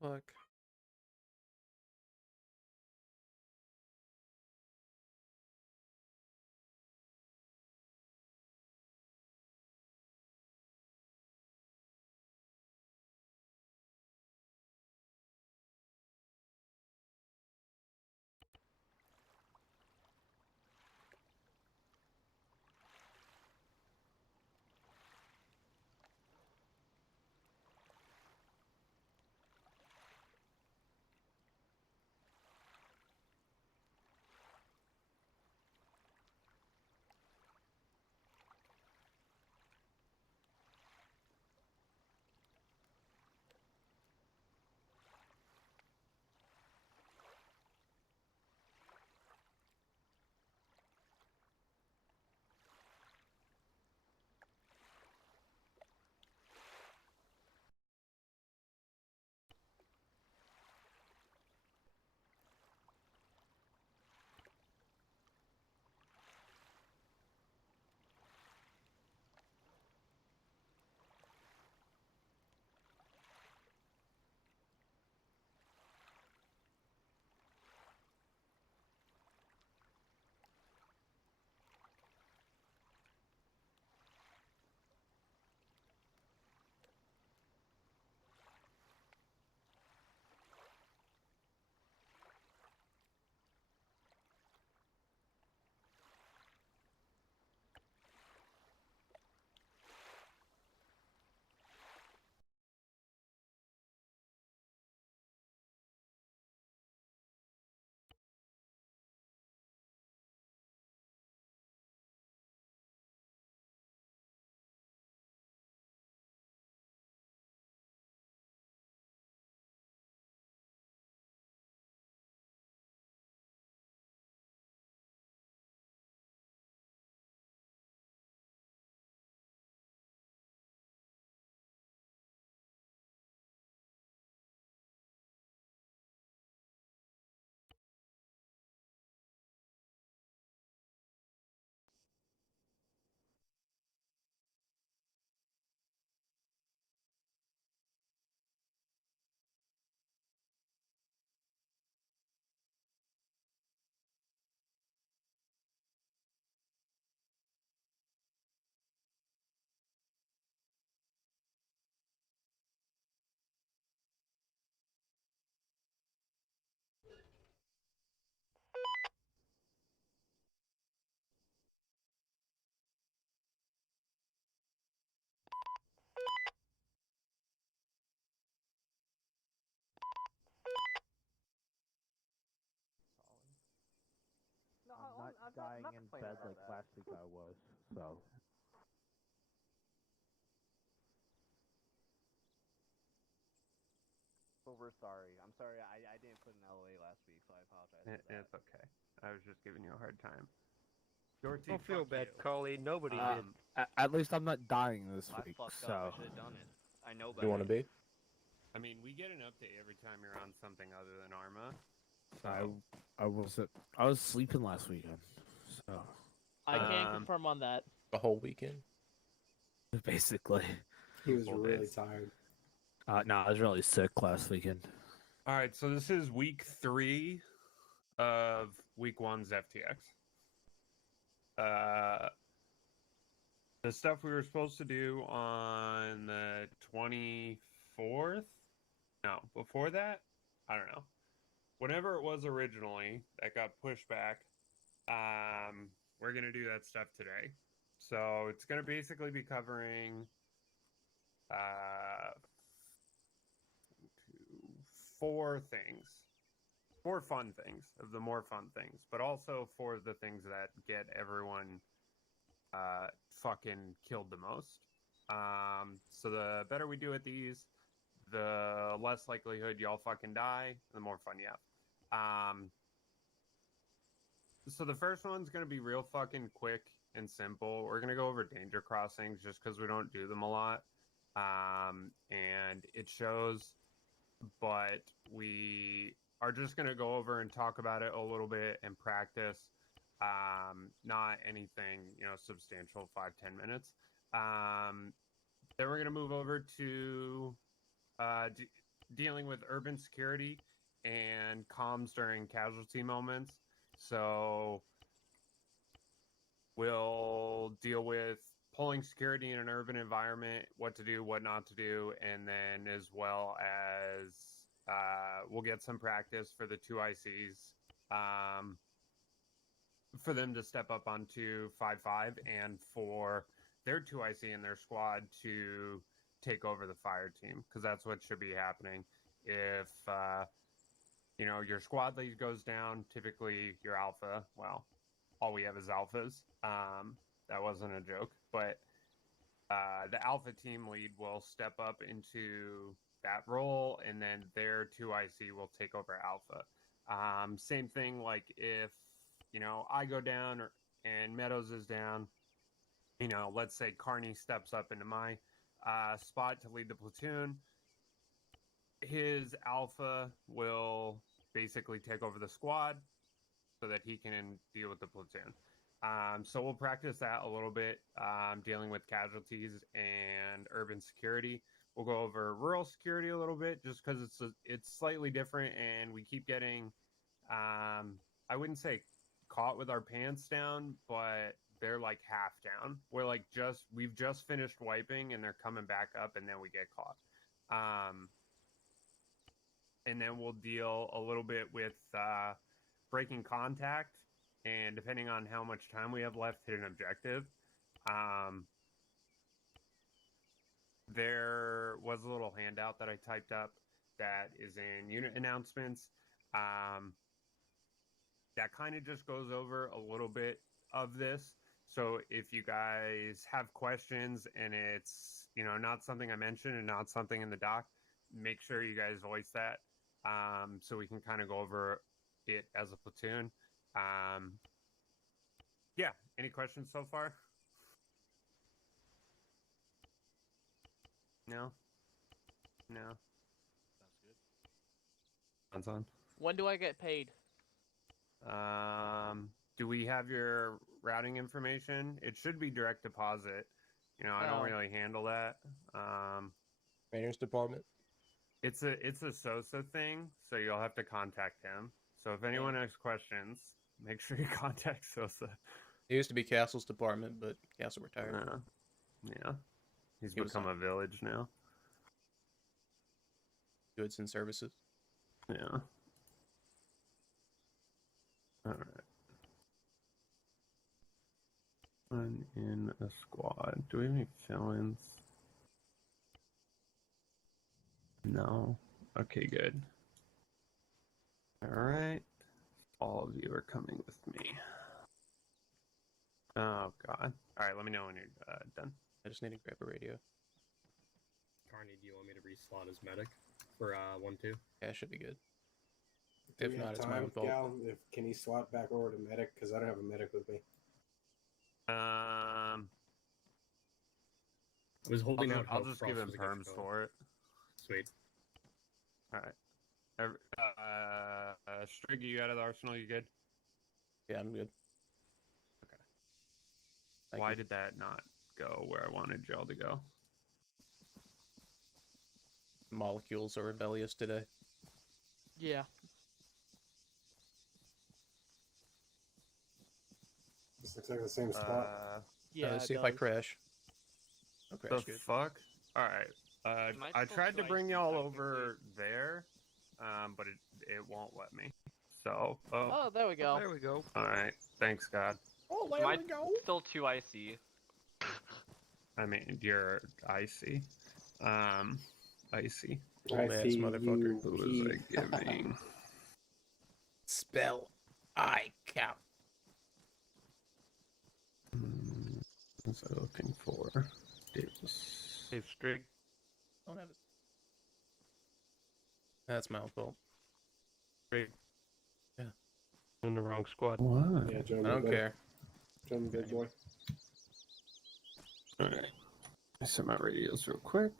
fuck? I'm not dying in bed like last week I was, so. But we're sorry. I'm sorry I didn't put an LOA last week, so I apologize for that. It's okay. I was just giving you a hard time. Dorsey, Don't feel fuck bad, you. Coley. Nobody did. At least I'm not dying this I week, fucked so. up. I should have done it. I know better. You want to be? I mean, we get an update every time you're on something other than Arma. So, I was sleeping last weekend, so. I can confirm on that. The whole weekend? Basically. He was full really days. tired. No, I was really sick last weekend. All right, so this is week 3 of week 1's FTX. The stuff we were supposed to do on the 24th? No, before that? I don't know. Whenever it was originally, that got pushed back. We're going to do that stuff today. So it's going to basically be covering 4 things. 4 fun things of the more fun things, but also for the things that get everyone fucking killed the most. So the better we do at these, the less likelihood y'all fucking die, the more fun you have. So the first one's going to be real fucking quick and simple. We're going to go over danger crossings just because we don't do them a lot. And it shows, but we are just going to go over and talk about it a little bit and practice. Not anything, substantial, 5-10 minutes. Then we're going to move over to dealing with urban security and comms during casualty moments. So we'll deal with pulling security in an urban environment, what to do, what not to do, and then as well as we'll get some practice for the two ICs for them to step up onto 5-5 and for their two IC in their squad to take over the fire team, because that's what should be happening. If your squad lead goes down, typically your alpha, well, all we have is alphas. That wasn't a joke, but the alpha team lead will step up into that role, and then their 2IC will take over alpha. Same thing, like if I go down and Meadows is down, let's say Carney steps up into my spot to lead the platoon. His alpha will basically take over the squad so that he can deal with the platoon. So we'll practice that a little bit, dealing with casualties and urban security. We'll go over rural security a little bit, just because it's slightly different, and we keep getting, I wouldn't say caught with our pants down, but they're like half down. We've just finished wiping, and they're coming back up, and then we get caught. And then we'll deal a little bit with breaking contact, and depending on how much time we have left, hit an objective. There was a little handout that I typed up that is in unit announcements. That kind of just goes over a little bit of this. So if you guys have questions and it's not something I mentioned and not something in the doc, make sure you guys voice that, so we can kind of go over it as a platoon. Yeah, any questions so far? No? Sounds good. Hands on. When do I get paid? Do we have your routing information? It should be direct deposit. I don't really handle that. Maintenance department. It's a Sosa thing, so you'll have to contact him. So if anyone has questions, make sure you contact Sosa. It used to be Castle's department, but Castle retired. Yeah. He's become a village now. Goods and services. Yeah. All right. One in a squad. Do we have any fill-ins? No. Okay, good. All right. All of you are coming with me. Oh, God. All right, let me know when you're done. I just need to grab a radio. Carney, do you want me to reslot as medic for 1-2? Yeah, it should be good. Do If we not, have it's my time, own fault. Gal? Can he swap back over to medic? Because I don't have a medic with me. I was holding out. I'll just give him perms for it. Sweet. All right. Strigt, you out of the arsenal? You good? Yeah, I'm good. Thank Why you. did that not go where I wanted y'all to go? Molecules are rebellious today. Yeah. This looks like the same spot. Yeah. Let's it see if I does. crash. No The crash, good. fuck? All right. Might I still tried to try bring to y'all technically. over there, but it won't let me. So, Oh, there we go. There we go. all right. Thanks, God. Oh, there Might we go. still 2 IC. I mean, you're icy. Icy. Old ass motherfucker. Who was I giving? Spell I count. What's I looking for? Davis. Hey, Strigt. Don't have it. That's my own fault. Strigt. Yeah. In the wrong squad. What? Yeah, I join don't care. Join the big boy. All right. I set my radios real quick.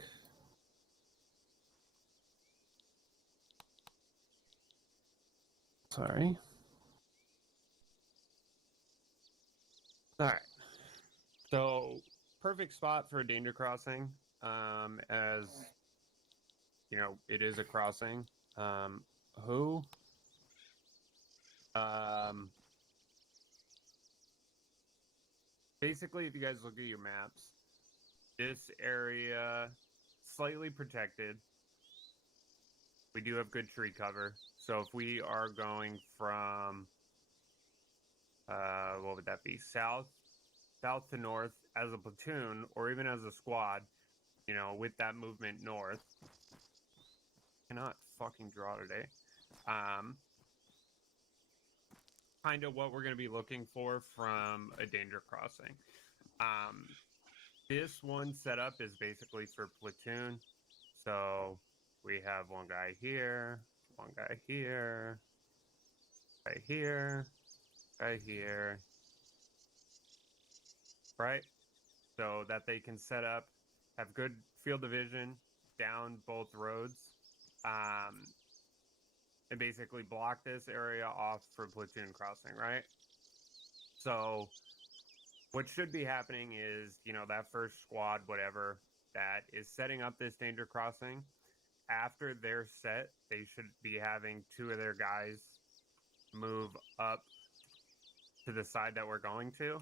Sorry. All right. So, perfect spot for a danger crossing. As you know, it is a crossing. Who? Basically, if you guys look at your maps, this area slightly protected. We do have good tree cover. So if we are going from, what would that be? South to north as a platoon, or even as a squad, you know, with that movement north. Cannot fucking draw today. Kind of what we're going to be looking for from a danger crossing. This one setup is basically for platoon. So we have one guy here, one guy here, guy here, guy here, right? So that they can set up, have good field of vision down both roads, and basically block this area off for platoon crossing, right? So what should be happening is, you know, that first squad, whatever, that is setting up this danger crossing, after they're set, they should be having 2 of their guys move up to the side that we're going to,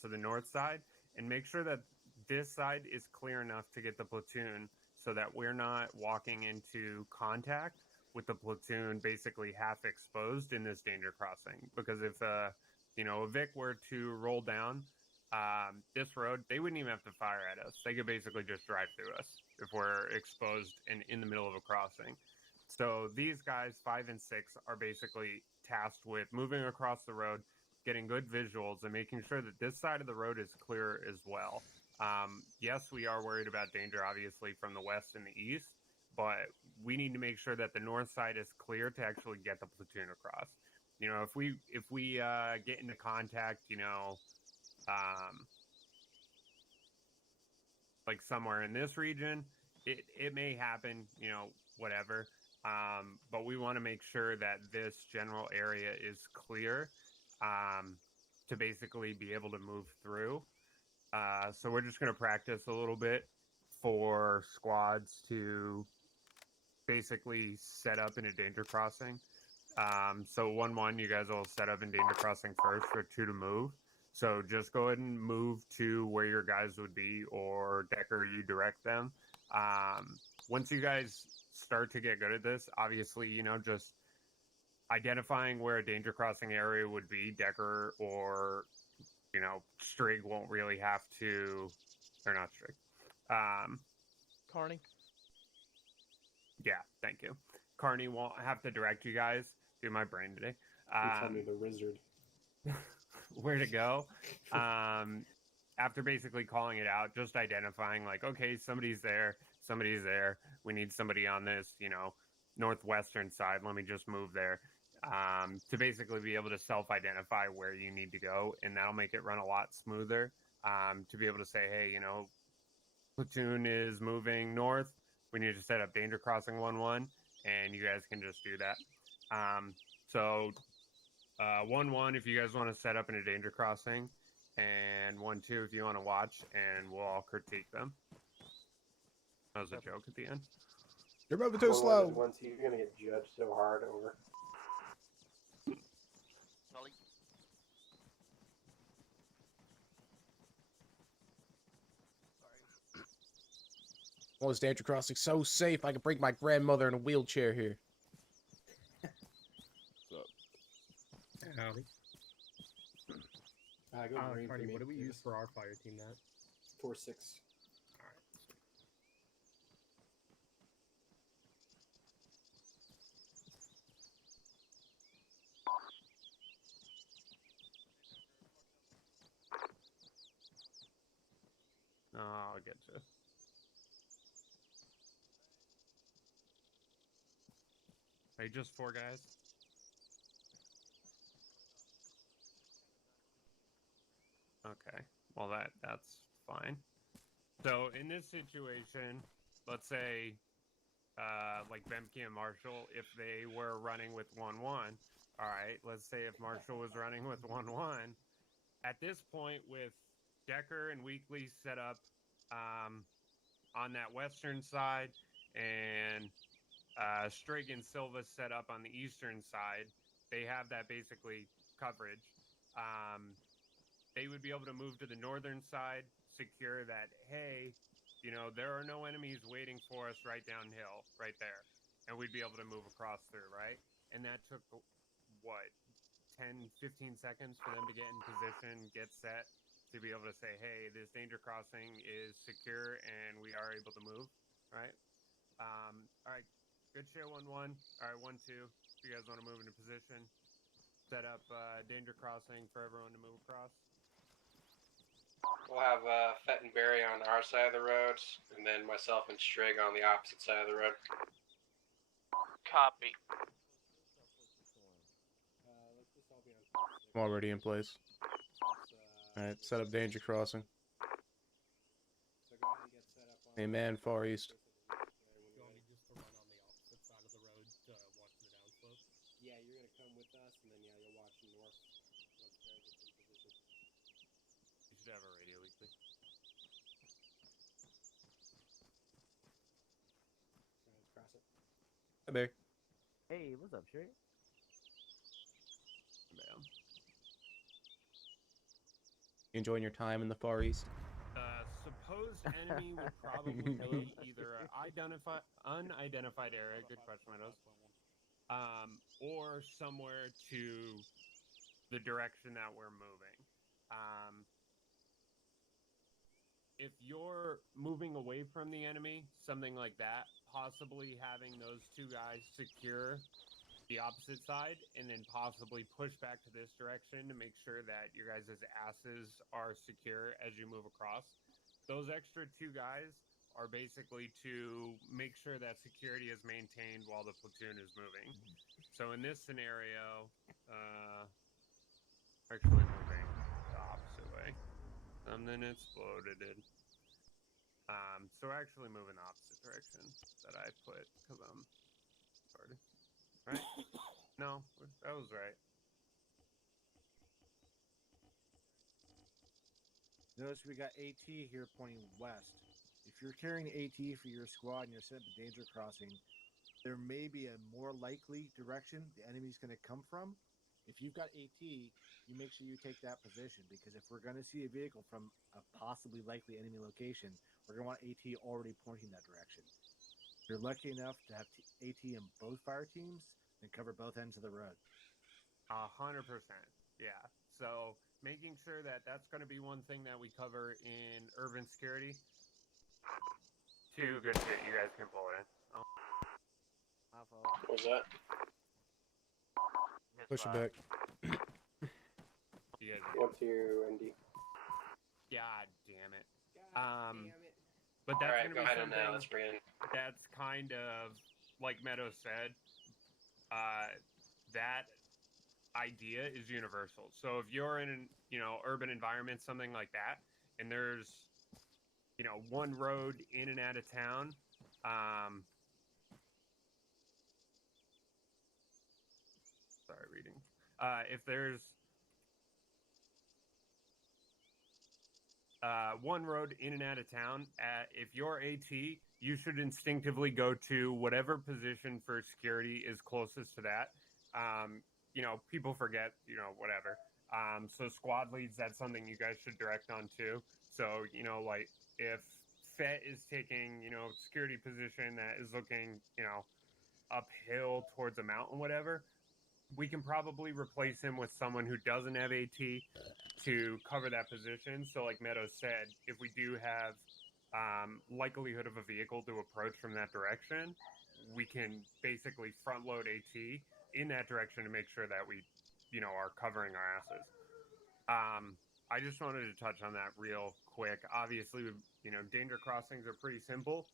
so the north side, and make sure that this side is clear enough to get the platoon so that we're not walking into contact with the platoon basically half exposed in this danger crossing. Because if, you know, a Vic were to roll down this road, they wouldn't even have to fire at us. They could basically just drive through us if we're exposed and in the middle of a crossing. So these guys, 5 and 6, are basically tasked with moving across the road, getting good visuals, and making sure that this side of the road is clear as well. Yes, we are worried about danger, obviously, from the west and the east, but we need to make sure that the north side is clear to actually get the platoon across. You know, if we get into contact, you know, like somewhere in this region, it may happen, you know, whatever. But we want to make sure that this general area is clear to basically be able to move through. So we're just going to practice a little bit for squads to basically set up in a danger crossing. So 1-1, you guys will set up in danger crossing first for 2 to move. So just go ahead and move to where your guys would be, or Decker, you direct them. Once you guys start to get good at this, obviously, you know, just identifying where a danger crossing area would be, Decker or, you know, Strigt won't really have to, or not Strigt. Carney. Yeah, thank you. Carney won't have to direct you guys. Do my brain today. You tell me the wizard. Where to go. After basically calling it out, just identifying like, okay, somebody's there. We need somebody on this, you know, northwestern side. Let me just move there. To basically be able to self-identify where you need to go, and that'll make it run a lot smoother. To be able to say, hey, you know, platoon is moving north. We need to set up danger crossing 1-1, and you guys can just do that. So 1-1 if you guys want to set up in a danger crossing, and 1-2 if you want to watch, and we'll all critique them. That was a joke at the end. You're moving too slow. Once you're gonna get judged so hard over. Sully. Oh, this danger crossing so safe. I could bring my grandmother in a wheelchair here. Howdy. Go green for Carney, me, what do we please. use for our fire team that? 4-6. Oh, I'll get you. Are you just 4 guys? Okay. Well, that's fine. So in this situation, let's say, like Bemke and Marshall, if they were running with 1-1, all right, let's say if Marshall was running with 1-1, at this point with Decker and Weekly set up on that western side, and Strigt and Silva set up on the eastern side. They have that basically coverage. They would be able to move to the northern side, secure that, hey, there are no enemies waiting for us right downhill, right there. And we'd be able to move across through, right? And that took, what, 10, 15 seconds for them to get in position, get set, to be able to say, hey, this danger crossing is secure and we are able to move, right? All right, good share 1-1. All right, 1-2. If you guys want to move into position, set up danger crossing for everyone to move across. We'll have Fett and Barry on our side of the road, and then myself and Strig on the opposite side of the road. Copy. Let's just all be on top. I'm already in place. Alright, set up danger crossing. So go ahead and get set up on. Hey man, far east. You want me just to run on the opposite side of the road to watch the downslope? Yeah, you're gonna come with us, and then you'll watch north once Barry gets in position. You should have a radio weekly. Cross it. Hi, Barry. Hey, what's up, Strigt? Bam. You enjoying your time in the far east? Supposed enemy would probably be either an unidentified area, good question, Meadows, or somewhere to the direction that we're moving. If you're moving away from the enemy, something like that, possibly having those two guys secure the opposite side and then possibly push back to this direction to make sure that your guys' asses are secure as you move across. Those extra two guys are basically to make sure that security is maintained while the platoon is moving. So in this scenario, actually moving the opposite way. Something exploded. So we're actually moving the opposite direction that I put because I'm started. Right? No, that was right. Notice we got AT here pointing west. If you're carrying AT for your squad and you're setting up a danger crossing, there may be a more likely direction the enemy's going to come from. If you've got AT, you make sure you take that position, because if we're going to see a vehicle from a possibly likely enemy location, we're going to want AT already pointing that direction. If you're lucky enough to have AT in both fire teams, then cover both ends of the road. 100%. Yeah. So making sure that that's going to be one thing that we cover in urban security. Two, good shit. You guys can pull it in. Oh. My fault. What was that? Push it back. You guys. What's your ND? God damn it. God damn it. But that's Alright, going go to be ahead and something let's bring in. that's kind of like Meadows said. That idea is universal. So if you're in an urban environment, something like that, and there's one road in and out of town, sorry, reading. If there's one road in and out of town, if you're AT, you should instinctively go to whatever position for security is closest to that. People forget, whatever. So squad leads, that's something you guys should direct on too. So, like if Fett is taking, security position that is looking, uphill towards a mountain, whatever, we can probably replace him with someone who doesn't have AT to cover that position. So like Meadows said, if we do have likelihood of a vehicle to approach from that direction, we can basically front load AT in that direction to make sure that we, are covering our asses. I just wanted to touch on that real quick. Obviously, danger crossings are pretty simple.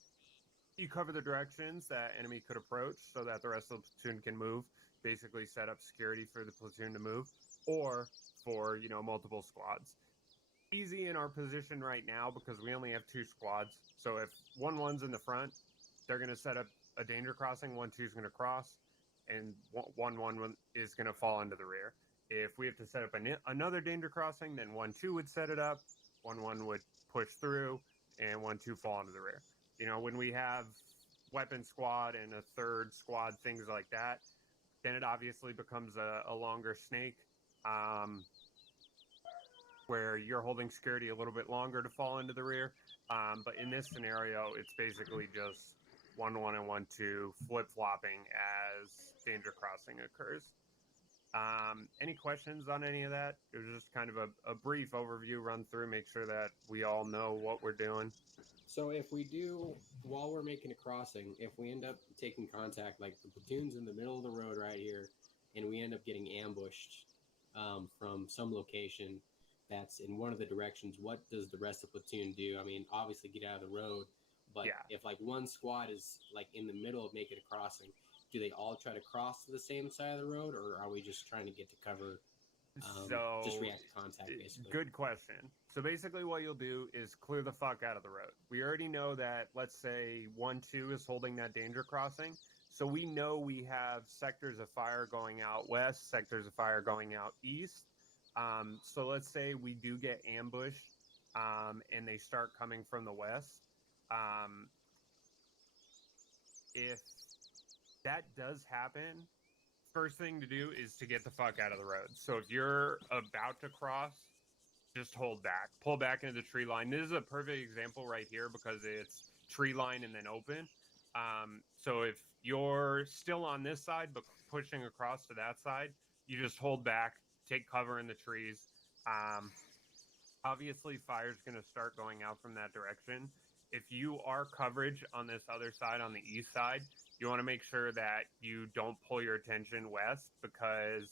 You cover the directions that enemy could approach so that the rest of the platoon can move, basically set up security for the platoon to move, or for, multiple squads. Easy in our position right now because we only have two squads. So if 1-1's in the front, they're going to set up a danger crossing, 1-2's going to cross, and 1-1 is going to fall into the rear. If we have to set up another danger crossing, then 1-2 would set it up, 1-1 would push through, and 1-2 fall into the rear. When we have weapon squad and a third squad, things like that, then it obviously becomes a longer snake, where you're holding security a little bit longer to fall into the rear. But in this scenario, it's basically just 1-1 and 1-2 flip-flopping as danger crossing occurs. Any questions on any of that? It was just kind of a brief overview run through, make sure that we all know what we're doing. So if we do, while we're making a crossing, if we end up taking contact, like the platoon's in the middle of the road right here, and we end up getting ambushed from some location that's in one of the directions, what does the rest of the platoon do? I mean, obviously get out of the road, but Yeah. if like one squad is like in the middle of making a crossing, do they all try to cross to the same side of the road, or are we just trying to get to cover? Just react to contact, basically. Good question. So basically what you'll do is clear the fuck out of the road. We already know that, let's say 1-2 is holding that danger crossing. So we know we have sectors of fire going out west, sectors of fire going out east. So let's say we do get ambushed and they start coming from the west. If that does happen, first thing to do is to get the fuck out of the road. So if you're about to cross, just hold back. Pull back into the tree line. This is a perfect example right here because it's tree line and then open. So if you're still on this side but pushing across to that side, you just hold back, take cover in the trees. Obviously, fire's going to start going out from that direction. If you are coverage on this other side, on the east side, you want to make sure that you don't pull your attention west because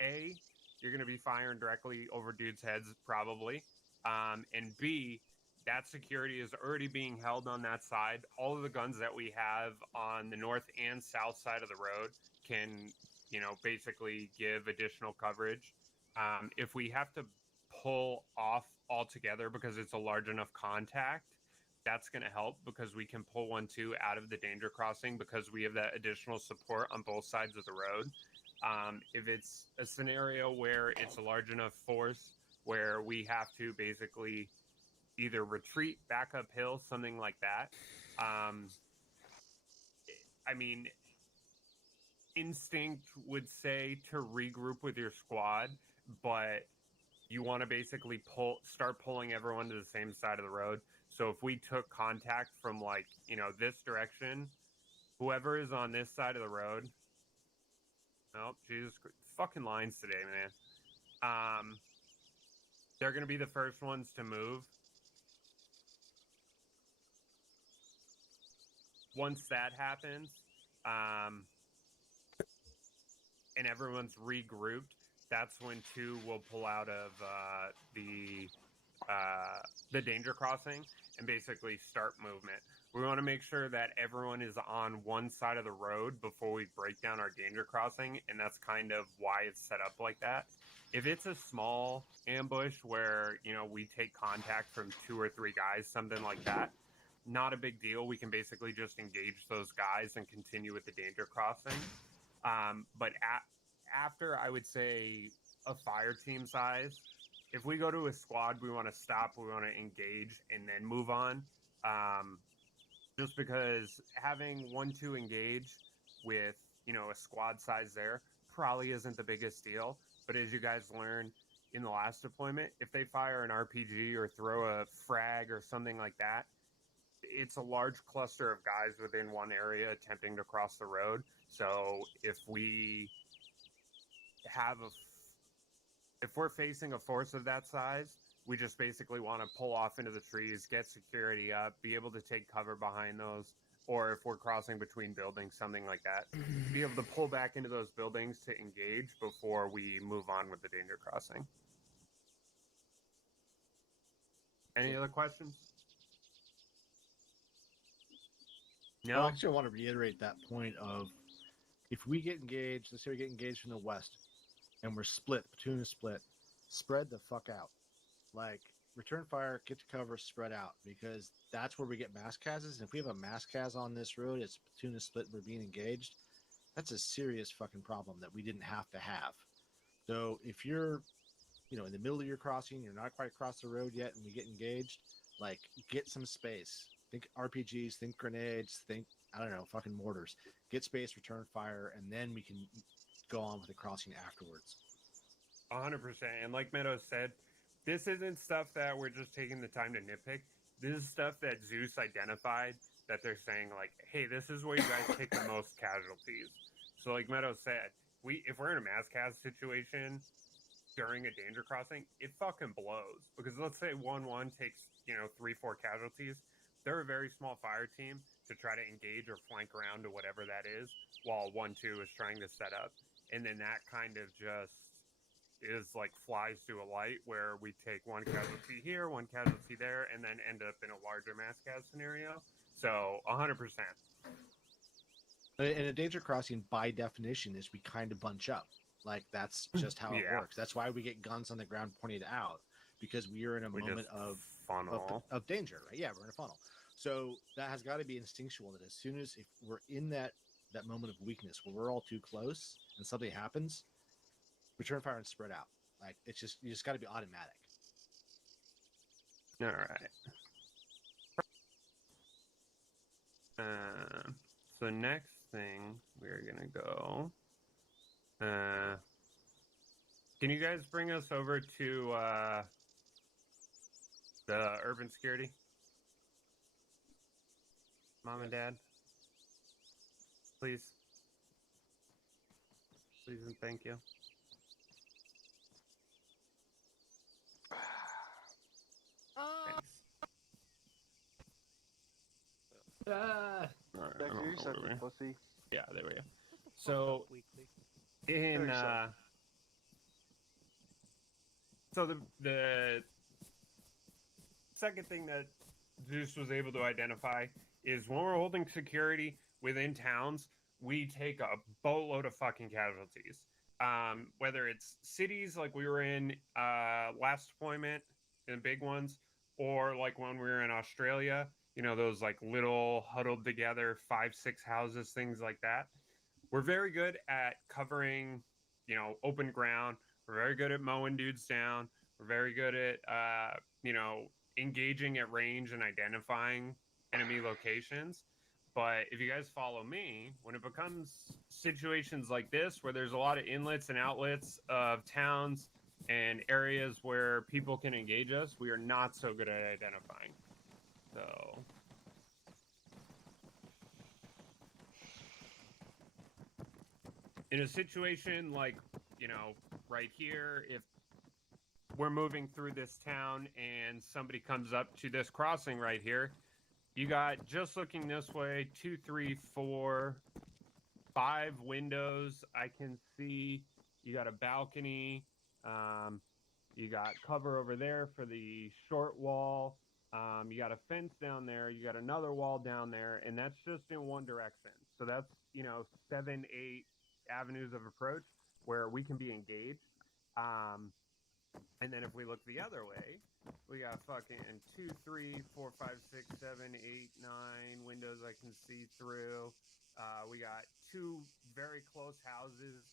A, you're going to be firing directly over dudes' heads probably, and B, that security is already being held on that side. All of the guns that we have on the north and south side of the road can, basically give additional coverage. If we have to pull off altogether because it's a large enough contact, that's going to help because we can pull 1-2 out of the danger crossing because we have that additional support on both sides of the road. If it's a scenario where it's a large enough force where we have to basically either retreat back uphill, something like that. I mean, instinct would say to regroup with your squad, but you want to basically start pulling everyone to the same side of the road. So if we took contact from this direction, whoever is on this side of the road, oh, Jesus, fucking lines today, man. They're going to be the first ones to move. Once that happens, and everyone's regrouped, that's when 2 will pull out of the danger crossing and basically start movement. We want to make sure that everyone is on one side of the road before we break down our danger crossing, and that's kind of why it's set up like that. If it's a small ambush where, we take contact from 2 or 3 guys, something like that, not a big deal. We can basically just engage those guys and continue with the danger crossing. But after, I would say, a fire team size, if we go to a squad, we want to stop, we want to engage, and then move on. Just because having 1-2 engage with, a squad size there probably isn't the biggest deal. But as you guys learned in the last deployment, if they fire an RPG or throw a frag or something like that, it's a large cluster of guys within one area attempting to cross the road. So if we have if we're facing a force of that size, we just basically want to pull off into the trees, get security up, be able to take cover behind those, or if we're crossing between buildings, something like that, be able to pull back into those buildings to engage before we move on with the danger crossing. Any other questions? No? I actually want to reiterate that point of if we get engaged, let's say we get engaged from the west and we're split, platoon is split, spread the fuck out. Like, return fire, get to cover, spread out, because that's where we get mass cases. And if we have a mass cas on this road, it's platoon is split, we're being engaged. That's a serious fucking problem that we didn't have to have. So if you're, in the middle of your crossing, you're not quite across the road yet, and we get engaged, like, get some space. Think RPGs, think grenades, think I don't know, fucking mortars. Get space, return fire, and then we can go on with the crossing afterwards. 100%. And like Meadows said, this isn't stuff that we're just taking the time to nitpick. This is stuff that Zeus identified that they're saying, like, hey, this is where you guys take the most casualties. So like Meadows said, if we're in a mass cas situation during a danger crossing, it fucking blows. Because let's say 1-1 takes, 3-4 casualties. They're a very small fire team to try to engage or flank around to whatever that is, while 1-2 is trying to set up. And then that kind of just is like flies to a light, where we take one casualty here, one casualty there, and then end up in a larger mass cas scenario. So 100%. And a danger crossing, by definition, is we kind of bunch up. Like, that's just how it works. That's why we get guns on the ground pointed out, because we are in a moment of danger, right? Yeah, we're in a funnel. So that has got to be instinctual, that as soon as if we're in that moment of weakness where we're all too close and something happens, return fire and spread out. Like, it's just, you just got to be automatic. All right. So next thing we're gonna go. Can you guys bring us over to the urban security, Mom and Dad? Please, please and thank you. Alright, Back here, you suck the pussy. yeah, there we go. So in so the second thing that Zeus was able to identify is when we're holding security within towns, we take a boatload of fucking casualties. Whether it's cities like we were in last deployment, in the big ones, or like when we were in Australia, those like little huddled together 5-6 houses, things like that. We're very good at covering, open ground. We're very good at mowing dudes down. We're very good at, engaging at range and identifying enemy locations. But if you guys follow me, when it becomes situations like this, where there's a lot of inlets and outlets of towns and areas where people can engage us, we are not so good at identifying. So in a situation like, right here, if we're moving through this town and somebody comes up to this crossing right here, you got, just looking this way, 2, 3, 4, 5 windows I can see. You got a balcony. You got cover over there for the short wall. You got a fence down there. You got another wall down there, and that's just in one direction. So that's, 7, 8 avenues of approach where we can be engaged. And then if we look the other way, we got fucking 2, 3, 4, 5, 6, 7, 8, 9 windows I can see through. We got 2 very close houses,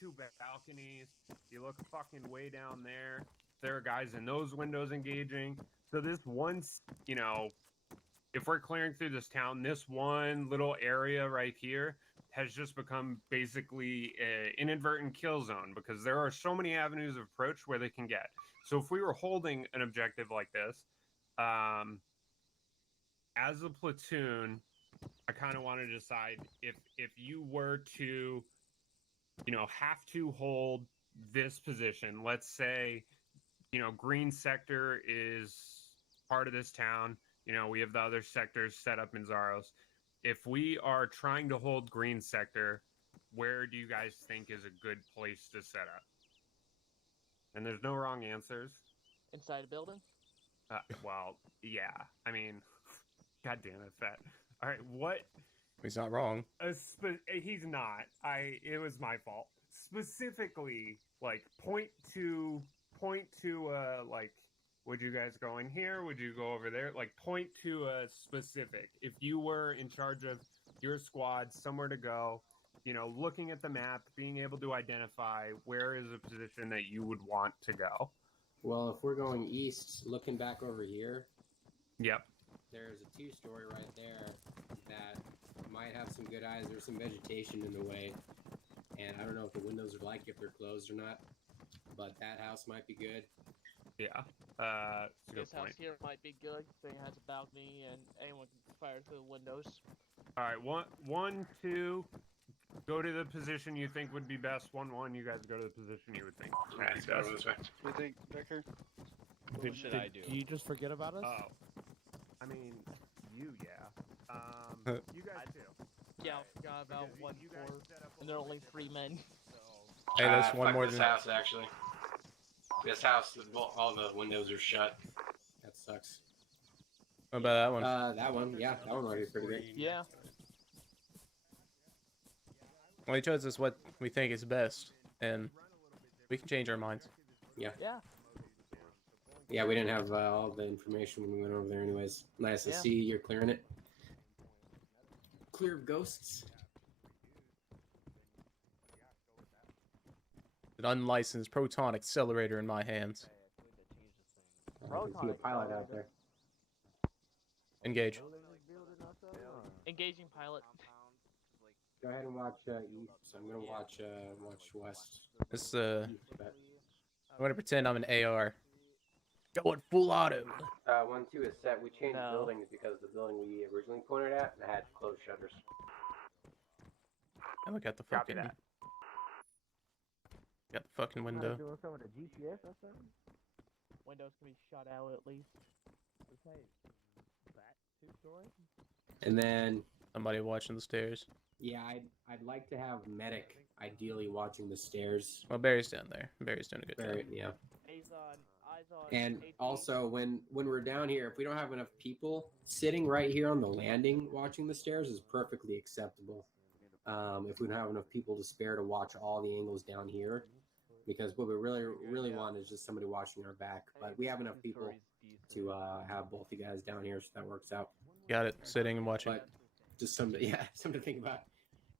2 balconies. You look fucking way down there, there are guys in those windows engaging. So this one, if we're clearing through this town, this one little area right here has just become basically an inadvertent kill zone, because there are so many avenues of approach where they can get. So if we were holding an objective like this, as a platoon, I kind of want to decide if you were to, have to hold this position. Let's say, green sector is part of this town. We have the other sectors set up in Zaros. If we are trying to hold green sector, where do you guys think is a good place to set up? And there's no wrong answers. Inside a building? Well, yeah. I mean, God damn it, Fett. All right, what? He's not wrong. He's not. It was my fault. Specifically, like, point to, like, would you guys go in here? Would you go over there? Like, point to a specific. If you were in charge of your squad, somewhere to go, looking at the map, being able to identify where is a position that you would want to go. Well, if we're going east, looking back over here, Yep. there's a 2-story right there that might have some good eyes. There's some vegetation in the way, and I don't know what the windows are like, if they're closed or not. But that house might be good. Yeah. That's a good This house point. here might be good. They has a balcony and anyone can fire through the windows. All right, one, two. Go to the position you think would be best. 1-1. You guys go to the position you would think would Alright, be let's go over best. this way. What do you think, Becker? What should I do? Do you just forget about us? Oh, I mean, you, yeah. You guys too. Yeah, I forgot about Because 1 you guys 4, set up a and there are little only bit 3 differently. men. Hey, that's one Fuck more this than. house, actually. This house, all the windows are shut. That sucks. What about that one? That one, yeah, that one might be pretty good. Yeah. Well, he chose us what we think is best, and we can change our minds. Yeah. Yeah, we didn't have all the information when we went over there, anyways. Nice to Yeah. see you're clearing it. Clear of ghosts. An unlicensed proton accelerator in my hands. I can see a pilot out there. Engage. Engaging pilot. Go ahead and watch east. I'm gonna watch west. This East, but- I'm gonna pretend I'm an AR. Going full auto. 1-2 is set. We changed No. buildings because the building we originally pointed at had closed shutters. I look at the Copy fucking. that. Got the fucking window. Windows can be shut out at least. And then, Somebody watching the stairs. yeah, I'd like to have medic ideally watching the stairs. Well, Barry's down there. Barry's doing a good Very, job. yeah. Eyes on. And 18. also, when we're down here, if we don't have enough people, sitting right here on the landing watching the stairs is perfectly acceptable. If we don't have enough people to spare to watch all the angles down here, because what we really want is just somebody watching our back. But we have enough people to have both you guys down here, so that works out. Got it. Sitting and watching. But just something to think about.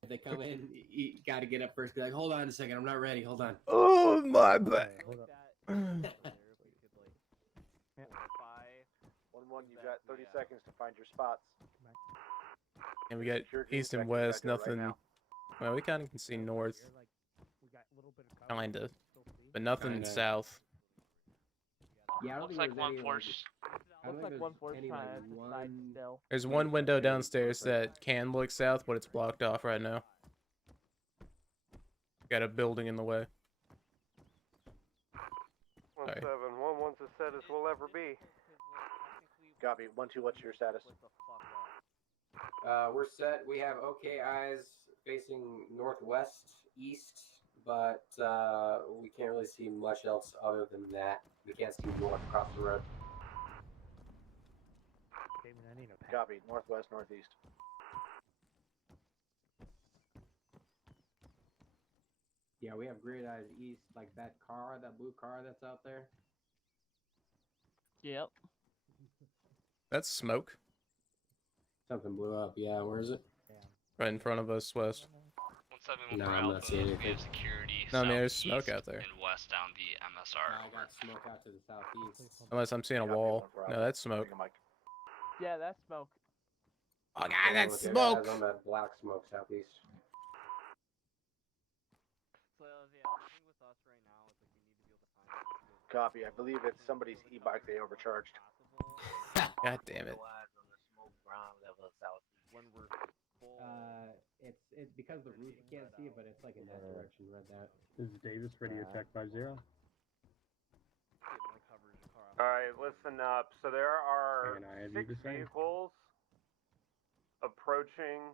If they come in, you got to get up first. Be like, hold on a second, I'm not ready. Hold on. Oh my back. 1-1, you've got 30 seconds to find your spots. And we got east and west. Nothing. Well, we kind of can see north. Kinda. But nothing Kinda. south. Yeah, I don't Looks think like there's any, one force. I don't Looks think like there's 1 4 any, trying like, to decide one- still. There's one window downstairs that can look south, but it's blocked off right now. Got a building in the way. 1-7, 1-1's as set as we'll ever be. Copy. 1-2, what's your status? We're set. We have okay eyes facing northwest, east, but we can't really see much else other than that. We can't see north across the road. Copy. Northwest, northeast. Yeah, we have great eyes east, like that blue car that's out there. Yep. That's smoke. Something blew up. Yeah, where is it? Right in front of us, west. 171 No, for I'm not Alpha. seeing We anything. have security. No, I mean, there's smoke southeast out there. And west down the MSR. I got smoke out to the southeast. Unless I'm seeing a Copy, wall. 1 for No, Alpha. that's smoke. Having a mic. Yeah, that's smoke. Oh god, Yeah, that's look at smoke! eyes on that black smoke southeast. So yeah, the thing with us right now is like we need to be able to find. Copy. I believe it's somebody's e-bike they overcharged. God damn it. When we're full. It's because the roof you can't see it, but it's like in that direction. Read that. Is Davis radio check 50? Get my coverage car off. All right, listen up. So there are And I have you 6 the same. vehicles approaching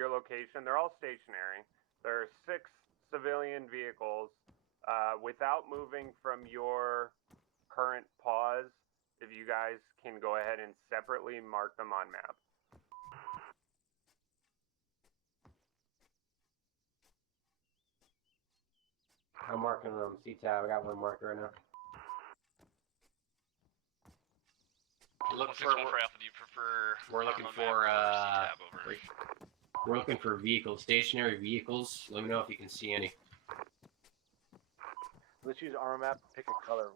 your location. They're all stationary. There are 6 civilian vehicles. Without moving from your current pause, if you guys can go ahead and separately mark them on map. I'm marking them. C-tab. I got one marked right now. Look for. 161 for Alpha. Do you prefer? We're looking Arma for, map or C-tab over? We're looking for vehicles, stationary vehicles. Let me know if you can see any. Let's use Arma map. Pick a color.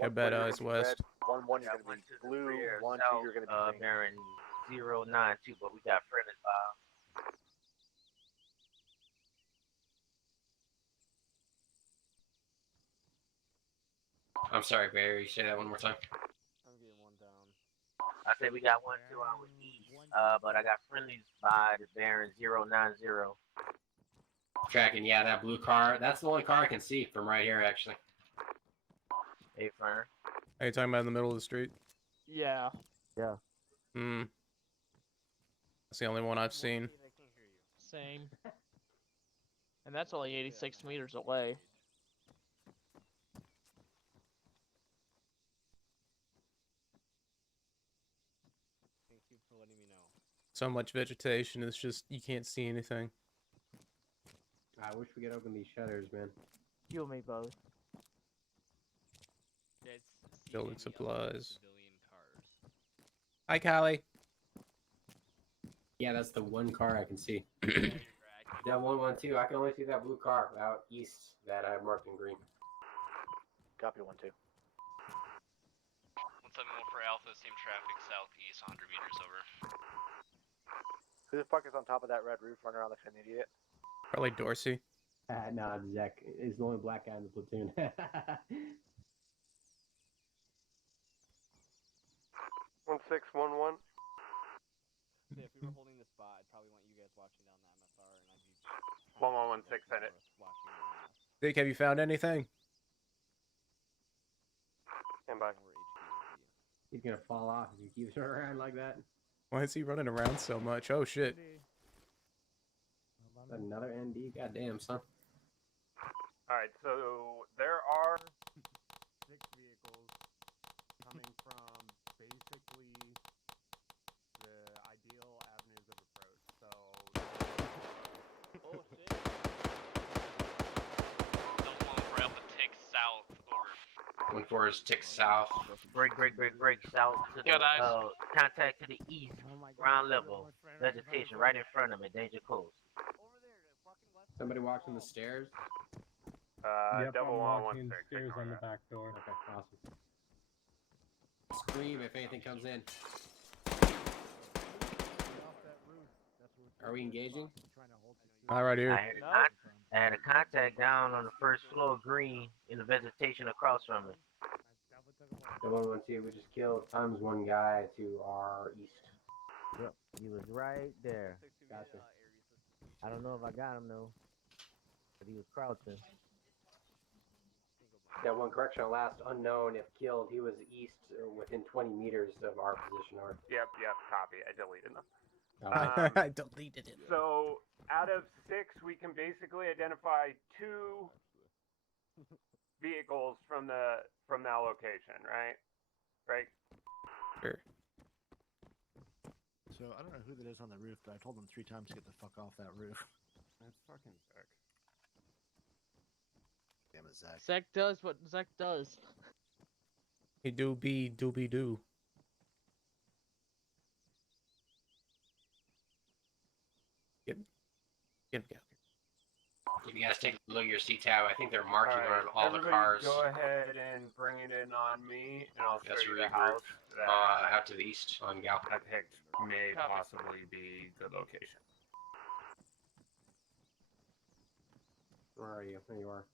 Yeah, bad eyes west. 1-1, you're gonna be blue. 1-2, you're gonna be green. Baron 092, but we got friendly I'm sorry, Barry. Say that one more time. I'm getting one down. I said we got 1 2 hours east. But I got friendlies by the bearing 090. Tracking, yeah, that blue car. That's the only car I can see from right here, actually. Hey, Fern. Are you talking about in the middle of the street? Yeah. Yeah. Hmm. That's the only one I've seen. Same. And that's only 86 meters away. Thank you for letting me know. So much vegetation, it's just, you can't see anything. I wish we could open these shutters, man. You and me both. Building supplies. Hi, Callie. Yeah, that's the one car I can see. That 112, I can only see that blue car out east that I marked in green. Copy 1-2. 171 for Alpha, same traffic southeast, 100 meters over. Who the fuck is on top of that red roof running around like an idiot? Probably Dorsey. Nah, Zach is the only black guy in the platoon. 1611. Yeah, if we were holding the spot, I'd probably want you guys watching down the MSR, and I'd be 1116 at it. watching it now. Dick, have you found anything? Stand by. He's gonna fall off if he keeps her around like that. Why is he running around so much? Oh, shit. Another ND? Goddamn, son. Alright, so there are 6 vehicles coming from basically the ideal avenues of approach. So. Oh shit. The one for Alpha tick south over. 1-4 is tick south. Break south to Yo, the guys. contact to the east. Ground level. Vegetation right in front of me. Danger close. Somebody watching the stairs? Yep, I'm walking 1116. stairs on the back door. Okay, awesome. Scream if anything comes in. Are we engaging? Not right here. I had a contact down on the first floor green in the vegetation across from me. The 112, we just killed ×1 guy to our east. Yep, he was right there. Gotcha. I don't know if I got him though, but he was crouching. That one correction, last unknown if killed. He was east within 20 meters of our position north. Yep, copy. I deleted them. I deleted it. So out of 6, we can basically identify 2 vehicles from that location, right? Right. Sure. So I don't know who that is on the roof, but I told them 3 times to get the fuck off that roof. That's fucking sick. Damn it, Zach. Zach does what Zach does. He do be doobie doo. Get him out here. If you guys take a look at your C-tab, I think they're marking on all the everybody cars. Go ahead and bring it in on me, and I'll That's show you really the house out to the east on Gal. I picked may possibly be the location. Where are you? There you are.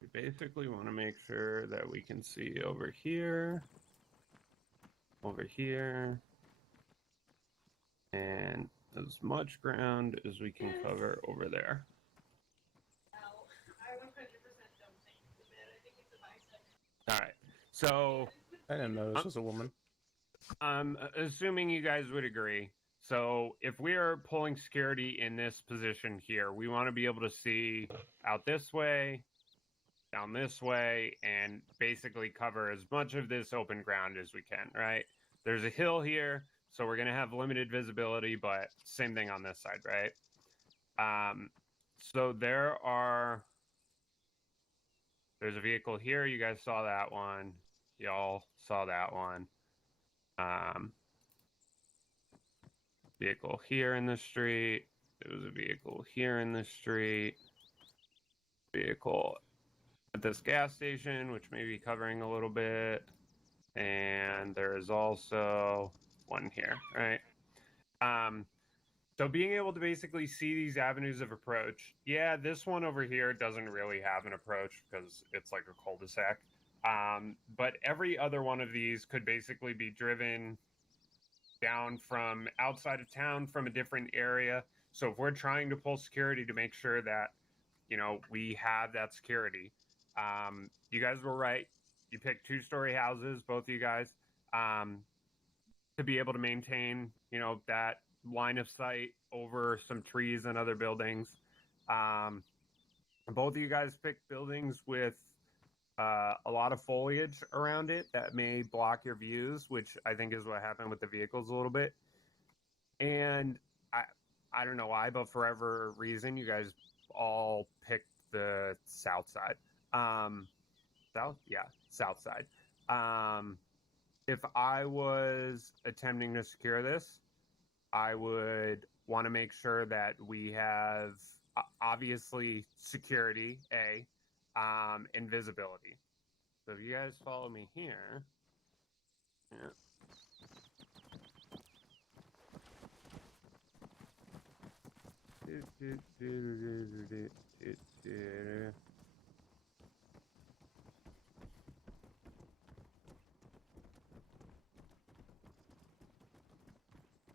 We basically want to make sure that we can see over here, and as much ground as we can cover over there. All right, so I didn't know this was a woman. I'm assuming you guys would agree. So if we are pulling security in this position here, we want to be able to see out this way, down this way, and basically cover as much of this open ground as we can, right? There's a hill here, so we're going to have limited visibility, but same thing on this side, right? So there's a vehicle here. You guys saw that one. Y'all saw that one. Vehicle here in the street. There was a vehicle here in the street. Vehicle at this gas station, which may be covering a little bit. And there is also one here, right? So being able to basically see these avenues of approach. Yeah, this one over here doesn't really have an approach because it's like a cul-de-sac. But every other one of these could basically be driven down from outside of town from a different area. So if we're trying to pull security to make sure that, you know, we have that security, you guys were right. You picked 2-story houses, both of you guys, to be able to maintain, you know, that line of sight over some trees and other buildings. Both of you guys picked buildings with a lot of foliage around it that may block your views, which I think is what happened with the vehicles a little bit. And I don't know why, but for whatever reason, you guys all picked the south side. South side. If I was attempting to secure this, I would want to make sure that we have obviously security, and visibility. So if you guys follow me here, yeah.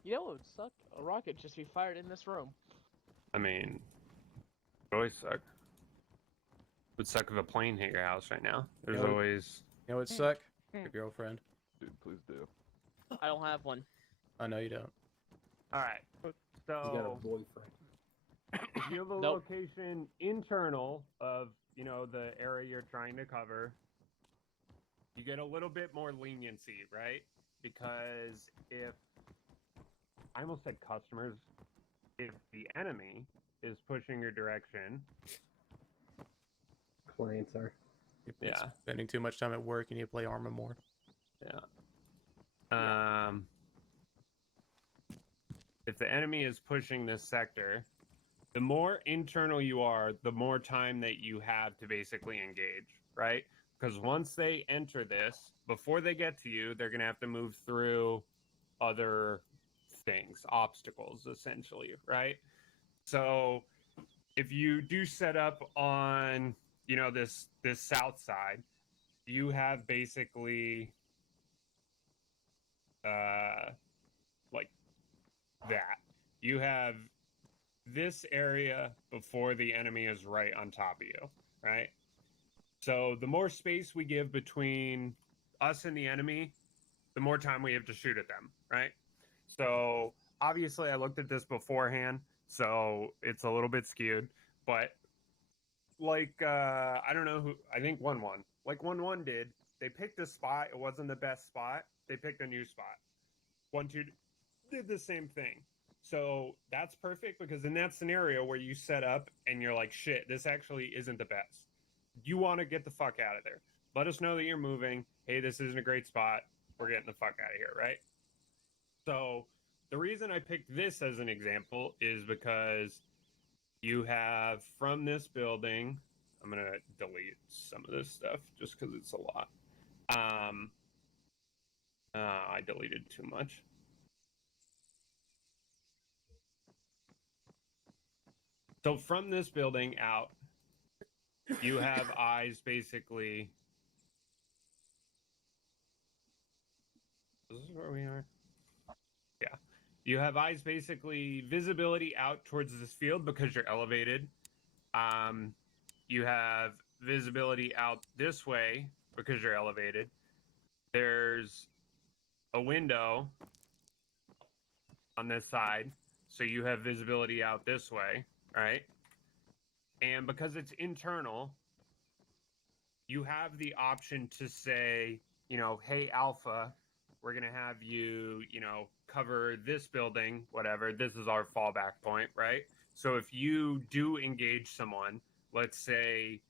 You know what would suck? A rocket just be fired in this room. I mean, it always suck. It would suck if a plane hit your house right now. There's always... You know what suck? Your girlfriend. Dude, please do. I don't have one. I know you don't. Alright, He's got a so... boyfriend. If you have a location internal of, you know, the area you're trying to cover, you get a little bit more leniency, right? Because if... I almost said customers. If the enemy is pushing your direction... Clients are. You're spending too much time at work, you need to play Arma more. Yeah. If the enemy is pushing this sector, the more internal you are, the more time that you have to basically engage, right? Because once they enter this, before they get to you, they're going to have to move through other things, obstacles, essentially, right? So if you do set up on, you know, this south side, you have basically like that. You have this area before the enemy is right on top of you, right? So the more space we give between us and the enemy, the more time we have to shoot at them, right? So obviously I looked at this beforehand, so it's a little bit skewed, but like, I don't know who, I think 1-1. Like 1-1 did, they picked a spot, it wasn't the best spot, they picked a new spot. 1-2 did the same thing. So that's perfect because in that scenario where you set up and you're like, shit, this actually isn't the best. You want to get the fuck out of there. Let us know that you're moving. Hey, this isn't a great spot. We're getting the fuck out of here, right? So the reason I picked this as an example is because you have from this building, I'm going to delete some of this stuff just because it's a lot. I deleted too much. So from this building out, you have eyes basically. This is where we are. Yeah. You have eyes basically visibility out towards this field because you're elevated. You have visibility out this way because you're elevated. There's a window on this side, so you have visibility out this way, right? And because it's internal, you have the option to say, you know, hey, Alpha, we're going to have you, you know, cover this building, whatever. This is our fallback point, right? So if you do engage someone, let's say,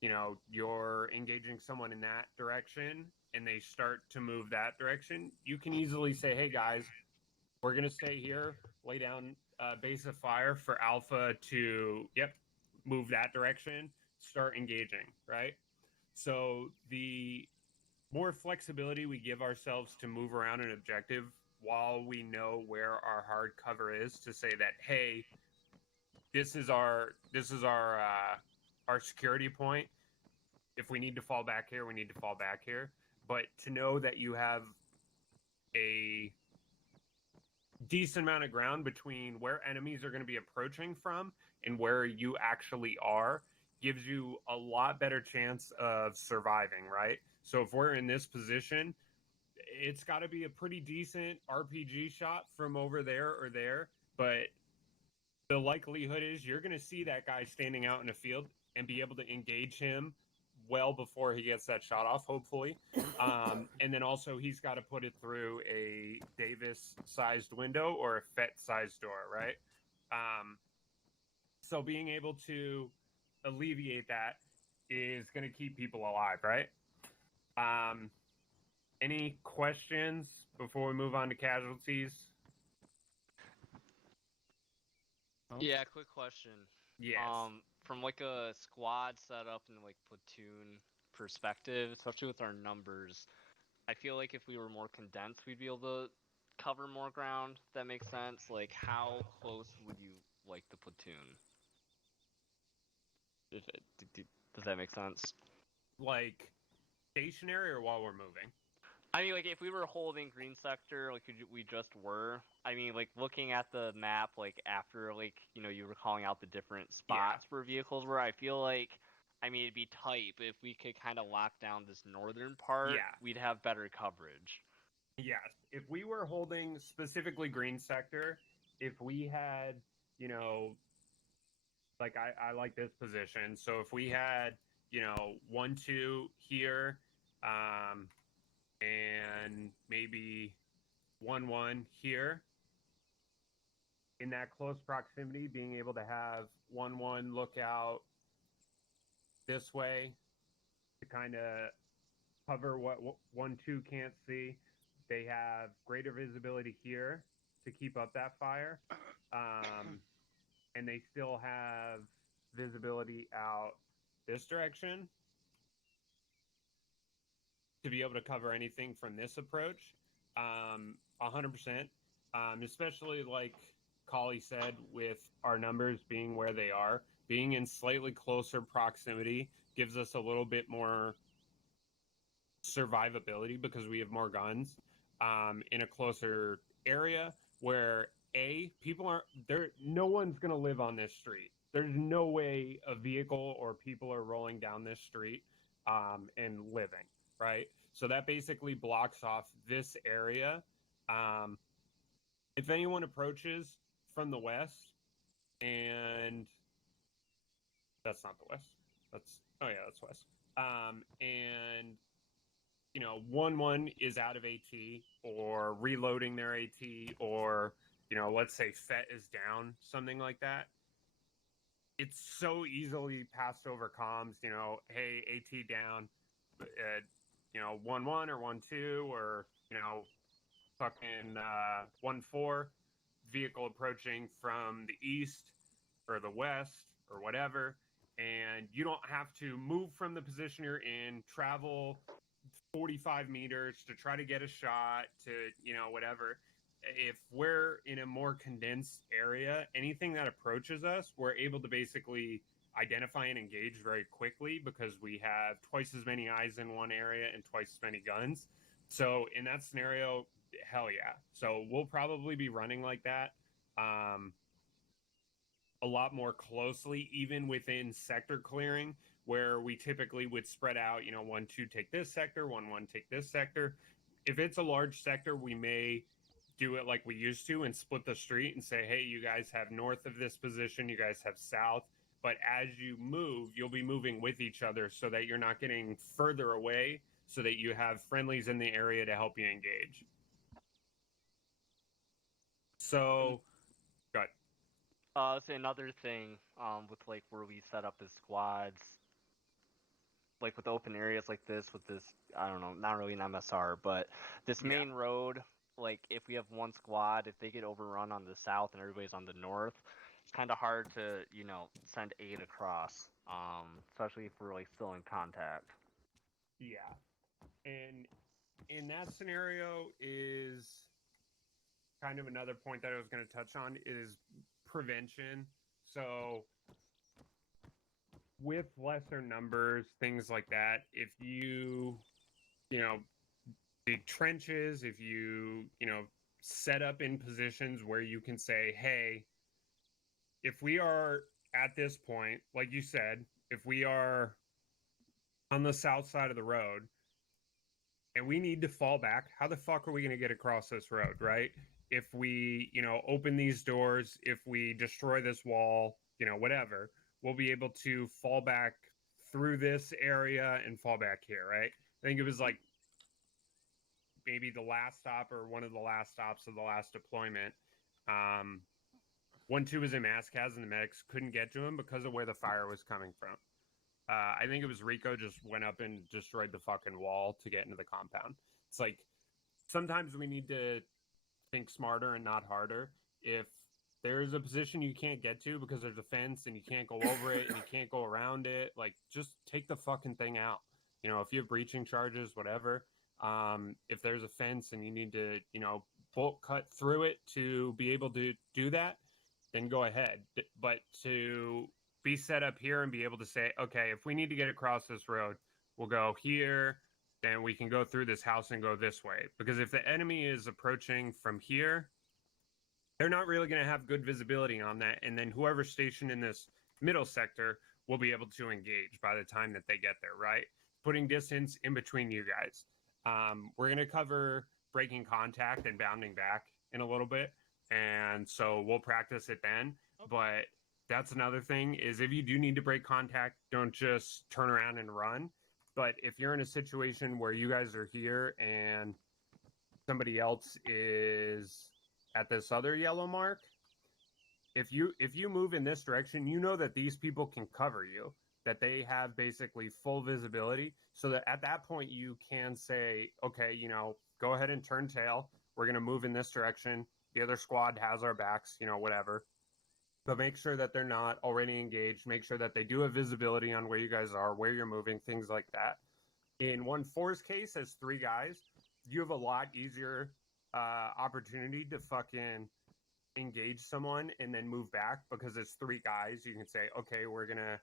you know, you're engaging someone in that direction and they start to move that direction, you can easily say, hey, guys, we're going to stay here, lay down base of fire for Alpha to, move that direction, start engaging, right? So the more flexibility we give ourselves to move around an objective while we know where our hard cover is, to say that, hey, this is our security point. If we need to fall back here, we need to fall back here. But to know that you have a decent amount of ground between where enemies are going to be approaching from and where you actually are gives you a lot better chance of surviving, right? So if we're in this position, it's got to be a pretty decent RPG shot from over there or there, but the likelihood is you're going to see that guy standing out in a field and be able to engage him well before he gets that shot off, hopefully. And then also he's got to put it through a Davis-sized window or a Fett-sized door, right? So being able to alleviate that is going to keep people alive, right? Any questions before we move on to casualties? Yeah, quick question. Yes. From like a squad setup and like platoon perspective, especially with our numbers, I feel like if we were more condensed, we'd be able to cover more ground. If that makes sense. Like, how close would you like the platoon? Does that make sense? Like stationary or while we're moving? I mean, like, if we were holding green sector, like we just were, I mean, like, looking at the map, like, after, like, you know, you were calling out the different spots where vehicles were, I feel like, I mean, it'd be tight, but if we could kind of lock down this northern part, we'd have better coverage. Yes. If we were holding specifically green sector, if we had, you know, like, I like this position. So if we had, you know, 1-2 here, and maybe 1-1 here, in that close proximity, being able to have 1-1 look out this way to kind of cover what 1-2 can't see. They have greater visibility here to keep up that fire. And they still have visibility out this direction to be able to cover anything from this approach. 100%. Especially like Collie said, with our numbers being where they are, being in slightly closer proximity gives us a little bit more survivability because we have more guns in a closer area where people aren't there. No one's going to live on this street. There's no way a vehicle or people are rolling down this street and living, right? So that basically blocks off this area. If anyone approaches from the west, and that's not the west, that's west. And you know, 1-1 is out of AT or reloading their AT, or, you know, let's say Fett is down, something like that. It's so easily passed over comms, you know, hey, AT down, you know, 1-1 or 1-2, or, you know, fucking 1-4, vehicle approaching from the east or the west or whatever, and you don't have to move from the position you're in, travel 45 meters to try to get a shot to, you know, whatever. If we're in a more condensed area, anything that approaches us, we're able to basically identify and engage very quickly because we have twice as many eyes in one area and twice as many guns. So in that scenario, hell yeah. So we'll probably be running like that a lot more closely, even within sector clearing, where we typically would spread out, you know, 1-2 take this sector, 1-1 take this sector. If it's a large sector, we may do it like we used to and split the street and say, hey, you guys have north of this position, you guys have south. But as you move, you'll be moving with each other so that you're not getting further away, so that you have friendlies in the area to help you engage. So, go ahead. Let's say another thing, with like where we set up as squads, like with open areas like this, with this, I don't know, not really an MSR, but this main road, like if we have one squad, if they get overrun on the south and everybody's on the north, it's kind of hard to, you know, send aid across, especially if we're like still in contact. Yeah. And in that scenario is kind of another point that I was going to touch on is prevention. So with lesser numbers, things like that, if you dig trenches, if you set up in positions where you can say, hey, if we are at this point, like you said, if we are on the south side of the road and we need to fall back, how the fuck are we going to get across this road, right? If we, open these doors, if we destroy this wall, whatever, we'll be able to fall back through this area and fall back here, right? I think it was like maybe the last stop or one of the last stops of the last deployment. 1-2 was in Mascaz and the medics couldn't get to him because of where the fire was coming from. I think it was Rico just went up and destroyed the fucking wall to get into the compound. It's like sometimes we need to think smarter and not harder. If there's a position you can't get to because there's a fence and you can't go over it and you can't go around it, like just take the fucking thing out. If you have breaching charges, whatever. If there's a fence and you need to, bolt cut through it to be able to do that, then go ahead. But to be set up here and be able to say, okay, if we need to get across this road, we'll go here, then we can go through this house and go this way. Because if the enemy is approaching from here, they're not really going to have good visibility on that. And then whoever's stationed in this middle sector will be able to engage by the time that they get there, right? Putting distance in between you guys. We're going to cover breaking contact and bounding back in a little bit. And so we'll practice it then. Okay. But that's another thing is if you do need to break contact, don't just turn around and run. But if you're in a situation where you guys are here and somebody else is at this other yellow mark, if you move in this direction, you know that these people can cover you, that they have basically full visibility, so that at that point you can say, okay, go ahead and turn tail. We're going to move in this direction. The other squad has our backs, whatever. But make sure that they're not already engaged. Make sure that they do have visibility on where you guys are, where you're moving, things like that. In 1-4's case, as 3 guys, you have a lot easier opportunity to fucking engage someone and then move back, because it's 3 guys. You can say, okay, we're going to,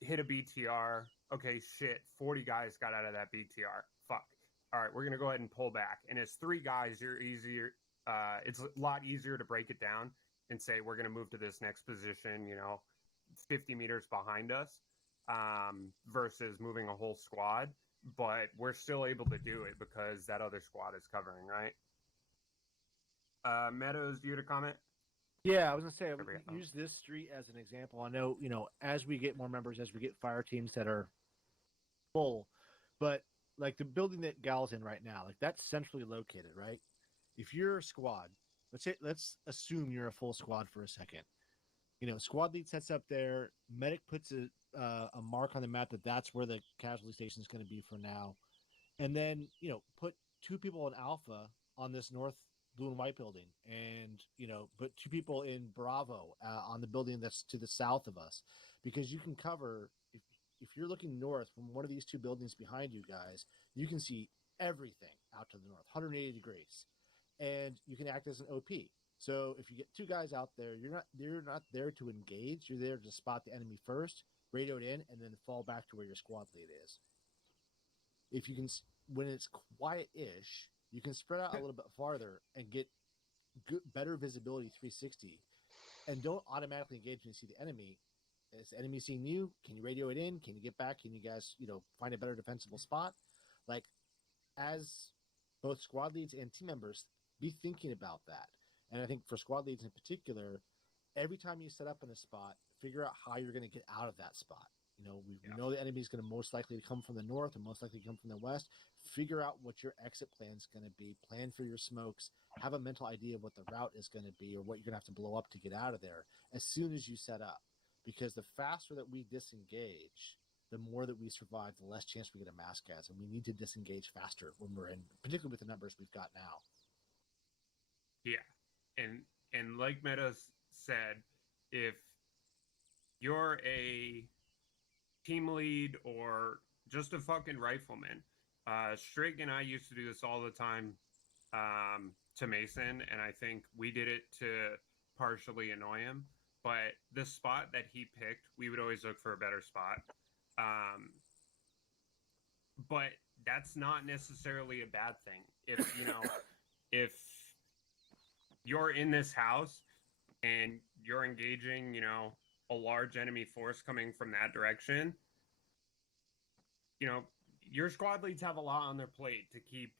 hit a BTR. Okay, shit, 40 guys got out of that BTR. Fuck. All right, we're going to go ahead and pull back. And as 3 guys, you're easier. It's a lot easier to break it down and say, we're going to move to this next position, 50 meters behind us, versus moving a whole squad. But we're still able to do it because that other squad is covering, right? Meadows, do you have a comment? Yeah, I was gonna say, use this street as an example. I know, as we get more members, as we get fire teams that are full, but like the building that Gal's in right now, like that's centrally located, right? If you're a squad, let's assume you're a full squad for a second. Squad lead sets up there. Medic puts a mark on the map that's where the casualty station is going to be for now, and then put 2 people in Alpha on this north blue and white building, and put 2 people in Bravo on the building that's to the south of us, because you can cover if you're looking north from one of these 2 buildings behind you guys, you can see everything out to the north, 180 degrees, and you can act as an OP. So if you get 2 guys out there, you're not there to engage. You're there to spot the enemy first, radio it in, and then fall back to where your squad lead is. If you can, when it's quiet-ish, you can spread out a little bit farther and get better visibility 360, and don't automatically engage when you see the enemy. Is the enemy seeing you? Can you radio it in? Can you get back? Can you guys, find a better defensible spot? Like, as both squad leads and team members, be thinking about that. And I think for squad leads in particular, every time you set up in a spot, figure out how you're going to get out of that spot. We know the enemy is going to most likely come from the north and most likely come from the west. Figure out what your exit plan is going to be. Plan for your smokes. Have a mental idea of what the route is going to be or what you're going to have to blow up to get out of there as soon as you set up. Because the faster that we disengage, the more that we survive, the less chance we get a mass gas. And we need to disengage faster when we're in, particularly with the numbers we've got now. Yeah. And like Meadows said, if you're a team lead or just a fucking rifleman, Strigt and I used to do this all the time to Mason, and I think we did it to partially annoy him. But the spot that he picked, we would always look for a better spot. But that's not necessarily a bad thing. If if you're in this house and you're engaging, a large enemy force coming from that direction, your squad leads have a lot on their plate to keep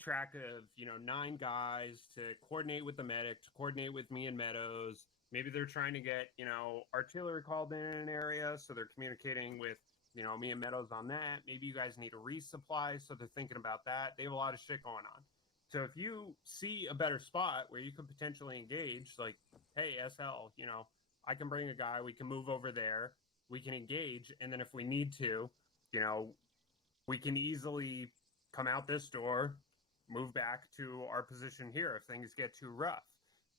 track of, 9 guys, to coordinate with the medic, to coordinate with me and Meadows. Maybe they're trying to get, artillery called in an area, so they're communicating with, me and Meadows on that. Maybe you guys need a resupply, so they're thinking about that. They have a lot of shit going on. So if you see a better spot where you could potentially engage, like, hey, SL, I can bring a guy, we can move over there, we can engage, and then if we need to, we can easily come out this door, move back to our position here if things get too rough.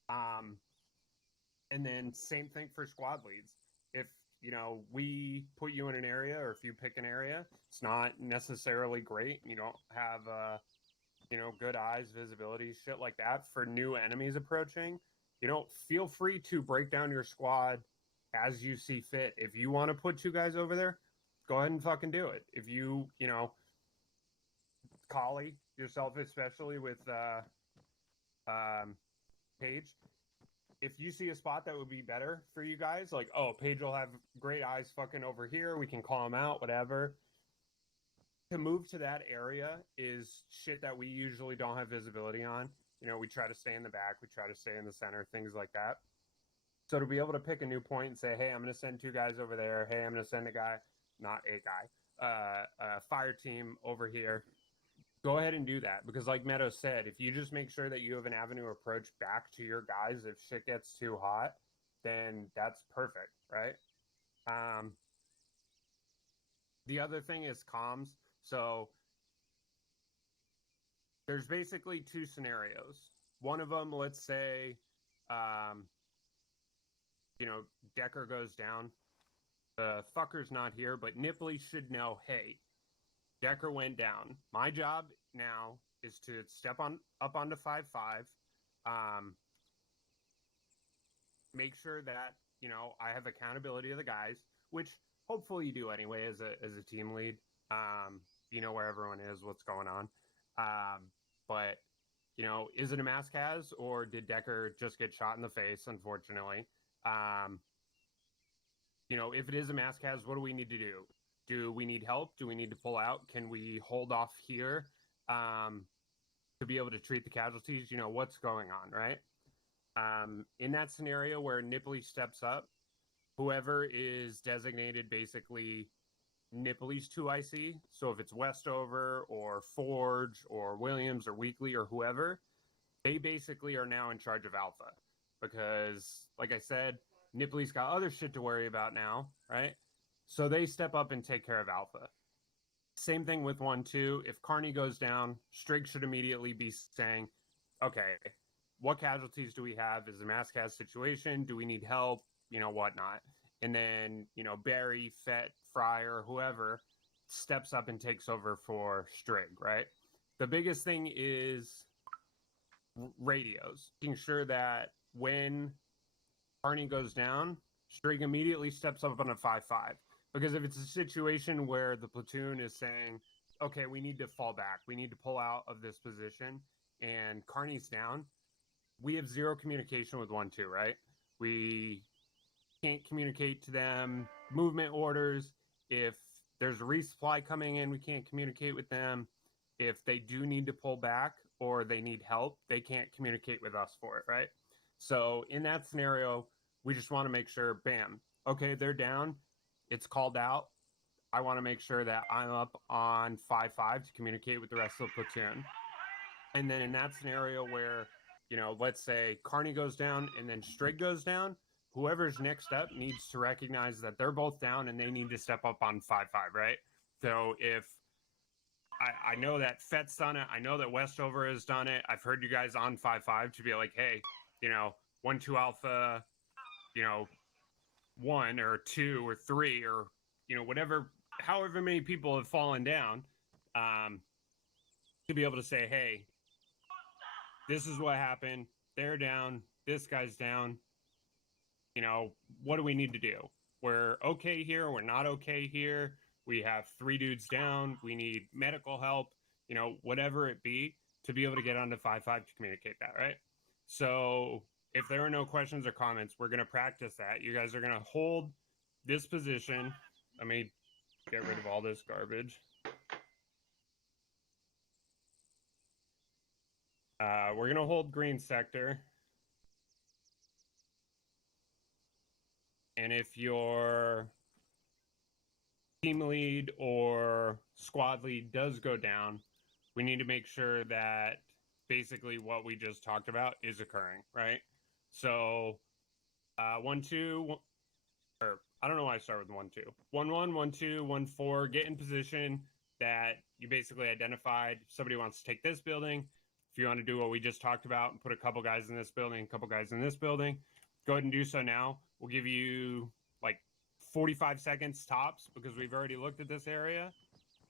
And then same thing for squad leads. If, we put you in an area, or if you pick an area, it's not necessarily great, you don't have, good eyes, visibility, shit like that for new enemies approaching, feel free to break down your squad as you see fit. If you want to put 2 guys over there, go ahead and fucking do it. If you, Collie, yourself especially with Paige, if you see a spot that would be better for you guys, like, oh, Paige will have great eyes fucking over here, we can call him out, whatever. To move to that area is shit that we usually don't have visibility on. We try to stay in the back, we try to stay in the center, things like that. So to be able to pick a new point and say, hey, I'm going to send 2 guys over there. Hey, I'm going to send a guy, not a guy, a fire team over here. Go ahead and do that. Because like Meadows said, if you just make sure that you have an avenue approach back to your guys if shit gets too hot, then that's perfect, right? The other thing is comms. So there's basically 2 scenarios. One of them, let's say, Decker goes down. The fucker's not here, but Nipley should know, hey, Decker went down. My job now is to step up onto 5-5, make sure that, I have accountability of the guys, which hopefully you do anyway as a team lead. You know where everyone is, what's going on. But, is it a mass cas, or did Decker just get shot in the face, unfortunately? If it is a mass cas, what do we need to do? Do we need help? Do we need to pull out? Can we hold off here to be able to treat the casualties? What's going on, right? In that scenario where Nipley steps up, whoever is designated basically Nipley's 2IC, so if it's Westover or Forge or Williams or Weekly or whoever, they basically are now in charge of Alpha. Because, like I said, Nipley's got other shit to worry about now, right? So they step up and take care of Alpha. Same thing with 1-2. If Carney goes down, Strigt should immediately be saying, okay, what casualties do we have? Is it a mass cas situation? Do we need help? Whatnot. And then, Barry, Fett, Fryer, whoever steps up and takes over for Strigt, right? The biggest thing is radios. Making sure that when Carney goes down, Strigt immediately steps up on a 5-5. Because if it's a situation where the platoon is saying, okay, we need to fall back, we need to pull out of this position, and Carney's down, we have 0 communication with 1-2, right? We can't communicate to them movement orders. If there's a resupply coming in, we can't communicate with them. If they do need to pull back or they need help, they can't communicate with us for it, right? So in that scenario, we just want to make sure, bam, okay, they're down, it's called out. I want to make sure that I'm up on 5-5 to communicate with the rest of the platoon. And then in that scenario where, let's say Carney goes down and then Strigt goes down, whoever's next up needs to recognize that they're both down and they need to step up on 5-5, right? So if I know that Fett's done it, I know that Westover has done it, I've heard you guys on 5-5 to be like, hey, 1-2 Alpha, 1 or 2 or 3 or, whatever, however many people have fallen down, to be able to say, hey, this is what happened. They're down. This guy's down. You know, what do we need to do? We're okay here. We're not okay here. We have 3 dudes down. We need medical help, you know, whatever it be, to be able to get onto 5-5 to communicate that, right? So if there are no questions or comments, we're going to practice that. You guys are going to hold this position. Let me get rid of all this garbage. We're going to hold green sector. And if your team lead or squad lead does go down, we need to make sure that basically what we just talked about is occurring, right? So 1-2, or I don't know why I start with 1-2. 1-1, 1-2, 1-4, get in position that you basically identified. Somebody wants to take this building. If you want to do what we just talked about and put a couple guys in this building, a couple guys in this building, go ahead and do so now. We'll give you like 45 seconds tops because we've already looked at this area.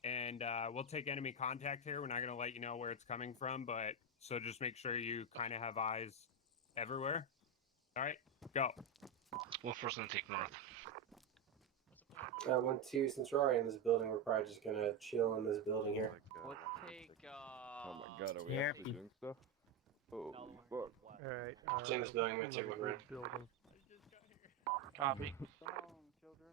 And we'll take enemy contact here. We're not going to let you know where it's coming from, but so just make sure you kind of have eyes everywhere. All right, go. We'll first take north. 1-2, since we're already in this building, we're probably just gonna chill in this building here. Let's take, Oh my god, are we actually doing stuff? Holy fuck. Alright, Stay in this building, I'm gonna take one round. building. Copy. Come on, children.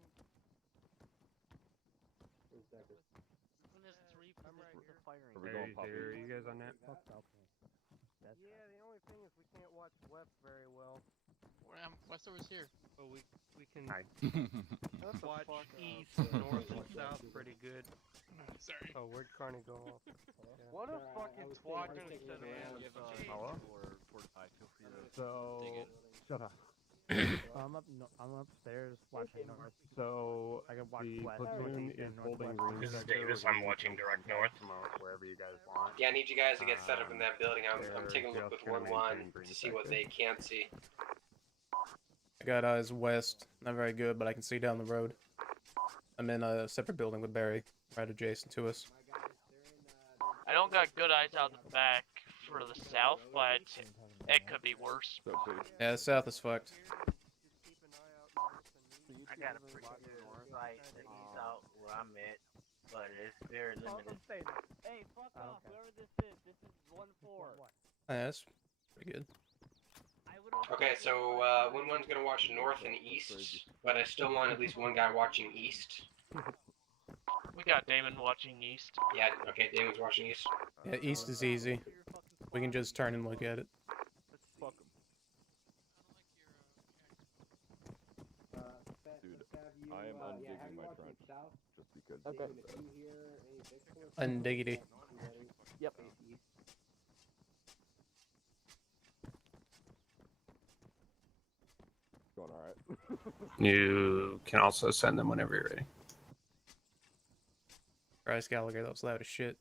Are we going pop Are you guys on that? Yeah, the only thing is we can't watch west very well. West over's here. But we can Hi. watch east, north, and south pretty good. Sorry. Oh, where'd Carney go off? What a fucking squadron thinking instead of man. Hello? Or 45, feel free to So, dig it. shut up. I'm upstairs watching north. So, I can watch the west. platoon east, is and holding northwest. green This is sector. Davis, We're I'm gonna watching take direct contact north. from wherever you guys want. Yeah, I need you guys to get set up in that building. I'm They're taking a look with just gonna 1-1 maintain green to see what sector. they can't see. I got eyes west. Not very good, but I can see down the road. I'm in a separate building with Barry, right adjacent to us. I don't got good eyes out the back for the south, but it could be worse. So, please. Yeah, the south is fucked. I got a pretty good sight to the south where I'm at, but it's very limited. Hey, fuck off, whoever this is. This is 1-4. Yeah, that's pretty good. Okay, so 1-1's gonna watch north and east, but I still want at least one guy watching east. We got Damon watching east. Yeah, okay, Damon's watching east. Yeah, east is easy. We can just turn and look at it. Dude, I am undigging my trench. Just because. Okay. Undiggity. Yep. Going alright. You can also send them whenever you're ready. Christ, Gallagher, that was loud as shit.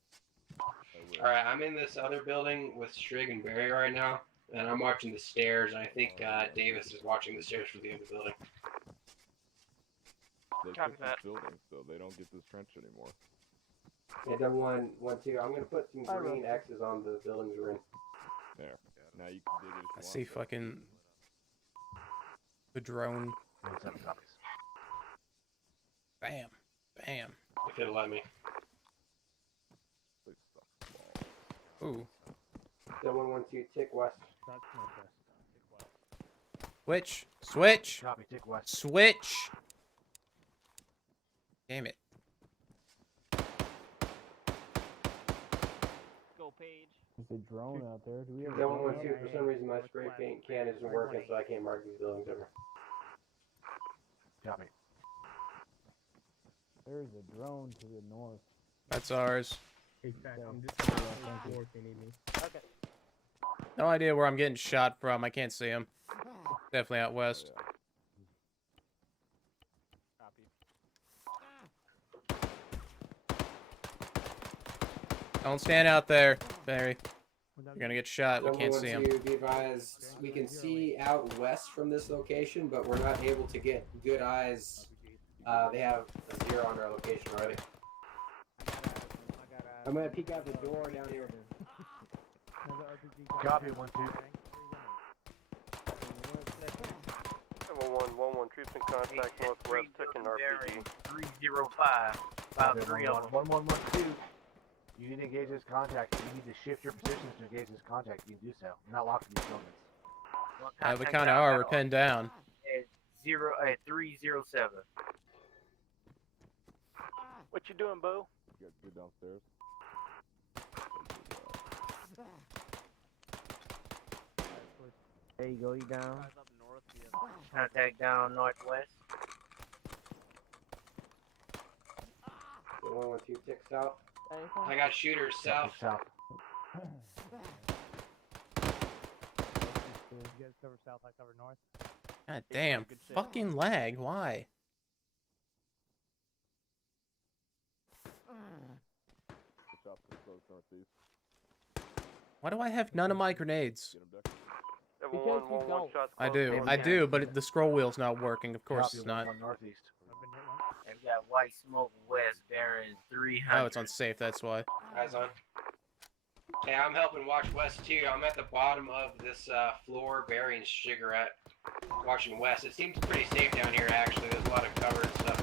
Alright, I'm in this other building with Strigt and Barry right now, and I'm watching the stairs, and I think Davis is watching the stairs for the other building. They Copy fixed that. this building, so they don't get this trench anymore. Yeah, double 1-1-2. I'm gonna put some green X's on the buildings we're in. There. Now you can dig it if you I want. see fucking the drone. Bam. Bam. If it'll let me. Please suck the ball. Ooh. Double 1-1-2, tick west. Switch. Switch. Copy, tick west. Switch. Damn it. Go, Page. There's a drone out there. Do we have Double 1-1-2, for some reason my spray paint can isn't working, so I can't mark these buildings ever. Copy. There's a drone to the north. That's ours. Exactly. I'm just going to if you need me. Okay. No idea where I'm getting shot from. I can't see him. Definitely out west. Don't stand out there, Barry. You're gonna get shot. We can't see him. 1-1-2, be advised, we can see out west from this location, but we're not able to get good eyes. They have a 0 on our location already. I'm gonna peek out the door down here. Copy 1-2. 7-1-1-1, troops in contact northwest, taking RPG. 305. About 3 of them. 1-1-1-2. You need to engage this contact. You need to shift your positions to engage this contact. You can do so. You're not locked in these buildings. We kind of are. We're pinned down. 307. What you doing, Bo? You guys go downstairs. There you go, you down. Contact down northwest. 1-1-2 tick south. I got shooters south. South. You guys cover south, I cover north. God damn. Fucking lag. Why? The shop is close northeast. Why do I have none of my grenades? Get him, Deck. 7-1-1-1, shots I close. do, but the scroll wheel's not working. Of course it's not. Northeast. And we got white smoke west, bearing 300. Oh, it's unsafe, that's why. Eyes on. Hey, I'm helping watch west too. I'm at the bottom of this floor, burying cigarette, watching west. It seems pretty safe down here actually. There's a lot of cover and stuff.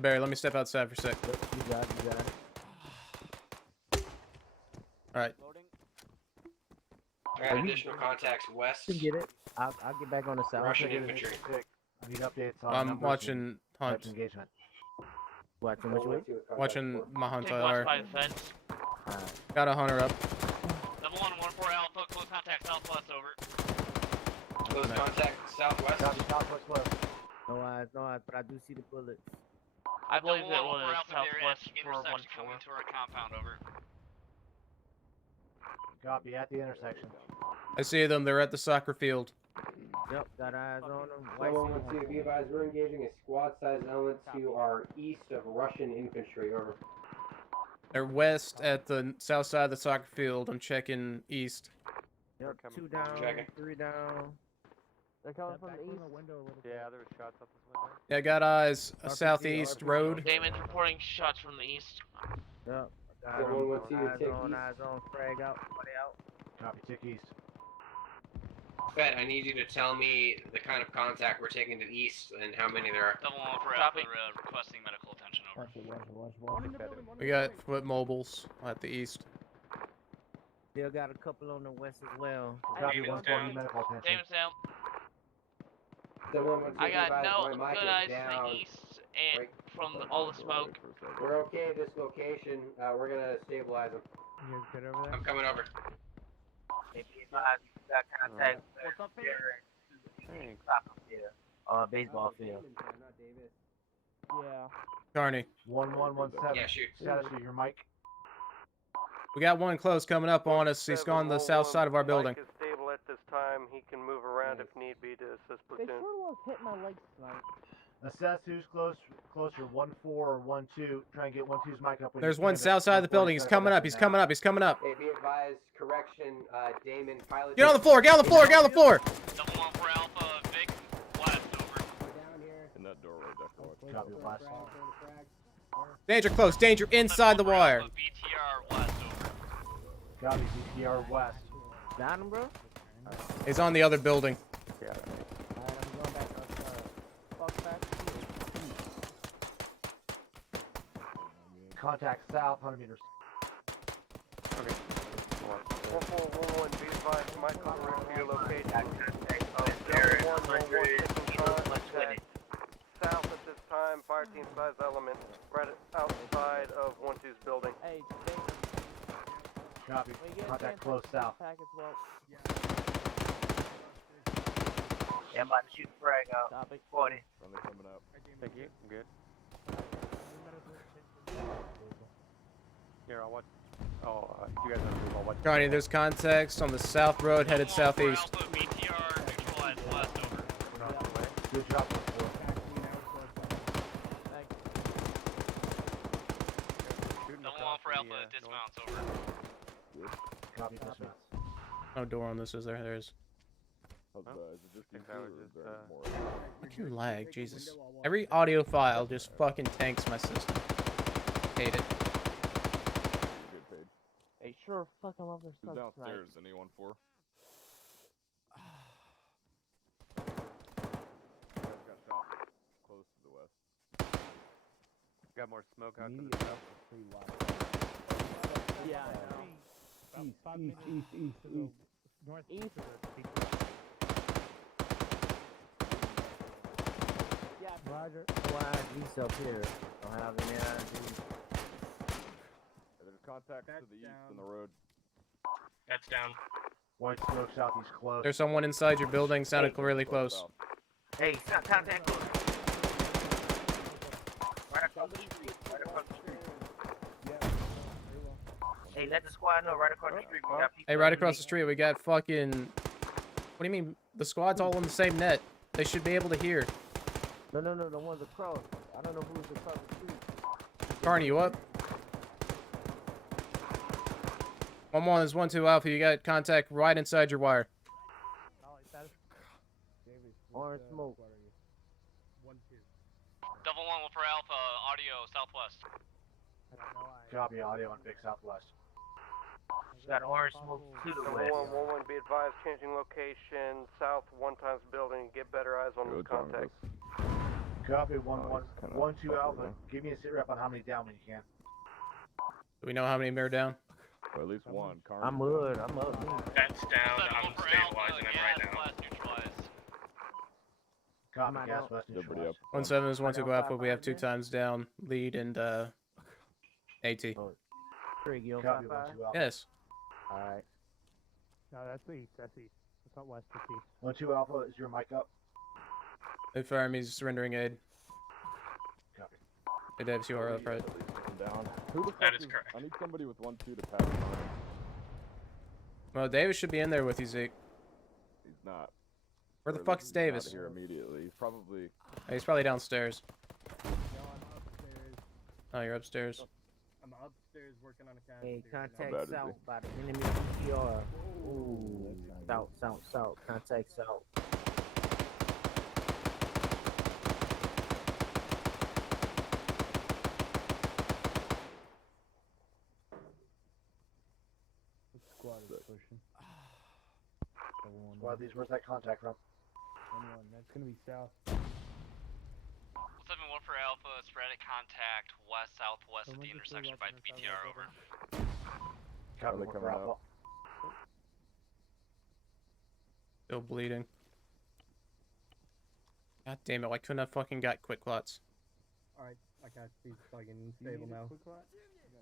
Barry, let me step outside for a sec. You got it, you got it. Alright. I got additional contacts west. Get it. I'll get back on the south. Russian infantry. I need updates on I'm numbers watching and Hunt. types of engagement. Watching which way? Watching my Hunt Take watch IR. by the fence. Got a hunter up. 7-1-1-4 Alpha, close contact southwest, over. Close contact southwest. Southwest close. No eyes, but I do see the bullets. I believe it 7-1-1-4 was Alpha, southwest near for intersection 1-4. coming to our compound, over. Copy at the intersection. I see them. They're at the soccer field. Yep, got eyes on them. 1-1-2, be advised, we're engaging a squad-sized element to our east of Russian infantry, over. They're west at the south side of the soccer field. I'm checking east. Yep, 2 down, Checking. 3 down. They're coming from the east. Yeah, there was shots out this window. Yeah, I got eyes. Southeast road. Damon's reporting shots from the east. Yep. So 1-1-2, tick Eyes on, frag out, buddy out. Copy, tick east. Bet, I need you to tell me the kind of contact we're taking to the east and how many there are. 7-1-4 Alpha, requesting medical attention, over. We got foot mobiles at the east. Still got a couple on the west as well. Copy Damon's 1-4, down. medical attention. Damon's down. So 1-1-2, I got advised, no my mic good is eyes down. from the east and from all the smoke. We're okay at this location. We're gonna stabilize them. You guys good over there? I'm coming over. Maybe advised you got contact with bearing soccer field. Baseball field. Yeah. Carney. 1-1-1-7. Yeah, shoot. Status of your mic. We got one close coming up on us. He's gone to the south side of our building. Mike is stable at this time. He can move around if need be to assist They platoon. sort of hit my legs tonight. Assess who's closer, 1-4 or 1-2. Try and get 1-2's mic up. When There's you one stand south side of the before building. you He's start coming up. He's now. coming up. He's coming up. Hey, be advised, correction, Damon, pilot. Get on the floor. Get on the floor. Get on the floor. 7-1-4 Alpha, Vic, west, over. In that doorway, Deck. Watch. Copy, last. Danger close. Danger inside the 7-1-4 wire. Alpha, BTR, west, over. Copy, BTR west. Got him, bro? He's on the other building. Alright, I'm going back outside. Fuck back. Contact south, 100 meters. 1-4-1-1, be advised, Michael, for your location. Bearing 7-1-1-1, 100 contact south at this time, fire team size element, right outside of 1-2's building. Hey, Copy. Contact close south. pack as well. Yeah, I'm about to shoot the frag out. Topic. 40. Friendly coming up. Thank you. I'm good. Here, I'll watch. Oh, you guys don't move. I'll watch. Carney, there's context on the south road headed 7-1-4 southeast. Alpha, BTR, neutralized west, over. Good job, 1-4. 7-1-4 Alpha, dismounts, over. Copy, dismount. No door on this, is there? There is. How's that? Is it just you think that two, was or is just, there more? Fucking lag, Jesus. Every audio file just fucking tanks my system. Hate it. Good other Who's suspect. downstairs? Anyone for? Guys got shot close to the west. Got more smoke out to the Immediately south. up the tree line. Yeah, I know. East. Northeast of the peak. Yeah, Roger. Why east up here? Don't have any ideas. There's contact to the east on the road. That's down. White smoke southeast close. There's someone inside your building. Sounded really close. South. Hey, stop contact close. Right across the street. Right across the street. Hey, let the squad know right across the street. We got people. Hey, right across the street, we got fucking. What do you mean? The squad's all in the same net. They should be able to hear. No, the ones across. I don't know who's across the street. Carney, you up? 1-1 is 1-2 Alpha. You got contact right inside your wire. Orange smoke. Double one for Alpha, audio, southwest. Copy audio on big southwest. Got orange smoke to the west. 111, be advised, changing location, south 1 times building, get better eyes on Road's the on contact. us. Copy 1-1. kinda 1-2 fucked Alpha. with Give me a sit rep on how many down when you can. Do we know how many are down? Or at least one. Carnage I'm down. good. I'm up. That's down. I'm One for stabilizing Alpha, him right now. blast neutralized. Copy Am I gas down? west Everybody neutralized. up. 1-7 is 1-2 Alpha. We have 2 times down. Lead and AT. Trig, you on Copy 5-5? 1-2 Alpha. Yes. Alright. No, that's east. That's east. It's not west. It's east. 1-2 Alpha, is your mic up? They fire me surrendering aid. Copy. Hey, Davis, you are up, right? Down. Who the fuck That is correct. I need somebody with 1-2 to pass it on. Well, Davis should be in there with you, Zeke. He's not. Where the Or at fuck least is he's not Davis? here immediately. He's probably. He's probably downstairs. Oh, you're upstairs. I'm upstairs working on a cat. Hey, bad contact is south he? by the enemy PCR. Ooh, south. Contact south. Squad is pushing. Squad, these, where's that contact from? 1-1. That's gonna be south. 7-1 for Alpha, sporadic contact west-southwest of the intersection by the BTR, over. Copy they 1 coming for Alpha. out? Still bleeding. God damn it, why couldn't I fucking got quick clots? Alright, I got these fucking stable now.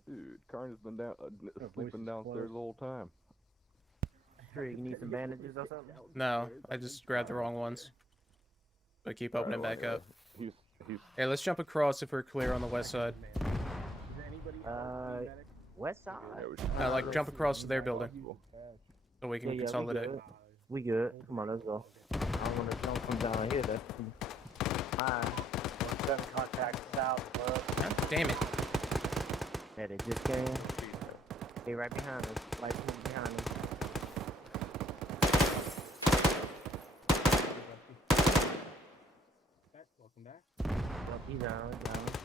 Dude, Carnage's been down, sleeping downstairs the whole time. Trig, you need some bandages or something? No, I just grabbed the wrong ones. But keep opening back up. He's. Hey, let's jump across if we're clear on the west side. West side? Like jump across to their building. So we can Yeah, consolidate. we good. Come on, let's go. I don't want to jump from down here. That's too high. 1-7 contact south. God damn it. Yeah, they just came. They right behind us. Light smoke behind us. Welcome back. Yep, he's down.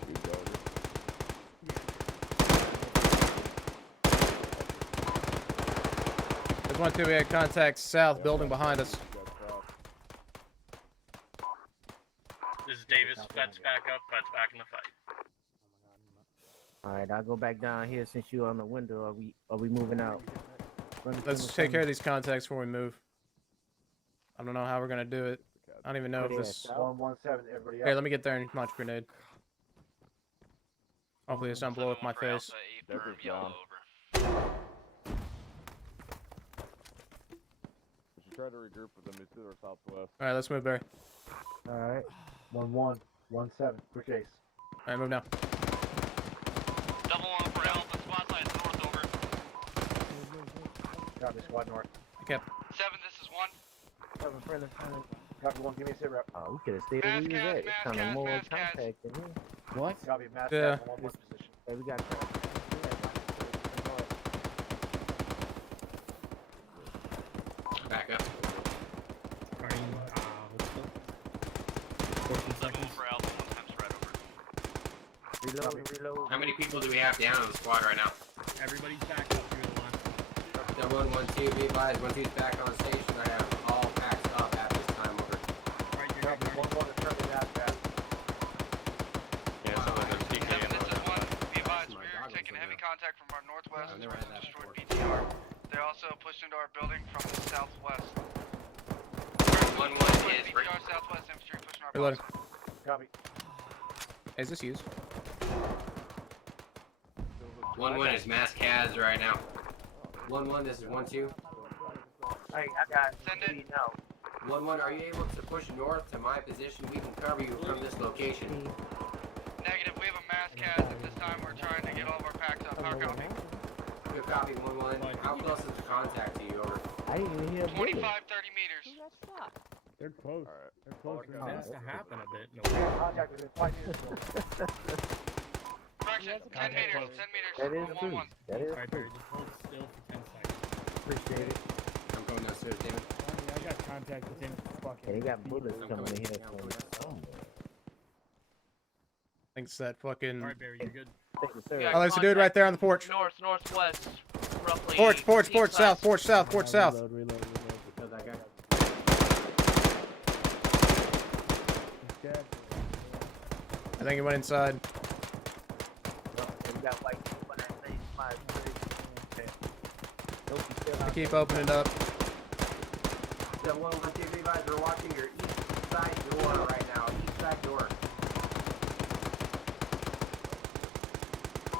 Good dog. There's 1-2, we had contact south building behind us. This is Davis. Fed's back up. Fed's back in the fight. Alright, I'll go back down here since you're on the window. Are we moving out? Let's take care of these contacts before we move. I don't know how we're gonna do it. I don't even know if this. 1-1-7, everybody up. Here, let me get there and launch a grenade. Hopefully this don't blow up my face. Deckard's down. We should try to regroup with them. He's to our southwest. Alright, let's move, Barry. Alright. 1-1, 1-7, quick ace. Alright, move now. Double one for Alpha, squad side north, over. Copy squad north. Okay. 7, this is 1. Friendly. Copy 1, give me a sit rep. Oh, we could have stayed where we was at. It's kind of more contact than here. What? Copy mass Yeah. gas in 1-1 position. Hey, we got Back up. 7 for Alpha, 1 times spread, over. reload. How many people do we have down on the squad right now? Everybody's back up. You're the one. So 112, be advised, 112's back on station. I have all packs up at this time. Over. Copy. 1-1 is currently at that. Yeah, some of those DK This ammo. is one. Be advised, My we're goggles taking in heavy there. contact from our northwest I've as never far as had that destroyed before. BTR. They also pushed into our building from the southwest. 1-1 is BTR southwest infantry pushing our Reloading. box. Copy. Is this used? 1-1 is mass Kaz right now. 1-1, this is 1-2. Hey, I got Send it. now. 1-1, are you able to push north to my position? We can cover you from this location. Negative, we have a mass cast at this time. We're trying to get all of our packs up. How copy? Good copy, 1-1. How close is the contact to you? Over. I didn't even hear a 25, 30 bullet. meters. They're close. Alright. They're close. Oh, Tends to that's happen a bit. We have contact within 5 meters. Correction, 10 meters, 10 meters. That is 1-1. true. That is Alright, true. Barry, just hold still for 10 seconds. Appreciate it. I'm going downstairs, David. I got contact with him. Yeah, they got bullets I'm coming in coming. here I'm from coming. somewhere. I think it's that fucking. Alright, Barry, you're good. Thank you, sir. Yeah. Oh, there's a dude right there on the porch. Northwest, roughly. Porch, east side. south, porch, south. Reload. Kill that guy. I think he went inside. We got white people in that same spot. Nope, he's still I out keep there. opening it up. So 1-1, be advised, we're watching your east side door right now. East side door.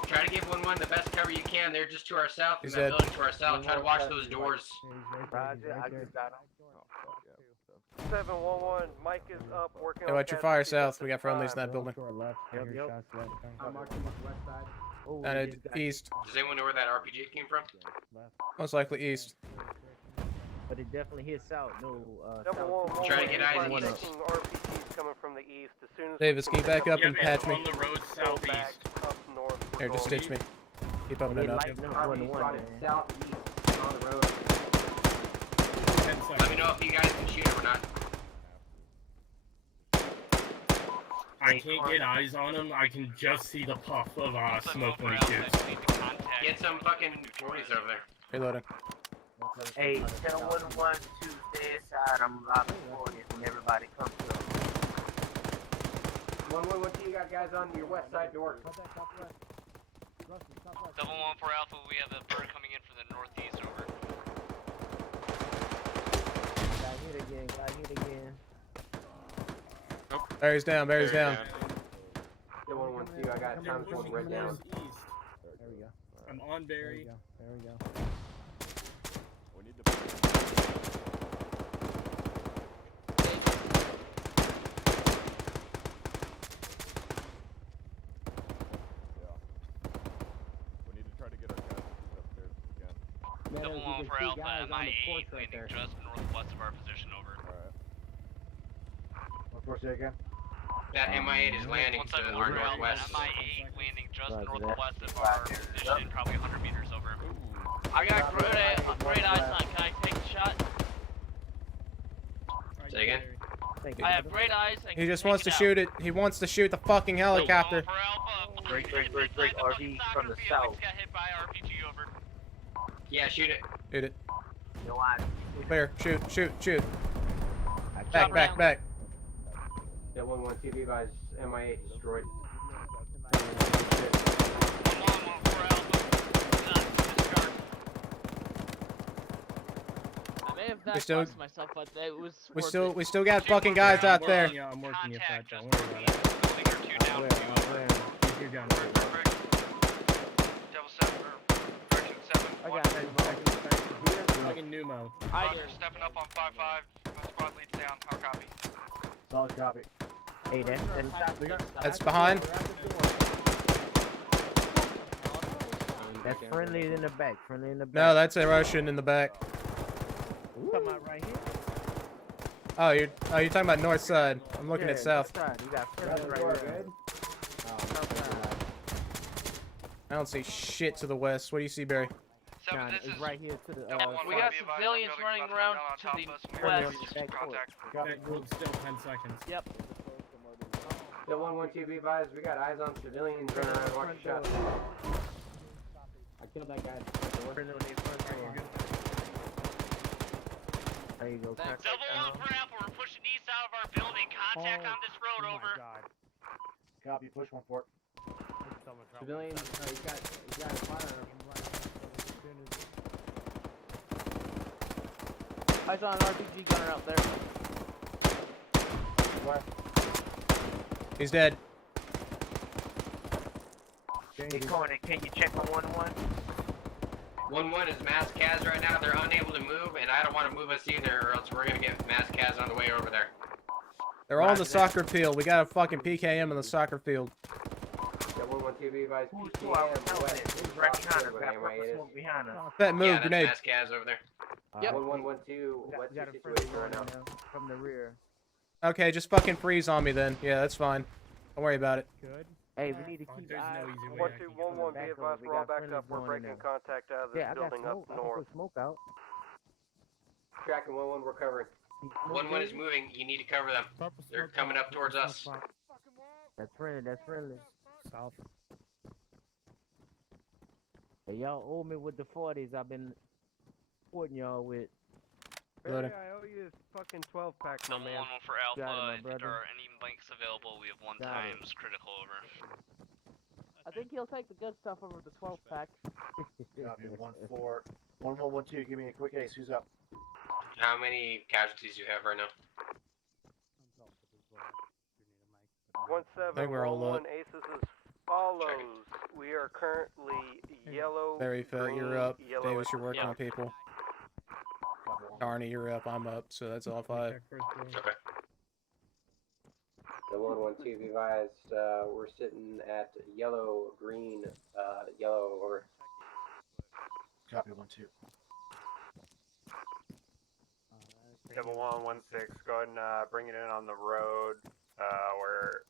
Try to give 1-1 the best cover you can. They're just to our south. In He's that dead. building to our south. Try to watch those doors. Roger, I just got him. 711, Mike is up working Hey, on watch your fire casualties at south. We this got friendlies in time. that building. To our left. I Yep, hear yep. shots left. I'm marking the west side. Oh, Down we to just got east. Does anyone know where that RPG came from? Most likely east. But it definitely hit south. No, Number south. 1, Trying to get eyes we're east. taking RPGs coming from the east. As soon as Davis, we can you back up pick and Yeah, patch man, me? on the road go back southeast. up north. Here, just stitch me. Keep opening They it up. lighting up RV 1-1, spotted man. southeast on the road. 10 Let me seconds. know if you guys can shoot him or not. I can't get eyes on him. I can just see the puff of smoke when he shoots. Get some fucking 40s over there. Reloading. Hey, 1011, Tuesday side. I'm locking for you, and everybody come to us. 1-1, what do you got guys on your west side door? Double 1 for Alpha, we have a bird coming in from the northeast over. Got hit again. Barry's down, Barry's down. Still 1-1, I got time to red down. There we go. I'm on There Barry. we go. There we go. We need to. We need to try to get our casualties upstairs if we can. Double Meadows, you 1 can for see Alpha, guys on the MI8, porch right landing there. just northwest of our position over. Alright. What force it again? That MI8 is landing 1 to second, our for Alpha, northwest. MI8 landing just Roger that. northwest of our position, probably 100 meters over. I got great eyesight. Can I take a shot? Say again? Thank you. I have great eyes. I He can just take wants it to out. shoot it. He wants to shoot the fucking helicopter. For Alpha, Great, right great, inside great, the fucking RV soccer from the field, south. just got hit by RPG over. Yeah, shoot it. Shoot it. No eyes. Clear. Shoot. I Back, got back, back. Still 1-1, TV by MI8 destroyed. 1 for Alpha. Discard. I may have We not still- crossed myself, but it was. We still got fucking guys out there. I'm working you, Fat. Contact just Don't worry about it. building or 2 down. Keep your gun. Perfect. Double 7, or correction 7. I One. got it. Fucking Numo. Roger, stepping up on 5-5. My squad leads down. How copy? Solid copy. Hey, That's behind. that's friendly in the back. Friendly in the back. No, that's a Russian in the back. Come out right here. Oh, you're talking about north side. I'm looking Yeah, at south. north side. You got friendly right here. I don't see shit to the west. What do you see, Barry? 7, Nah, this it's is right here to the. We got civilians running around to the west. Contact. That group still 10 seconds. Yep. Still 1-1, TV advised. We got eyes on civilians running around. Watch your shots. I killed that guy. Friendly on the front door. There you go. Crack Double off ramp, we're pushing east out of our building. Contact on this road, over. Copy, push 1-4. Civilian, he's got a fire. Eyes on an RPG gunner out there. Where? He's dead. Hey, Corner, can you check on 1-1? 1-1 is mass Kaz right now. They're unable to move, and I don't want to move us either, or else we're gonna get mass Kaz on the way over there. They're all in the soccer field. We got a fucking PKM in the soccer field. Yeah, 1-1 TV advise Who's PKM. Who's right behind us? Got purple smoke behind us. That move, Yeah, that's grenade. mass Kaz over there. Yep. 1112. We What's got your a friendly situation right now? from the rear. Okay, just fucking freeze on me then. Yeah, that's fine. Don't worry about it. Good. Hey, we need to keep There's eyes. no easy way. 1211, be advised, we're all backed up. We're breaking contact out of this Yeah, I got building smoke. up I can north. put smoke out. Tracking 1-1, we're covering. 1-1 is moving. You need to cover them. They're coming up towards us. That's friendly. That's friendly. South. Hey, y'all owe me with the 40s. I've been supporting y'all with. Loading. I owe you fucking 12 pack, my Double man. 1 for Got it, Alpha. my If brother. there are any blanks available, we have 1 Got it. times critical over. I think he'll take the good stuff over the 12 pack. Copy, 1-4. 1112, give me a quick ace. Who's up? How many casualties do you have right now? 1711 aces as follows. We are currently yellow. Very fat, green, you're up. yellow Davis, at you're the working on start. people. Darnie, you're up. I'm up. So that's all 5. Okay. The 112 be advised, we're sitting at yellow, green, yellow, over. Copy, 1-2. Double 116. Go ahead and bring it in on the road. Where.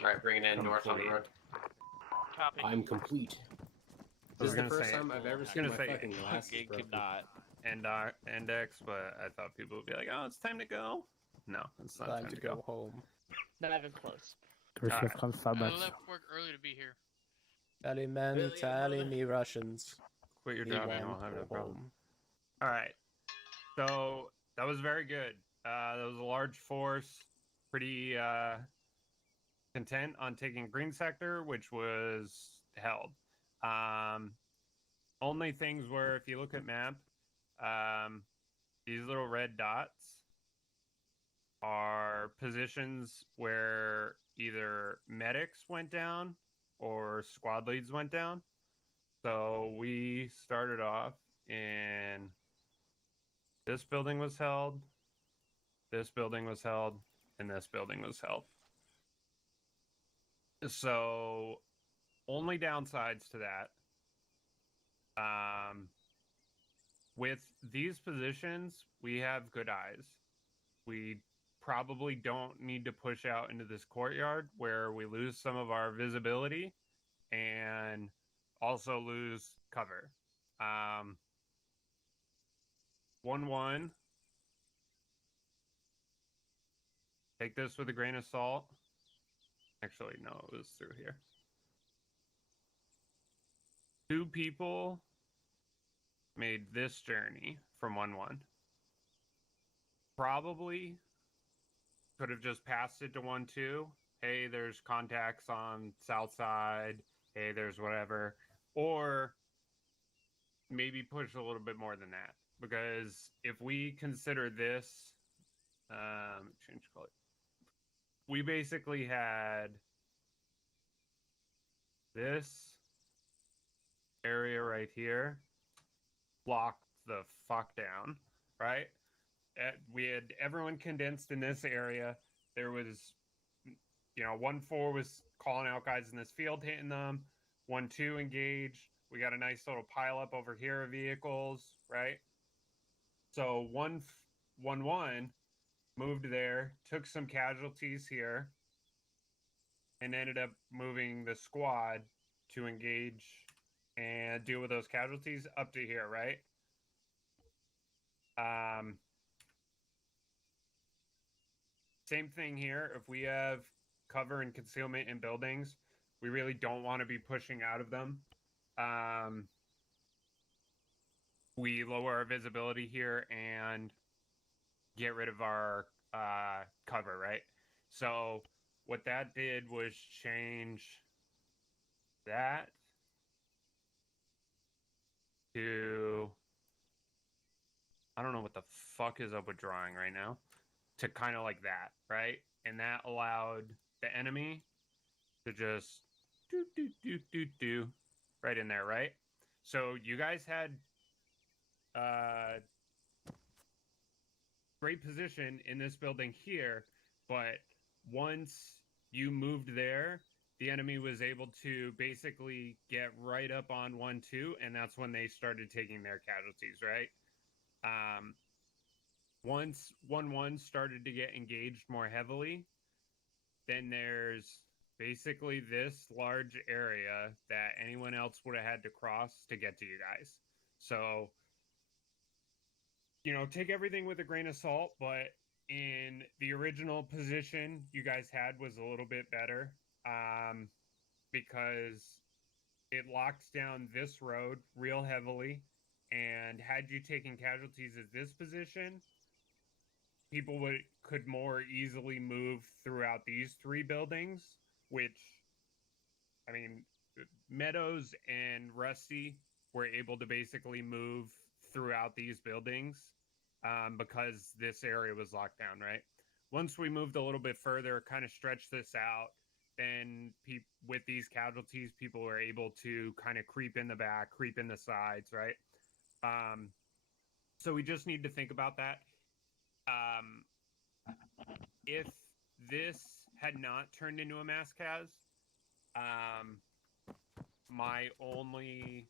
All right, bring it in north on the road. Copy. I'm complete. I was This is the gonna first say- time I've ever I was seen gonna my say- fucking glasses It broken. could not. Index, but I thought people would be like, "Oh, it's time to go." No, it's not Time to go home. Not even close. Christmas comes so I much. left work early to be here. Tally men, tally me Russians. Quit your We job, and want we'll have to no go problem. home. All right. So that was very good. That was a large force. Pretty content on taking green sector, which was held. Only things were, if you look at map, these little red dots are positions where either medics went down or squad leads went down. So we started off in this building was held, this building was held, and this building was held. So only downsides to that. With these positions, we have good eyes. We probably don't need to push out into this courtyard where we lose some of our visibility and also lose cover. 1-1. Take this with a grain of salt. Actually, no, it was through here. 2 people made this journey from 1-1. Probably could have just passed it to 1-2. Hey, there's contacts on south side. Hey, there's whatever. Or maybe push a little bit more than that. Because if we consider this, change color. We basically had this area right here locked the fuck down, right? We had everyone condensed in this area. There was, 1-4 was calling out guys in this field, hitting them. 1-2 engaged. We got a nice little pile up over here of vehicles, right? So 1-1 moved there, took some casualties here, and ended up moving the squad to engage and deal with those casualties up to here, right? Same thing here. If we have cover and concealment in buildings, we really don't want to be pushing out of them. We lower our visibility here, and get rid of our cover, right? So what that did was change that to, I don't know what the fuck is up with drawing right now, to kind of like that, right? And that allowed the enemy to just do right in there, right? So you guys had great position in this building here, but once you moved there, the enemy was able to basically get right up on 1-2, and that's when they started taking their casualties, right? Once 1-1 started to get engaged more heavily, then there's basically this large area that anyone else would have had to cross to get to you guys. So, take everything with a grain of salt, but in the original position you guys had was a little bit better, because it locked down this road real heavily, and had you taken casualties at this position, people could more easily move throughout these three buildings, which, I mean, Meadows and Rusty were able to basically move throughout these buildings, because this area was locked down, right? Once we moved a little bit further, kind of stretched this out, then with these casualties, people were able to kind of creep in the back, creep in the sides, right? So we just need to think about that. If this had not turned into a mass cas, my only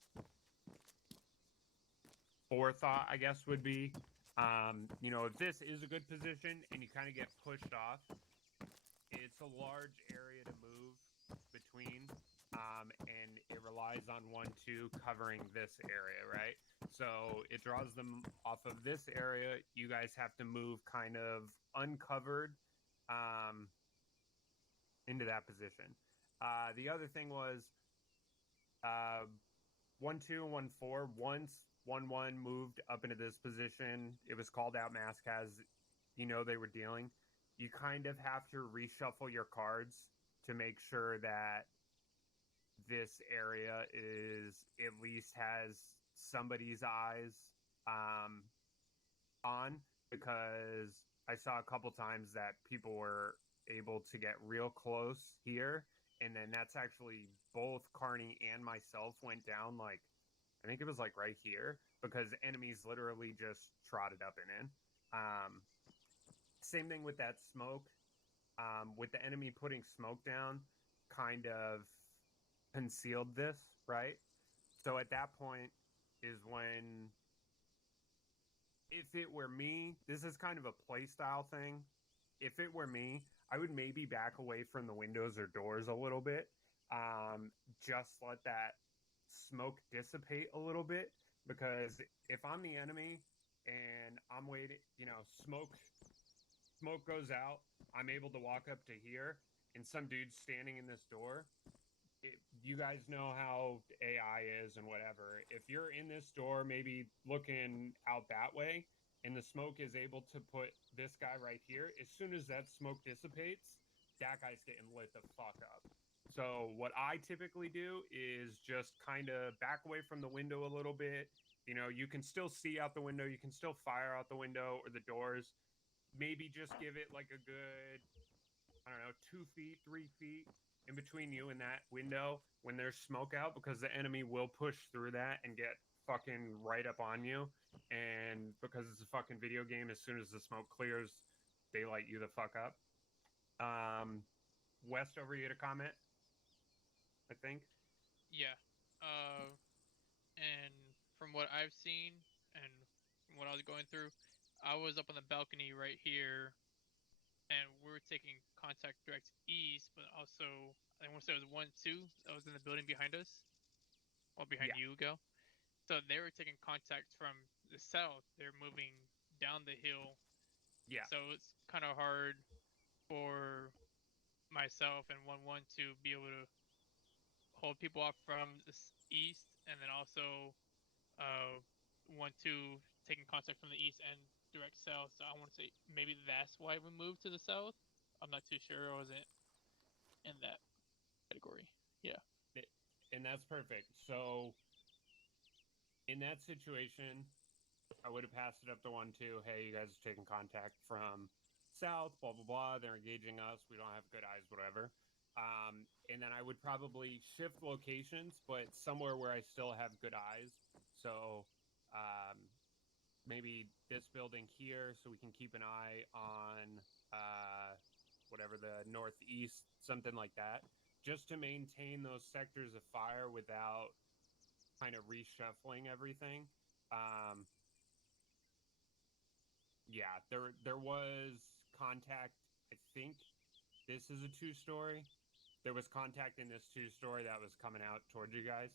forethought, I guess, would be, if this is a good position and you kind of get pushed off, it's a large area to move between, and it relies on 1-2 covering this area, right? So it draws them off of this area. You guys have to move kind of uncovered into that position. The other thing was 1-2 and 1-4. Once 1-1 moved up into this position, it was called out mass cas. They were dealing. You kind of have to reshuffle your cards to make sure that this area at least has somebody's eyes on, because I saw a couple times that people were able to get real close here, and then that's actually both Carney and myself went down, like, I think it was like right here, because enemies literally just trotted up and in. Same thing with that smoke. With the enemy putting smoke down, kind of concealed this, right? So at that point is when, if it were me, this is kind of a play style thing. If it were me, I would maybe back away from the windows or doors a little bit. Just let that smoke dissipate a little bit, because if I'm the enemy and I'm waiting, smoke goes out, I'm able to walk up to here, and some dude's standing in this door. You guys know how AI is and whatever. If you're in this door, maybe looking out that way, and the smoke is able to put this guy right here, as soon as that smoke dissipates, that guy's getting lit the fuck up. So what I typically do is just kind of back away from the window a little bit. You can still see out the window, you can still fire out the window or the doors. Maybe just give it like a good, I don't know, 2 feet, 3 feet in between you and that window when there's smoke out, because the enemy will push through that and get fucking right up on you. And because it's a fucking video game, as soon as the smoke clears, they light you the fuck up. West, over here to comment, I think. Yeah. And from what I've seen and from what I was going through, I was up on the balcony right here, and we were taking contact direct east, but also I want to say it was 1-2 that was in the building behind us, well, behind you, Go. So they were taking contact from the south. They're moving down the hill. Yeah. So it's kind of hard for myself and 1-1 to be able to hold people off from the east, and then also 1-2 taking contact from the east and direct south, so I want to say maybe that's why we moved to the south. I'm not too sure. I wasn't in that category. Yeah. And that's perfect. So, in that situation, I would have passed it up to 1-2. Hey, you guys are taking contact from south, blah, blah, blah. They're engaging us. We don't have good eyes, whatever. And then I would probably shift locations, but somewhere where I still have good eyes. So, maybe this building here, so we can keep an eye on whatever the northeast, something like that, just to maintain those sectors of fire without kind of reshuffling everything. Yeah, there was contact. I think this is a 2-story. There was contact in this 2-story that was coming out towards you guys.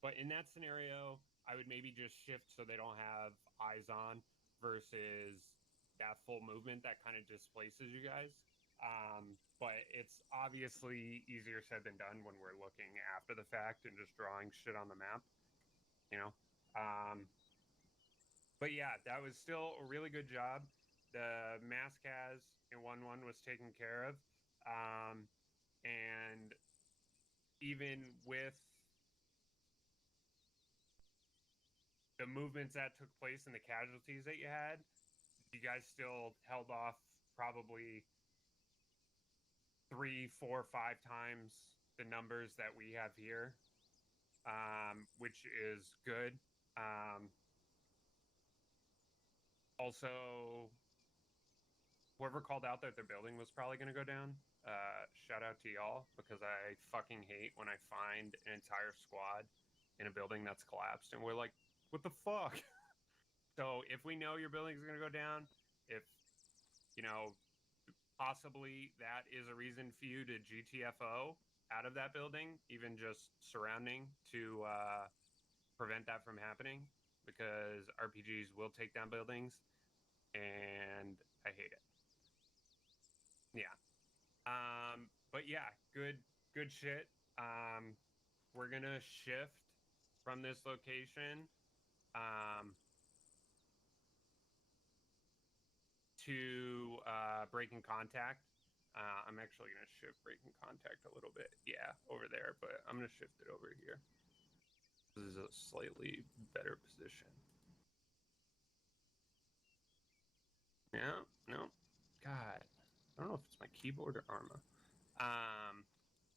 But in that scenario, I would maybe just shift so they don't have eyes on versus that full movement that kind of displaces you guys. But it's obviously easier said than done when we're looking after the fact and just drawing shit on the map, you know? But yeah, that was still a really good job. The Mascaz in 1-1 was taken care of. And even with the movements that took place and the casualties that you had, you guys still held off probably 3, 4, 5 times the numbers that we have here, which is good. Also, whoever called out that their building was probably going to go down, shout out to y'all, because I fucking hate when I find an entire squad in a building that's collapsed and we're like, what the fuck? So if we know your building is going to go down, if, you know, possibly that is a reason for you to GTFO out of that building, even just surrounding, to prevent that from happening, because RPGs will take down buildings and I hate it. Yeah. But yeah, good shit. We're gonna shift from this location to breaking contact. I'm actually gonna shift breaking contact a little bit. Yeah, over there, but I'm gonna shift it over here. This is a slightly better position. Yeah, no. God. I don't know if it's my keyboard or Arma.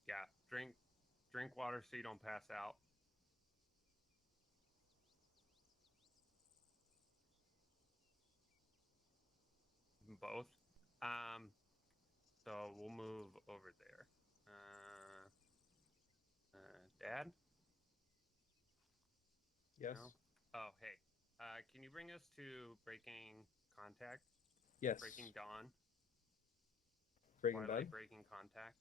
Yeah, drink water so you don't pass out. Both. So we'll move over there. Dad? Yes. No? Oh, hey. Can you bring us to breaking contact? Yes. Breaking dawn. Breaking Twilight dawn? breaking contact.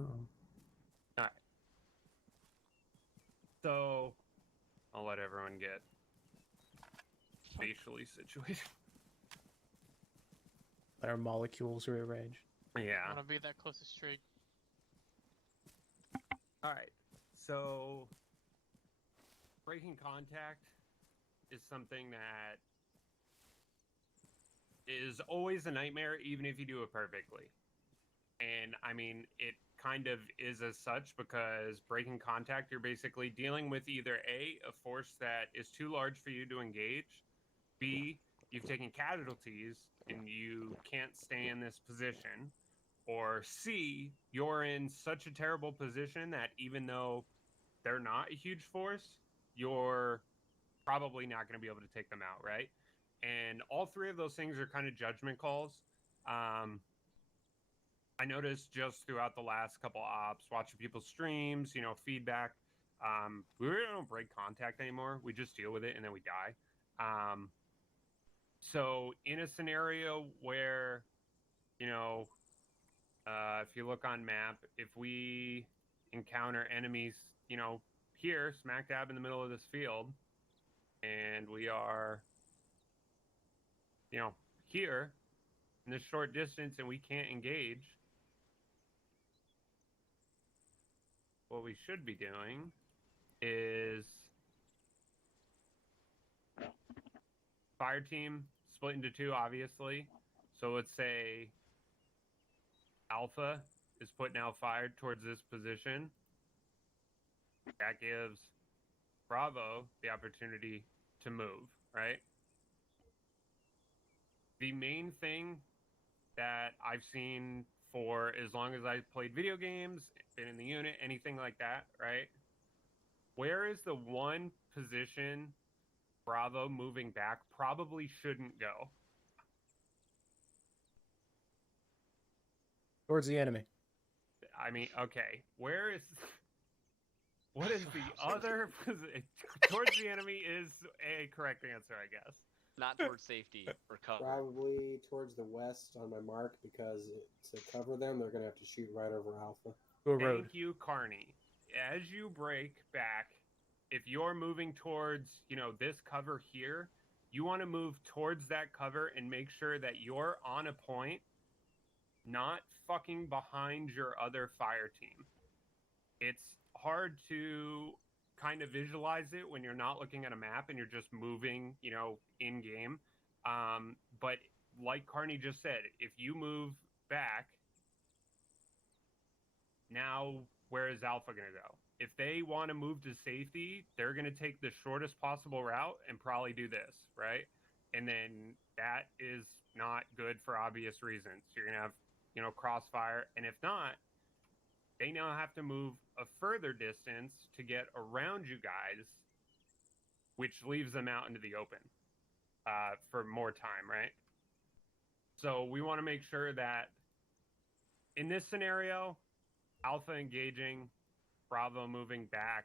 Uh-oh. Alright. So, I'll let everyone get spatially situated. Our molecules rearranged. Yeah. I want to be that close to Strigt. Alright. So, breaking contact is something that is always a nightmare, even if you do it perfectly. And I mean, it kind of is as such, because breaking contact, you're basically dealing with either A, a force that is too large for you to engage, B, you've taken casualties and you can't stay in this position, or C, you're in such a terrible position that even though they're not a huge force, you're probably not going to be able to take them out, right? And all three of those things are kind of judgment calls. I noticed just throughout the last couple ops, watching people's streams, you know, feedback, we really don't break contact anymore. We just deal with it and then we die. So in a scenario where, you know, if you look on map, if we encounter enemies, you know, here, smack dab in the middle of this field, and we are, you know, here in this short distance and we can't engage, what we should be doing is fire team split into two, obviously. So let's say Alpha is putting out fire towards this position. That gives Bravo the opportunity to move, right? The main thing that I've seen for as long as I've played video games, been in the unit, anything like that, right? Where is the one position Bravo moving back probably shouldn't go? Towards the enemy. I mean, okay, where is... What is the other position? Towards the enemy is a correct answer, I guess. Not towards safety or cover. Probably towards the west on my mark, because to cover them, they're going to have to shoot right over Alpha. To a road. Thank you, Carney. As you break back, if you're moving towards, this cover here, you want to move towards that cover and make sure that you're on a point, not fucking behind your other fire team. It's hard to kind of visualize it when you're not looking at a map and you're just moving, in game. But like Carney just said, if you move back, now where is Alpha going to go? If they want to move to safety, they're going to take the shortest possible route and probably do this, right? And then that is not good for obvious reasons. You're going to have, crossfire. And if not, they now have to move a further distance to get around you guys, which leaves them out into the open for more time, right? So we want to make sure that in this scenario, Alpha engaging, Bravo moving back,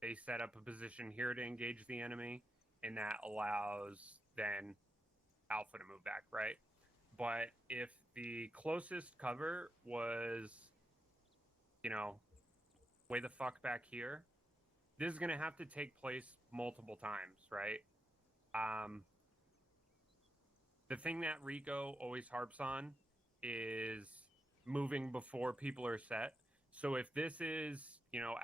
they set up a position here to engage the enemy, and that allows then Alpha to move back, right? But if the closest cover was, way the fuck back here, this is going to have to take place multiple times, right? The thing that Rico always harps on is moving before people are set. So if this is,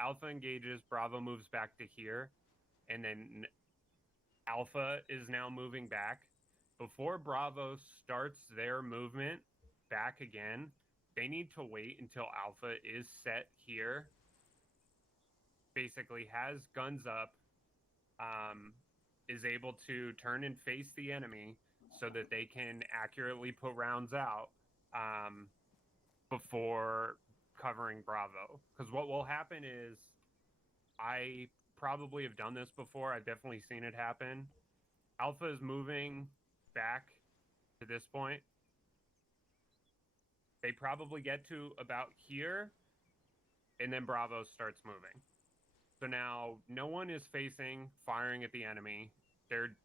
Alpha engages, Bravo moves back to here, and then Alpha is now moving back, before Bravo starts their movement back again, they need to wait until Alpha is set here, basically has guns up, is able to turn and face the enemy so that they can accurately put rounds out before covering Bravo. Because what will happen is, I probably have done this before, I've definitely seen it happen. Alpha is moving back to this point. They probably get to about here, and then Bravo starts moving. So now no one is firing at the enemy. They're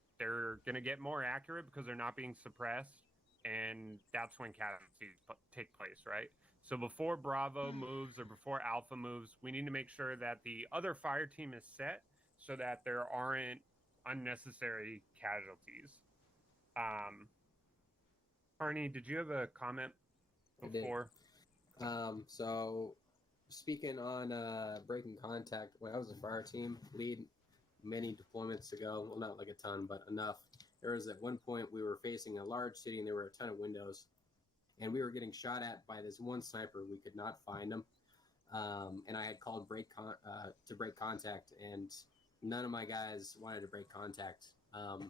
going to get more accurate because they're not being suppressed, and that's when casualties take place, right? So before Bravo moves or before Alpha moves, we need to make sure that the other fire team is set so that there aren't unnecessary casualties. Arnie, did you have a comment before? So speaking on breaking contact, when I was a fire team lead many deployments ago, well, not like a ton, but enough. There was at one point we were facing a large city and there were a ton of windows, and we were getting shot at by this one sniper. We could not find him, and I had called to break contact, and none of my guys wanted to break contact. I'm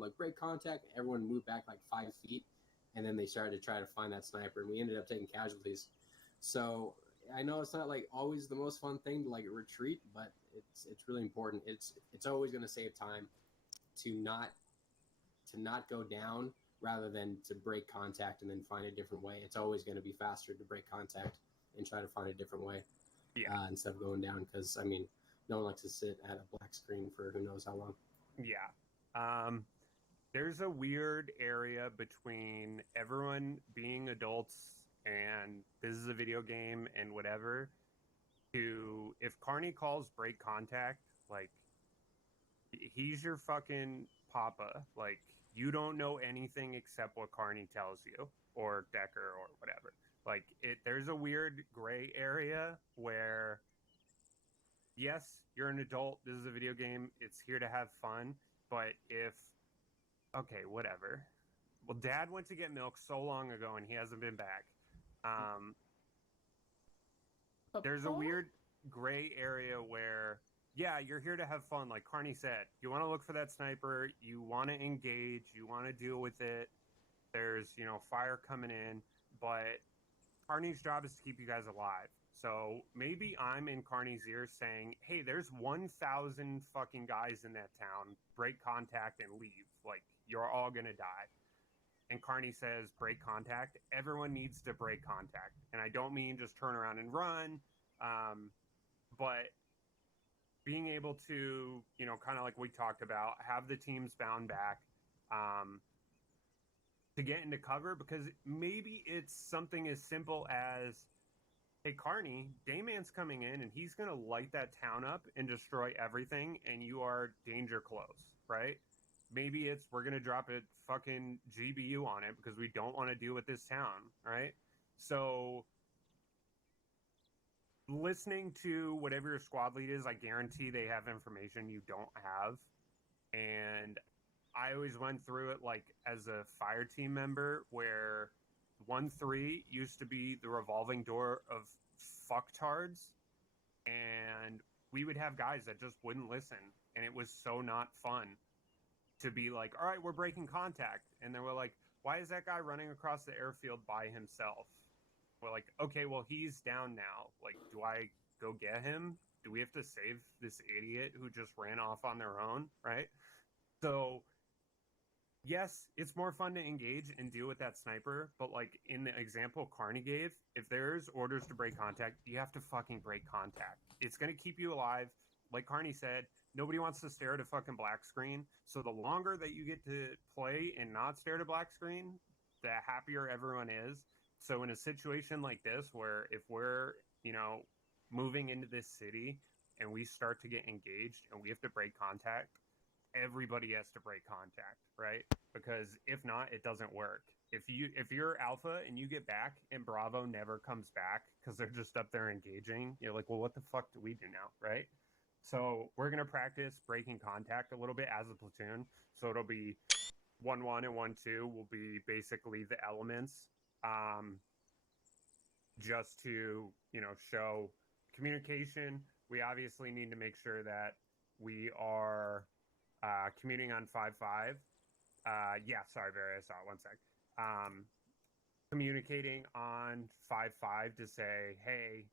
like, break contact. Everyone moved back like 5 feet, and then they started to try to find that sniper, and we ended up taking casualties. So I know it's not like always the most fun thing to like retreat, but it's really important. It's always going to save time to not go down rather than to break contact and then find a different way. It's always going to be faster to break contact and try to find a different way instead of going down, because no one likes to sit at a black screen for who knows how long. Yeah. There's a weird area between everyone being adults and this is a video game and whatever, to if Carney calls break contact, like, he's your fucking papa. Like, you don't know anything except what Carney tells you, or Decker, or whatever. Like there's a weird gray area where, yes, you're an adult. This is a video game. It's here to have fun. But okay, whatever. Well, Dad went to get milk so long ago, and he hasn't been back. There's a weird gray area where, yeah, you're here to have fun. Like Carney said, you want to look for that sniper. You want to engage. You want to deal with it. There's, fire coming in. But Carney's job is to keep you guys alive. So maybe I'm in Carney's ear saying, hey, there's 1,000 fucking guys in that town. Break contact and leave. Like, you're all going to die. And Carney says, break contact. Everyone needs to break contact. And I don't mean just turn around and run, but being able to, kind of like we talked about, have the teams bound back to get into cover, because maybe it's something as simple as, hey, Carney, Dayman's coming in and he's going to light that town up and destroy everything, and you are danger close, right? Maybe it's we're going to drop a fucking GBU on it because we don't want to deal with this town, right? So listening to whatever your squad lead is, I guarantee they have information you don't have. And I always went through it like as a fire team member where 1-3 used to be the revolving door of fucktards, and we would have guys that just wouldn't listen, and it was so not fun to be like, all right, we're breaking contact. And then we're like, why is that guy running across the airfield by himself? We're like, okay, well, he's down now. Like, do I go get him? Do we have to save this idiot who just ran off on their own, right? So, yes, it's more fun to engage and deal with that sniper, but like in the example Carney gave, if there's orders to break contact, you have to fucking break contact. It's going to keep you alive. Like Carney said, nobody wants to stare at a fucking black screen. So the longer that you get to play and not stare at a black screen, the happier everyone is. So in a situation like this, where if we're, moving into this city and we start to get engaged and we have to break contact, everybody has to break contact, right? Because if not, it doesn't work. If you're alpha and you get back and Bravo never comes back because they're just up there engaging, you're like, well, what the fuck do we do now, right? So we're going to practice breaking contact a little bit as a platoon. So it'll be 1-1 and 1-2 will be basically the elements, just to, show communication. We obviously need to make sure that we are commuting on 5-5. Yeah, sorry, Barry, I saw it. 1 sec. Communicating on 5-5 to say, hey,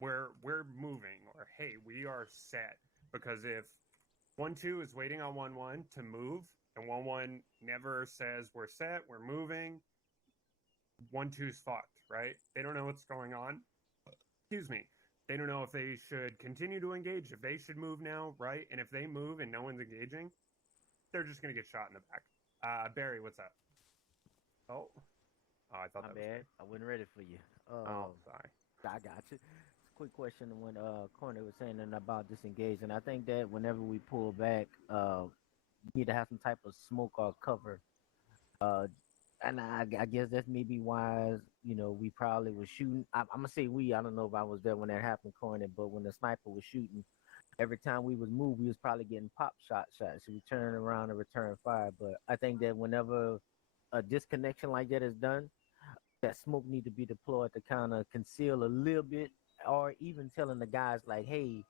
we're moving, or hey, we are set. Because if 1-2 is waiting on 1-1 to move, and 1-1 never says we're set, we're moving, 1-2's fucked, right? They don't know what's going on. Excuse me. They don't know if they should continue to engage, if they should move now, right? And if they move and no one's engaging, they're just going to get shot in the back. Barry, what's up? Oh, I thought that was bad. I wasn't ready for you. Sorry. I got you. Quick question when Corner was saying about disengaging. I think that whenever we pull back, we need to have some type of smoke or cover. And I guess that's maybe why, we probably was shooting. I'm going to say we. I don't know if I was there when that happened, Corner, but when the sniper was shooting, every time we was moved, we was probably getting pop shots. So we turn around and return fire. But I think that whenever a disconnection like that is done, that smoke need to be deployed to kind of conceal a little bit, or even telling the guys like, hey,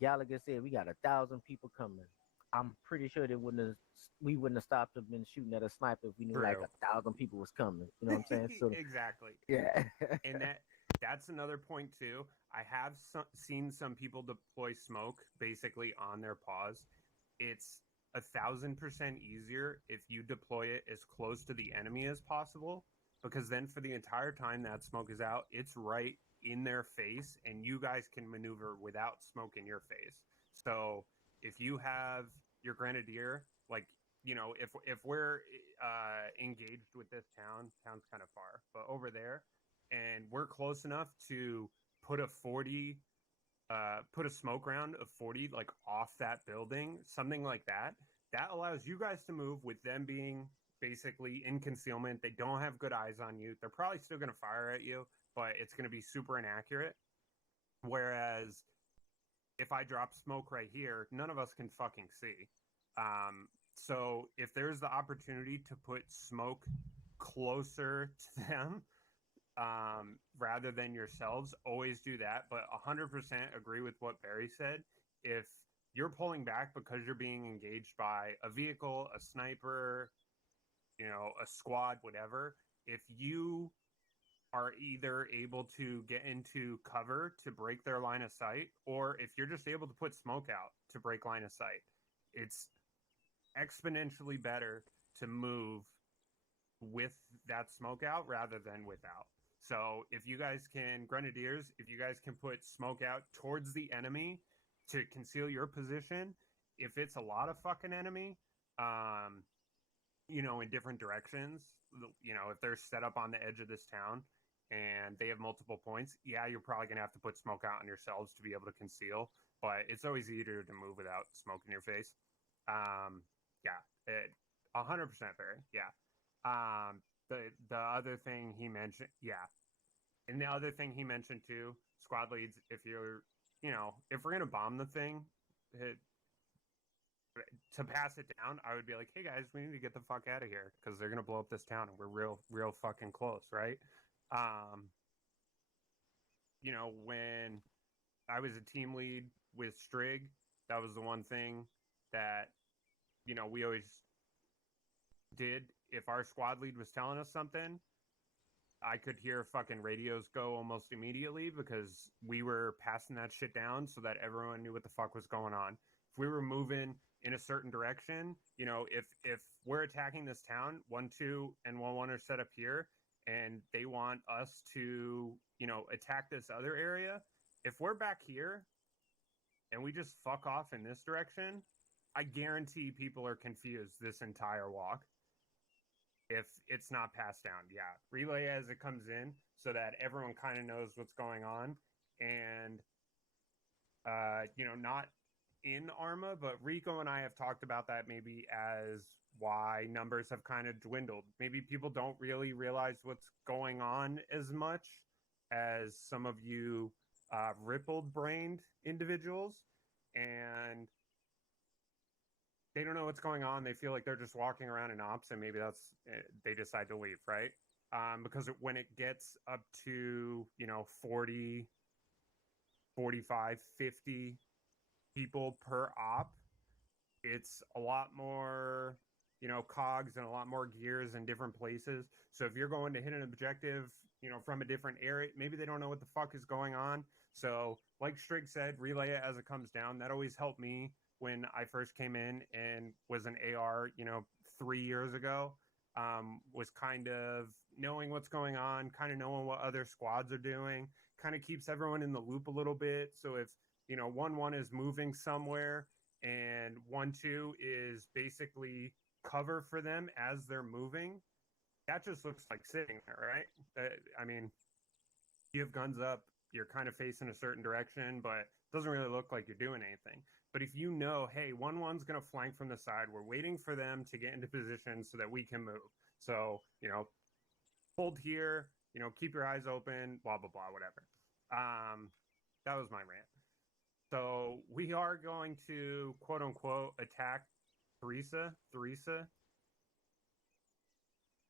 Gallagher said we got 1,000 people coming. I'm pretty sure we wouldn't have stopped and been shooting at a sniper if we knew like 1,000 people was coming. You know what I'm saying? So exactly. Yeah. And that's another point too. I have seen some people deploy smoke basically on their paws. It's 1,000% easier if you deploy it as close to the enemy as possible, because then for the entire time that smoke is out, it's right in their face, and you guys can maneuver without smoke in your face. So if you have your grenadier, like, if we're engaged with this town's kind of far, but over there, and we're close enough to put a smoke round of 40 like off that building, something like that allows you guys to move with them being basically in concealment. They don't have good eyes on you. They're probably still going to fire at you, but it's going to be super inaccurate. Whereas if I drop smoke right here, none of us can fucking see. So if there's the opportunity to put smoke closer to them, rather than yourselves, always do that. But 100% agree with what Barry said. If you're pulling back because you're being engaged by a vehicle, a sniper, a squad, whatever, if you are either able to get into cover to break their line of sight, or if you're just able to put smoke out to break line of sight, it's exponentially better to move with that smoke out rather than without. So if you guys can, Grenadiers, if you guys can put smoke out towards the enemy to conceal your position, if it's a lot of fucking enemy, in different directions, if they're set up on the edge of this town and they have multiple points, yeah, you're probably going to have to put smoke out on yourselves to be able to conceal, but it's always easier to move without smoke in your face. 100% Barry. Yeah. The other thing he mentioned, and the other thing he mentioned too, squad leads, if you're, if we're gonna bomb the thing, to pass it down, I would be like, hey guys, we need to get the fuck out of here because they're gonna blow up this town and we're real fucking close, right? When I was a team lead with Strigt, that was the one thing that, we always did. If our squad lead was telling us something, I could hear fucking radios go almost immediately because we were passing that shit down so that everyone knew what the fuck was going on. If we were moving in a certain direction, if we're attacking this town, 1-2 and 1-1 are set up here and they want us to, attack this other area, if we're back here and we just fuck off in this direction, I guarantee people are confused this entire walk. If it's not passed down, relay as it comes in so that everyone kind of knows what's going on. And not in Arma, but Rico and I have talked about that maybe as why numbers have kind of dwindled. Maybe people don't really realize what's going on as much as some of you rippled brained individuals, and they don't know what's going on. They feel like they're just walking around in ops, and maybe they decide to leave, right? Because when it gets up to 40, 45, 50 people per op, it's a lot more cogs and a lot more gears in different places. So if you're going to hit an objective from a different area, maybe they don't know what the fuck is going on. So like Strigt said, relay it as it comes down. That always helped me when I first came in and was an AR 3 years ago. Was kind of knowing what's going on, kind of knowing what other squads are doing, kind of keeps everyone in the loop a little bit. So if 1-1 is moving somewhere and 1-2 is basically cover for them as they're moving, that just looks like sitting there, right? You have guns up, you're kind of facing a certain direction, but it doesn't really look like you're doing anything. But if you know, hey, 1-1's going to flank from the side, we're waiting for them to get into position so that we can move. So, hold here, keep your eyes open, blah, blah, blah, whatever. That was my rant. So we are going to, quote unquote, attack Teresa.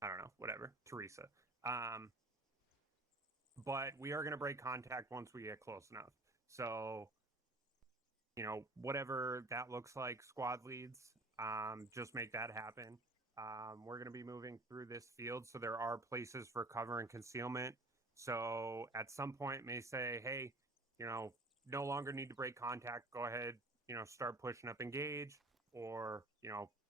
I don't know, whatever, Teresa. But we are going to break contact once we get close enough. So, whatever that looks like, squad leads, just make that happen. We're going to be moving through this field, so there are places for cover and concealment. So at some point may say, hey, no longer need to break contact. Go ahead, start pushing up engage, or,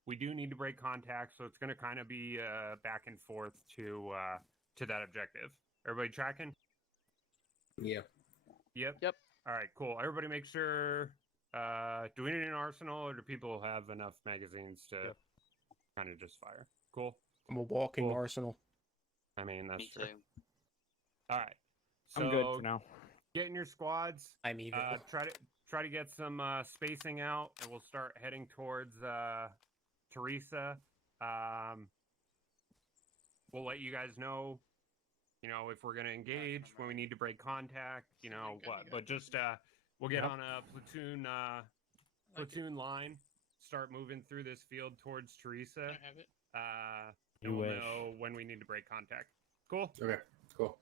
we do need to break contact. So it's going to kind of be back and forth to that objective. Everybody tracking? Yeah. Yep. All right, cool. Everybody make sure, do we need an arsenal, or do people have enough magazines to kind of just fire? Cool. I'm a walking arsenal. I mean, that's Me true. too. All right. So I'm good for now. Get in your squads. I'm evil. Try to get some spacing out, and we'll start heading towards Teresa. we'll let you guys know, you know, if we're gonna engage, when we need to break contact, you know what. But just we'll get on a platoon line, start moving through this field towards Teresa. I have it. And we'll know when we need to break contact. Cool. Okay. Cool.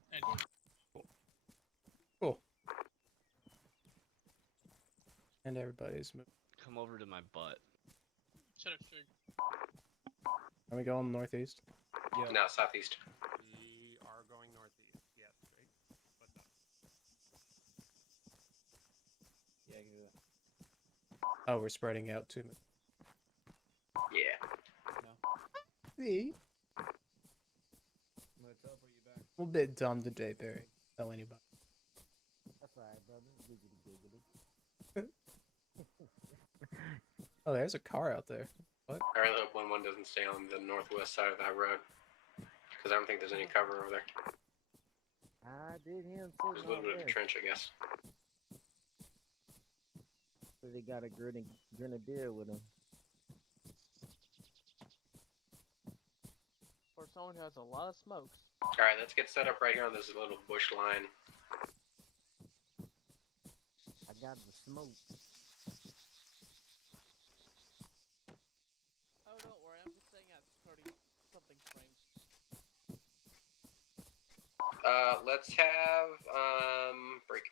Cool. And everybody's moving. Come over to my butt. Shut up, Strig. Are we going northeast? Yeah. No, southeast. We are going northeast. Yes, right. What's up? Yeah, I can do that. Oh, we're spreading out too. Yeah. See? I'm gonna teleport you back. A little bit dumb today, Barry. Tell anybody. That's alright, brother. Giggity giggity. Oh, there's a car out there. What? I really hope 1-1 doesn't stay on the northwest side of that road. Because I don't think there's any cover over there. I did him There's a little bit of a trench, I guess. So they got a grenadier with him. For someone who has a lot of smokes. Alright, let's get set up right here on this little bush line. I got the smoke. Oh, don't worry, I'm just staying at 30-something frames. Let's have, break.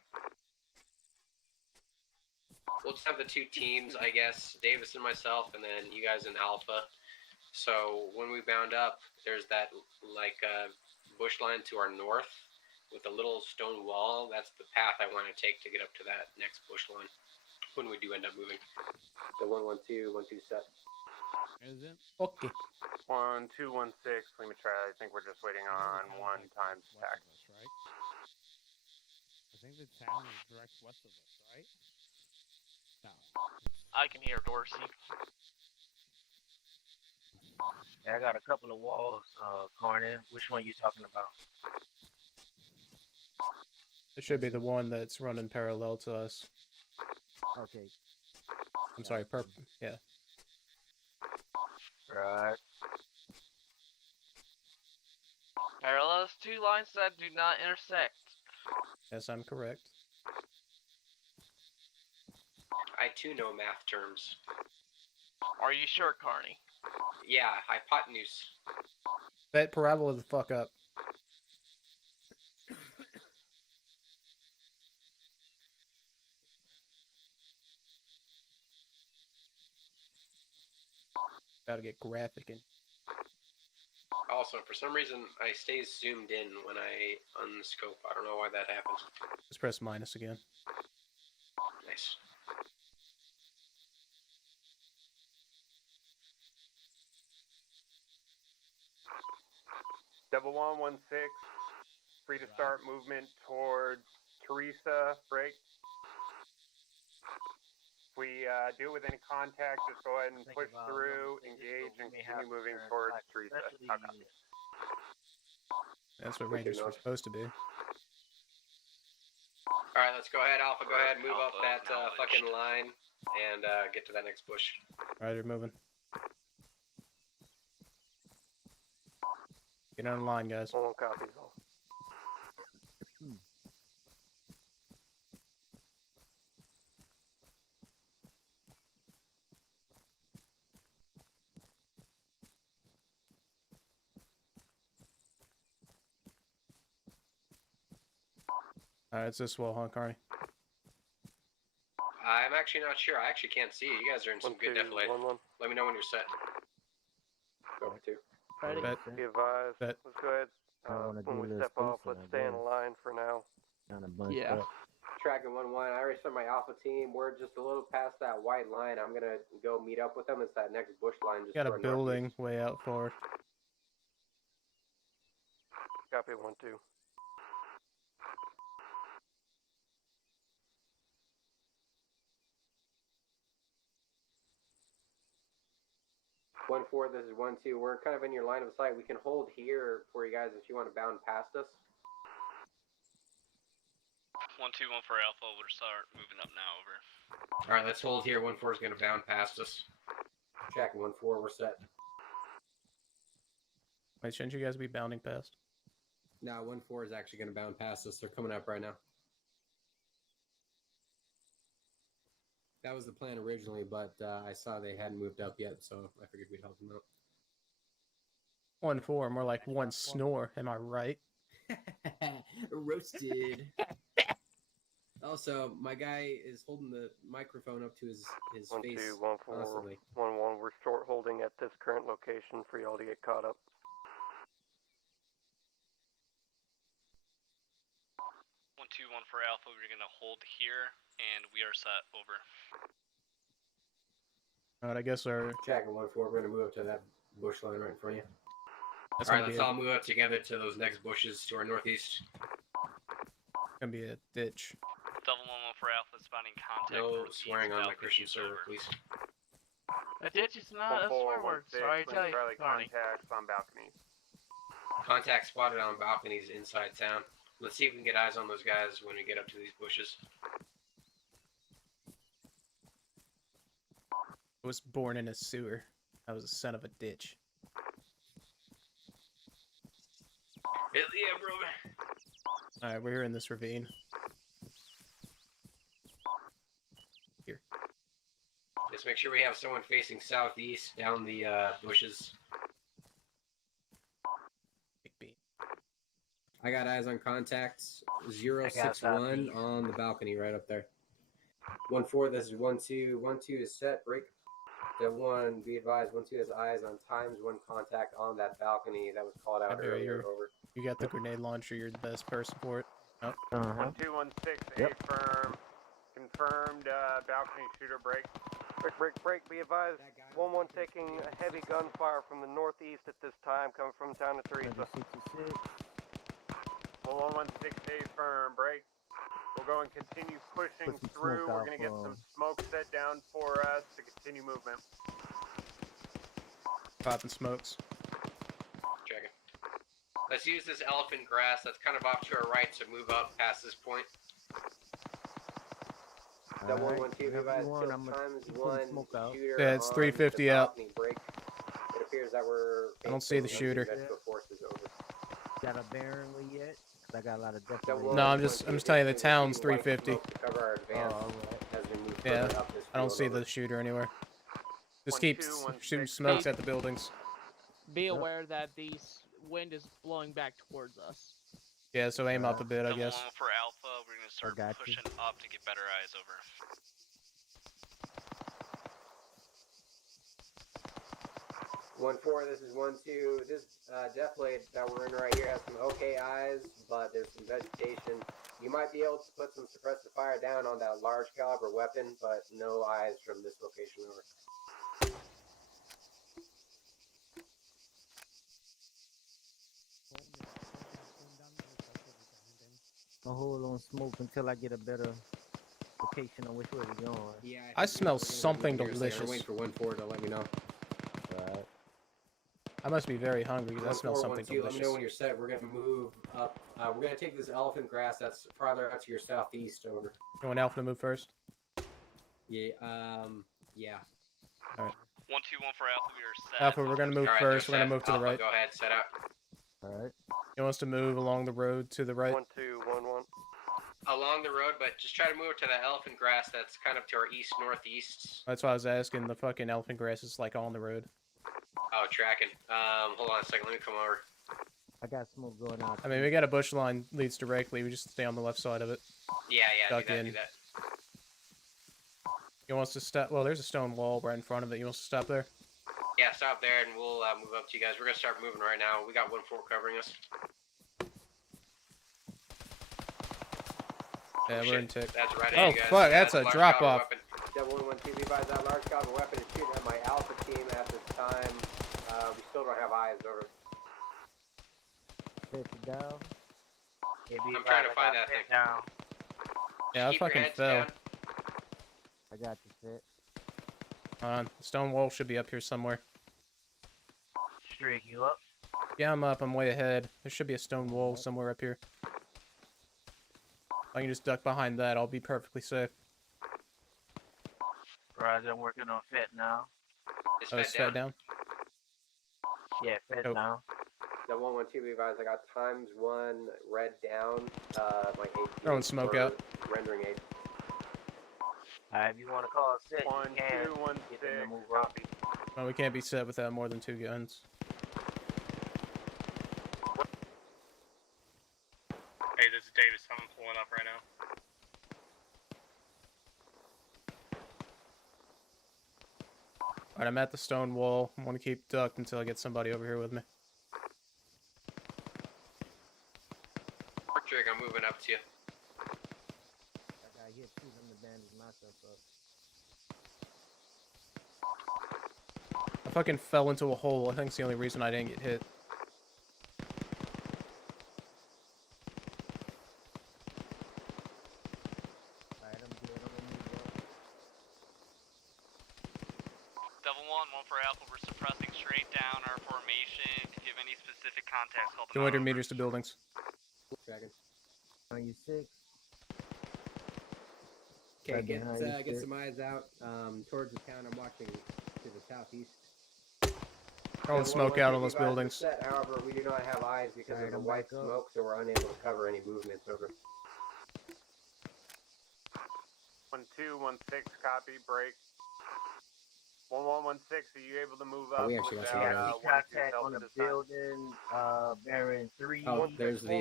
We'll just have the two teams, I guess, Davis and myself, and then you guys in Alpha. So when we bound up, there's that, like, bush line to our north with a little stone wall. That's the path I want to take to get up to that next bush line when we do end up moving. So 1-1-2, 1-2 set. Is it? Okay. 1216, Lima Charlie. I think we're just waiting on one time stack. Right? I think the town is direct west of us, right? No. I can hear Dorsey. Yeah, I got a couple of walls, Corny. Which one you talking about? It should be the one that's running parallel to us. Okay. I'm sorry, purple. Yeah. Right. Parallels two lines that do not intersect. Yes, I'm correct. I too know math terms. Are you sure, Carney? Yeah, hypotenuse. Bet parabola the fuck up. About to get graphic and Also, for some reason, I stay zoomed in when I unscope. I don't know why that happens. just press minus again. Nice. Double 116, free to start movement towards Teresa. Break. If we do it with any contact, just go ahead and push through, engage, and continue moving towards Teresa. That's what Rangers are supposed to be. Alright, let's go ahead, Alpha. Go ahead, move up that fucking line and get to that next bush. Alright, they're moving. Get on the line, guys. All copies. Alright, it's this wall, huh, Carney? I'm actually not sure. I actually can't see you. You guys are in some good defilade. Let me know when you're set. Go for 2. Ready? Bet. Be advised. Bet. Let's go ahead. When we step off, let's stay in line for now. Kind of bunched Yeah. up. Tracking 1-1. I already sent my Alpha team. We're just a little past that white line. I'm gonna go meet up with them. It's that next bush line. Just Got a toward building way out forward. Copy 1-2. northeast. 1-4. This is 1-2. We're kind of in your line of sight. We can hold here for you guys if you want to bound past us. 1-2, 1 for Alpha. We'll start moving up now. Over. All right, let's hold here. 1-4 is going to bound past us. Check 1-4. We're set. Wait, shouldn't you guys be bounding past? No, 1-4 is actually going to bound past us. They're coming up right now. That was the plan originally, but I saw they hadn't moved up yet, so I figured we'd help them out. 1-4, more like one snore. Am I right? Roasted. Also, my guy is holding the microphone up to his 1 face 2 1 4 constantly. 1 1. We're short holding at this current location for y'all to get caught up. 1-2-1 for Alpha. We're gonna hold here, and we are set. Over. Alright, I guess our Jack and 1-4, we're going to move up to that bush line right in front of you. that's All right, gonna let's be all move up together to those next bushes to our northeast. gonna be a ditch. Double 1-1 for Alpha. Spotting contact. No northeast swearing on my balcony. Christian server, please. A ditch is not a swear word, so I tell you. Charlie Barney. contacts on balconies. Contact spotted on balconies inside town. Let's see if we can get eyes on those guys when we get up to these bushes. I was born in a sewer. I was a son of a ditch. Hell yeah, brother. Alright, we're here in this ravine. Here. Just make sure we have someone facing southeast down the bushes. Big bean. I got eyes on contacts. 061 on the balcony right up there. 1-4, this is 1-2. 1-2 is set. Break. That 1, be advised, 1-2 has eyes on times 1 contact on that balcony that was called out earlier. Over. You got the grenade launcher. You're the best person for it. Oh. 1216 affirm. Confirmed balcony shooter break. Break. Be advised. 1-1 taking a heavy gunfire from the northeast at this time, coming from town to Teresa. 1116 firm break. We'll go and continue pushing through. We're going to get some smoke set down for us to continue movement. Popping smokes. Checking. Let's use this elephant grass that's kind of off to our right to move up past this point. That 1-1-2, be advised, kill times 1 shooter. Yeah, it's 350 out. Break. It appears that we're... I don't see the shooter. Forces over. Got a Barrenly yet? 'Cause I got a lot of depth. No, I'm just telling you the town's 350. Yeah, I don't see the shooter anywhere. Just keep shooting smokes at the buildings. Be aware that the wind is blowing back towards us. Yeah, so aim up a bit, I guess. Double 1 for Alpha. We're gonna start pushing up to get better eyes over. 1-4, this is 1-2. This death blade that we're in right here has some okay eyes, but there's some vegetation. You might be able to put some suppressive fire down on that large caliber weapon, but no eyes from this location over. I'll hold on smoke until I get a better location on which way we're going. Yeah, I smell something delicious. I'm waiting for 1-4 to let me know. Right. I must be very hungry. I smell 1-4, something 1-2, let me know delicious. when you're set. We're going to move up. We're going to take this elephant grass that's farther out to your southeast over. You want Alpha to move first? Yeah, yeah. Alright. 1-2-1 for Alpha. We are set. Alpha, we're gonna move first. We're gonna move to the right. Go ahead, set up. Alright. He wants to move along the road to the right. 1-2-1-1. Along the road, but just try to move to the elephant grass that's kind of to our east-northeast. That's why I was asking. The fucking elephant grass is like on the road. Oh, tracking. Hold on a second. Let me come over. I got smoke going out. I mean, we got a bush line leads directly. We just stay on the left side of it. Yeah, Duck do that, in. do that. He wants to stop. Well, there's a stone wall right in front of it. He wants to stop there. Yeah, stop there, and we'll move up to you guys. We're gonna start moving right now. We got 1-4 covering us. Yeah, we're in tick. That's right. Oh, you guys. fuck, that's a large drop caliber off. weapon. Double 1-1-2, be advised that large caliber weapon is shooting at my alpha team at this time. We still don't have eyes over. Set it down. I'm trying to find that thing. Down. Yeah, I Keep your fucking heads fell. down. I got you set. The stone wall should be up here somewhere. Strigt, you up? Yeah, I'm up. I'm way ahead. There should be a stone wall somewhere up here. I can just duck behind that. I'll be perfectly safe. Roger, I'm working on Fed now. Is Oh, it's fed fed down? Yeah, Fed Oh. now. The 112 be advised, I got ×1 red down. My 18. Throwing smoke out. Rendering 8. Alright, if you want to call it set, 1, you can. 2, 1, Get 6. them to move up. Copy. No, we can't be set without more than 2 guns. Hey, this is Davis. I'm pulling up right now. Alright, I'm at the stone wall. I want to keep ducked until I get somebody over here with me. Drake, I'm moving up to you. I got hit too. I'm gonna bandage myself up. I fucking fell into a hole. I think it's the only reason I didn't get hit. Alright, I'm good. I'm gonna move up. Double one for Alpha. We're suppressing straight down our formation. If you have any specific contacts, call them 200 out. meters to buildings. Dragon. On you 6. Okay, Right get behind you, get sir. some eyes out towards the town. I'm watching to the southeast. Throwing smoke out on those buildings. Set, however, we do not have eyes because Alright, of the I'm white back up. smoke, so we're unable to cover any movements over. 1, 2, 1, 6. Copy. Break. 1, 1, 1, 6. Are you able to move up? Oh, we actually got some Yeah, guys. we contact on the building, bearing 3. Oh, there's the,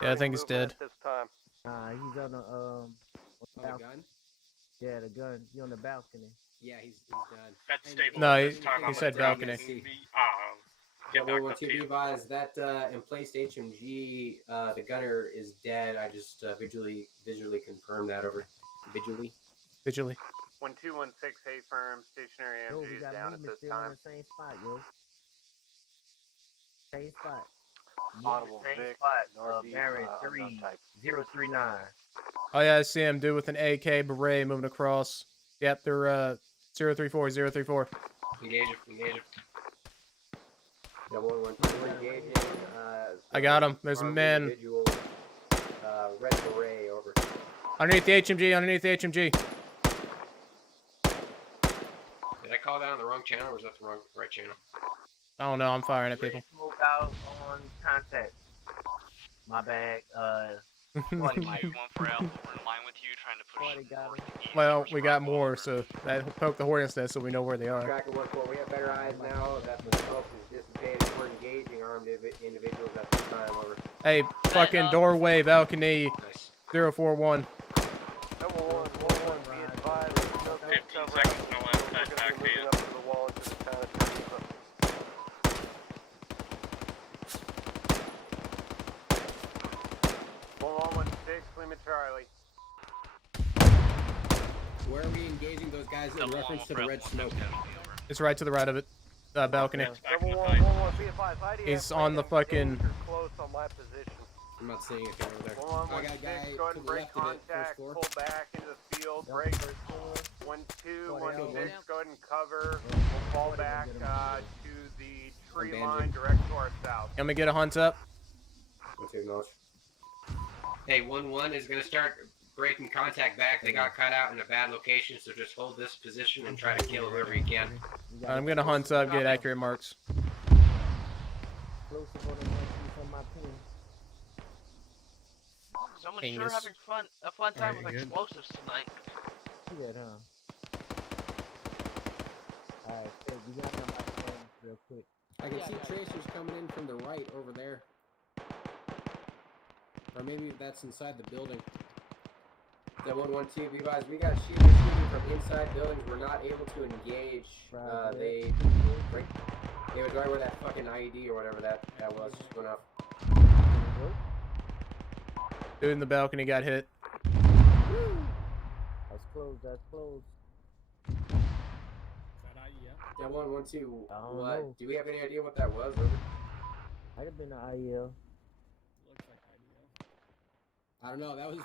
Yeah, I think he's dead. This time. He's on the Oh, the gun? Yeah, the gun. He's on the balcony. Yeah, he's done. That's stable. No, This time he I'm said gonna balcony. get back up to be you. advised that emplaced HMG, the gunner is dead. I just visually confirmed that over. Visually. 1, 2, 1, 6. Hey, firm. Stationary Yo, MG we is got down at movement this still on time. the same spot, yo. Same spot. Audible Vic, bearing 3039. Oh yeah, I see him. Dude with an AK beret moving across. Yep, they're 034, 034. Engage it. Double 1, 2, engaging. I got him. There's a man. Individual, red beret over. Underneath the HMG. Did I call that on the wrong channel, or was that the right channel? I don't know. I'm firing at people. Smoke out on contact. My bag, One for Alpha. We're in line with you, trying to push north and east. Well, we got more, so that poke the hornet's nest so we know where they are. Tracker 1-4, we have better eyes now that the smoke is dissipated. We're engaging armed individuals at this time. Over. Hey, fucking doorway, balcony, 041. Double 1, 1, be advised. 15 seconds, no last touch back to you. Up to the wall into the town of Geneva. Lima Charlie. Where are we engaging those guys in reference to the red smoke? It's right to the right of it. Balcony. Double 1, 1, be advised. IDF He's on the fucking. close on my position. I'm not seeing anything over there. 1, 1, I got a guy go ahead to and the break left of it, first contact, floor. pull back into the field, break. 1, 2, 1, 6, go ahead and cover. We'll fall back to the tree line direct to our south. I'm gonna get a hunt up. Hey, 1-1 is gonna start breaking contact back. They got cut out in a bad location, so just hold this position and try to kill whoever you can. I'm gonna hunt up, get accurate marks. Someone's Angus. sure having a fun time Very with good. explosives tonight. Yeah, huh? Alright, so we got them real quick. I can see tracers coming in from the right over there. Or maybe that's inside the building. That 112, be advised, we got shooting from inside buildings. We're not able to engage. It was right where that fucking IED or whatever that was just went off. Dude in the balcony got hit. That's close, that's close. That 112, I don't what? know. Do we have any idea what that was? Over? Might have been an IEL. I don't know. That was.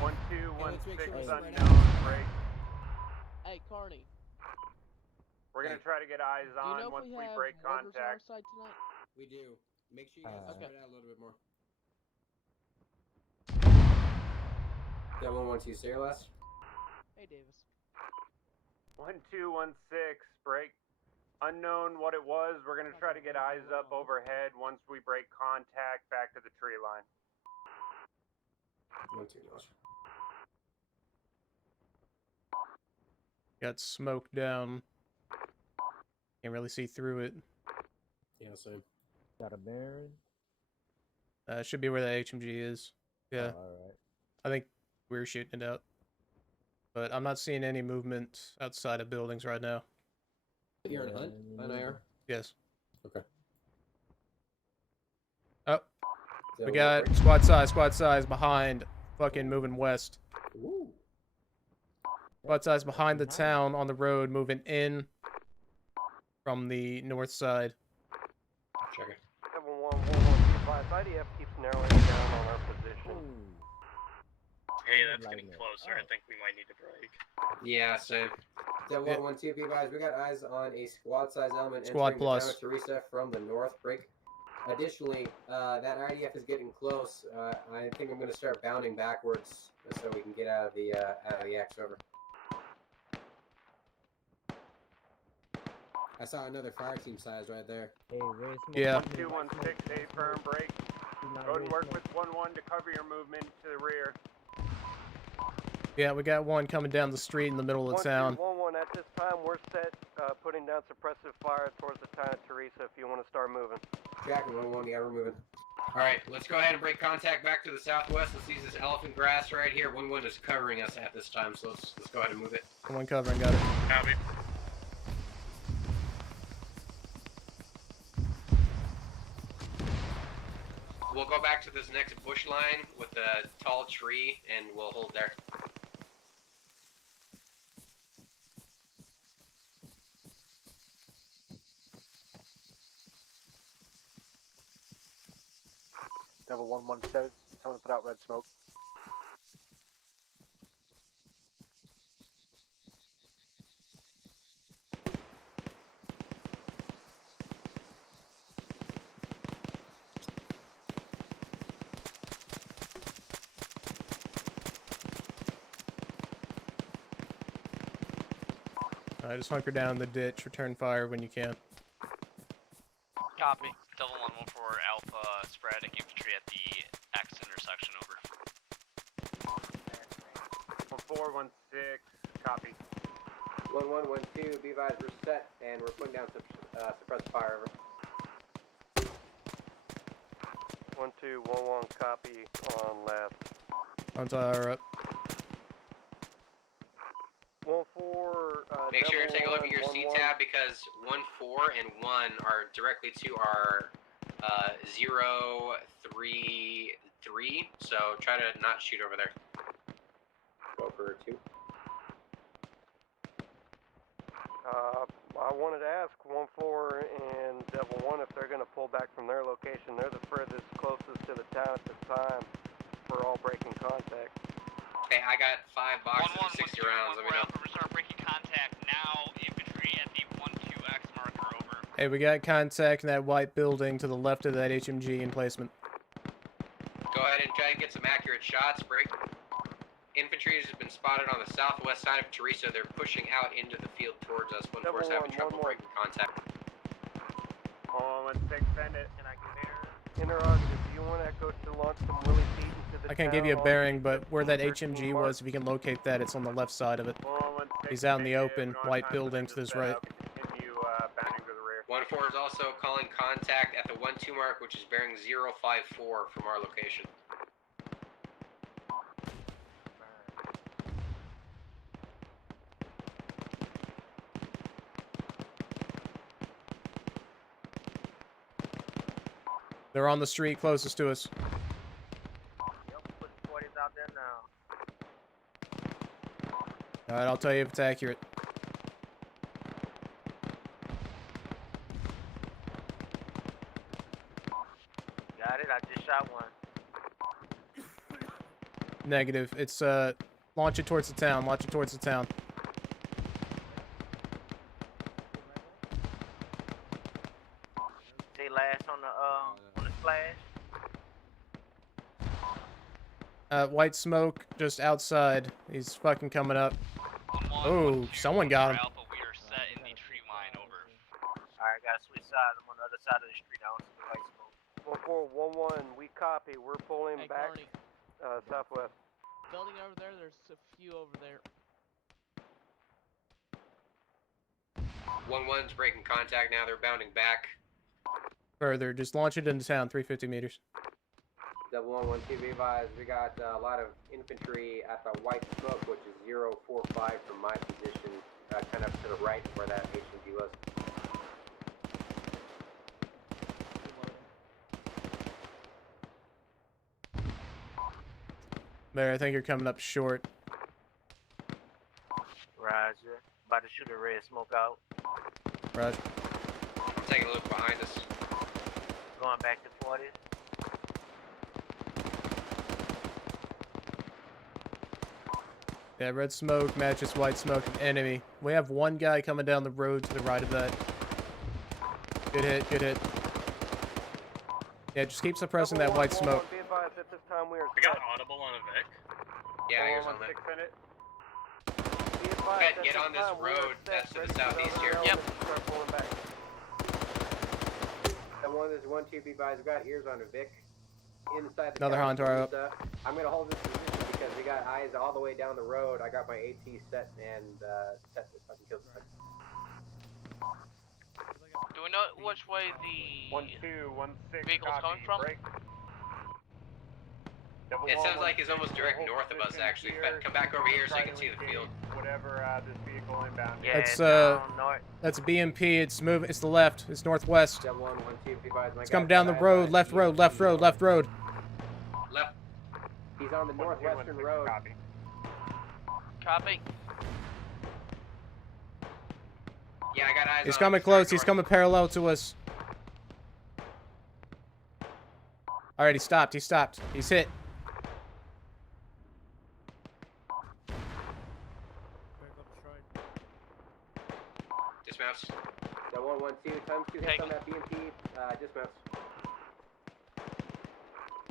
1, 2, 1, let's make 6, sure we spread unknown, out. break. Hey, Carney. We're gonna try to get eyes Do you on know if once we we have break mortars on our contact. side tonight? We do. Make sure you guys Okay. spread out a little bit more. That 112, say your last? Hey, Davis. 1, 2, 1, 6, break. Unknown what it was. We're gonna try to get eyes up overhead once we break contact back to the tree line. 1-2, Josh. Got smoked down. Can't really see through it. Yeah, same. Got a bearing. Should be where the HMG is. Yeah. Oh, alright. I think we're shooting it out. But I'm not seeing any movement outside of buildings right now. You're on hunt on IR? Yes. Okay. Oh. that We a got break? squad size behind. Fucking moving west. Ooh. Squad size behind the town on the road, moving in from the north side. Check it. 71115. IDF keeps narrowing down on our position. Hey, that's getting closer. I think we might need to break. Yeah, same. 711 be advised. We got eyes on a squad size element Squad entering plus. the town of Teresa from the north. Break. Additionally, that IDF is getting close. I think I'm going to start bounding backwards so we can get out of the X. Over. I saw another fire team size right there. Hey, red smoke. Yeah. 1216, a firm break. Go and work with 1-1 to cover your movement to the rear. Yeah, we got one coming down the street in the middle of the town. 1211. At this time, we're set, putting down suppressive fire towards the town of Teresa. If you want to start moving. Tracking 1-1. Yeah, we're moving. All right, let's go ahead and break contact back to the southwest. Let's use this elephant grass right here. 1-1 is covering us at this time, so let's go ahead and move it. One covering, got it. Copy. We'll go back to this next bush line with a tall tree, and we'll hold there. Devil 117. Someone put out red smoke. Alright, just hunker down in the ditch. Return fire when you can. Copy. Double 114 Alpha sporadic infantry at the X intersection. Over. 1416. Copy. 1112. Be advised, we're set, and we're putting down suppressed fire. Over. 1211. Copy on left. On fire up. 14. Make sure to take a look at your C tab because 1-4 and 1 are directly to our 0-3-3. So try to not shoot over there. 12-2. I wanted to ask 1-4 and Devil 1 if they're going to pull back from their location. They're the furthest closest to the town at this time for all breaking contact. Okay, I got 5 boxes of 60 rounds. Let me know. We start breaking contact now. Infantry at the 12X marker. Over. Hey, we got contact in that white building to the left of that HMG emplacement. Go ahead and try and get some accurate shots. Break. Infantry has been spotted on the southwest side of Teresa. They're pushing out into the field towards us. 1-4's having trouble breaking contact. 16, send it. Can I get interrogative, do you want Echo to launch some Willie Pete into the I can't give you a bearing, but where that HMG was, if you can locate that, it's on the left side of it. He's out in the open, white building to his right. Continue bounding to the rear. 1-4 is also calling contact at the 1-2 mark, which is bearing 054 from our location. They're on the street closest to us. Yep, put 40s out there now. Alright, I'll tell you if it's accurate. Got it, I just shot one. Negative. It's, launch it towards the town. Launch it towards the town. Stay last on the splash. White smoke just outside. He's fucking coming up. Oh, someone got him. Alpha, we are set in the tree line. Over. side of the street. I don't see the white smoke. 1411, we copy. We're pulling Hey, back Carney. southwest. Building over there. There's a few over there. 1-1's breaking contact now. They're bounding back. Further, just launch it into town, 350 meters. 112, be advised. We got a lot of infantry at the white smoke, which is 045 from my position, kind of to the right of where that HMG was. There, I think you're coming up short. Roger. About to shoot a red smoke out. Roger. I'm taking a look behind us. Going back to 40. Yeah, red smoke matches white smoke and enemy. We have one guy coming down the road to the right of that. Good hit, good hit. Yeah, just keep suppressing that white smoke. Be advised at this time we are I got audible on a Vic. Yeah, here's on that. Be advised at Get on this time we are road set, that's to the ready for southeast another here. element to start pulling back. This is 1-2, be advised. We got ears on a Vic. Inside the Another town, Hontor up. I'm gonna hold this position because we got eyes all the way down the road. I got my AT set and set to fucking kill this thing. Do we know which way the 1216 vehicle's coming from? It sounds like it's almost direct north of us, actually. Come back over here so you can see the field. Whatever this vehicle inbound. Yeah, That's BMP. It's moving. It's the left. It's northwest. 112, be advised. It's coming down the road. Left road. Left road. Left road. Left. He's on the northwestern road. Copy. Yeah, I got eyes He's on coming him. close. He's coming parallel to us. Alright, he stopped. He stopped. He's hit. Dismounts. 112, times 2 hits on that BMP. Dismounts.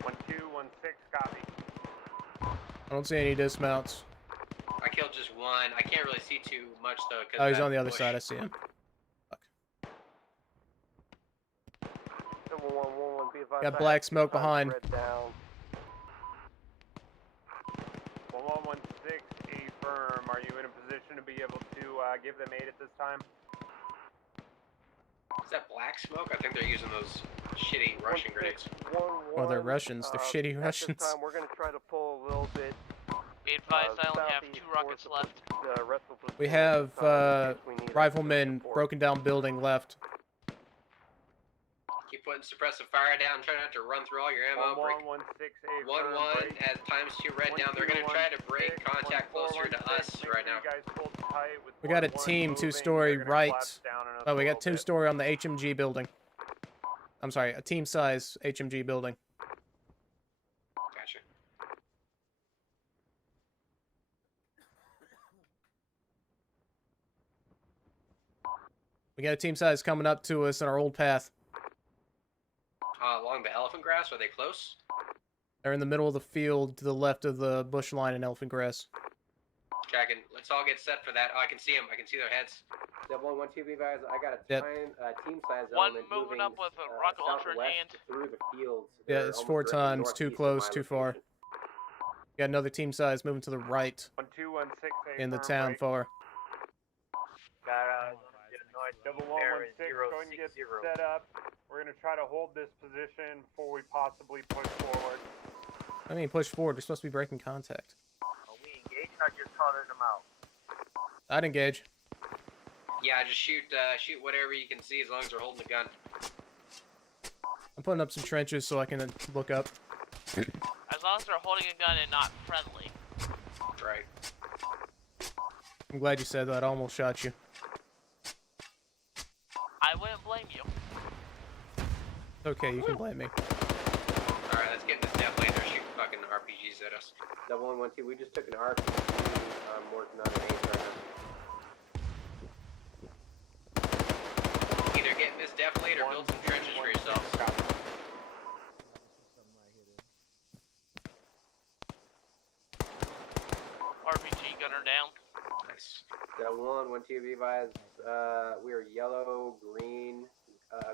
1216 copy. I don't see any dismounts. I killed just one. I can't really see too much though. Oh, he's on the other side. I see him. 7111, be advised. Got black smoke behind. 1116 affirm. Are you in a position to be able to give them aid at this time? Is that black smoke? I think they're using those shitty Russian grenades. Oh, they're Russians. They're shitty Russians. At this time, we're going to try to pull a little bit. Be advised, I only have 2 rockets left. We have riflemen broken down building left. Keep putting suppressive fire down. Try not to run through all your ammo. 1116 1-1 at times 2 red down. They're gonna try to break contact closer to us right now. We got a team 2-story right. Oh, we got 2-story on the HMG building. I'm sorry, a team size HMG building. Gotcha. We got a team size coming up to us on our old path. Along the elephant grass, are they close? They're in the middle of the field to the left of the bush line and elephant grass. Tracking. Let's all get set for that. Oh, I can see them. I can see their heads. 112, be advised. I got a Yep. team size One element moving up with a rocket launcher in southwest hand. through the fields. Yeah, They're it's almost 4 directly tons. Too northeast of close, my too far. location. Got another team size moving to the right 1216 in the town far. Got north 1116 going to get set up. We're going to try to hold this position before we possibly push forward. I mean, push forward. We're supposed to be breaking contact. Are we engaging or just calling them out? I'd engage. Yeah, just shoot whatever you can see as long as they're holding the gun. I'm putting up some trenches so I can look up. As long as they're holding a gun and not friendly. Right. I'm glad you said that. I almost shot you. I wouldn't blame you. Okay, you can blame me. Alright, let's get this death lane. They're shooting fucking RPGs at us. 112, we just took an RPG. I'm working on an ace right now. Either get in this death lane or build some trenches for yourselves. RPG gunner down. Nice. 112, be advised. We are yellow, green,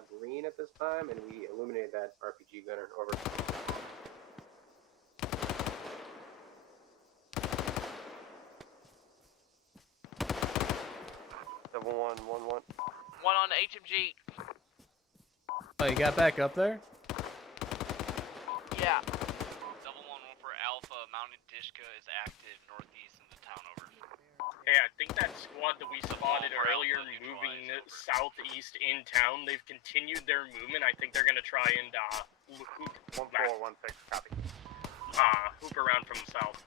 green at this time, and we eliminated that RPG gunner. Over. One on HMG. Oh, you got back up there? Yeah. Double one for Alpha. Mounted Dishka is active northeast in the town. Over. Hey, I think that squad that we spotted earlier moving southeast in town, they've continued their movement. I think they're going to try and hoop 1416, copy. Hoop around from the south.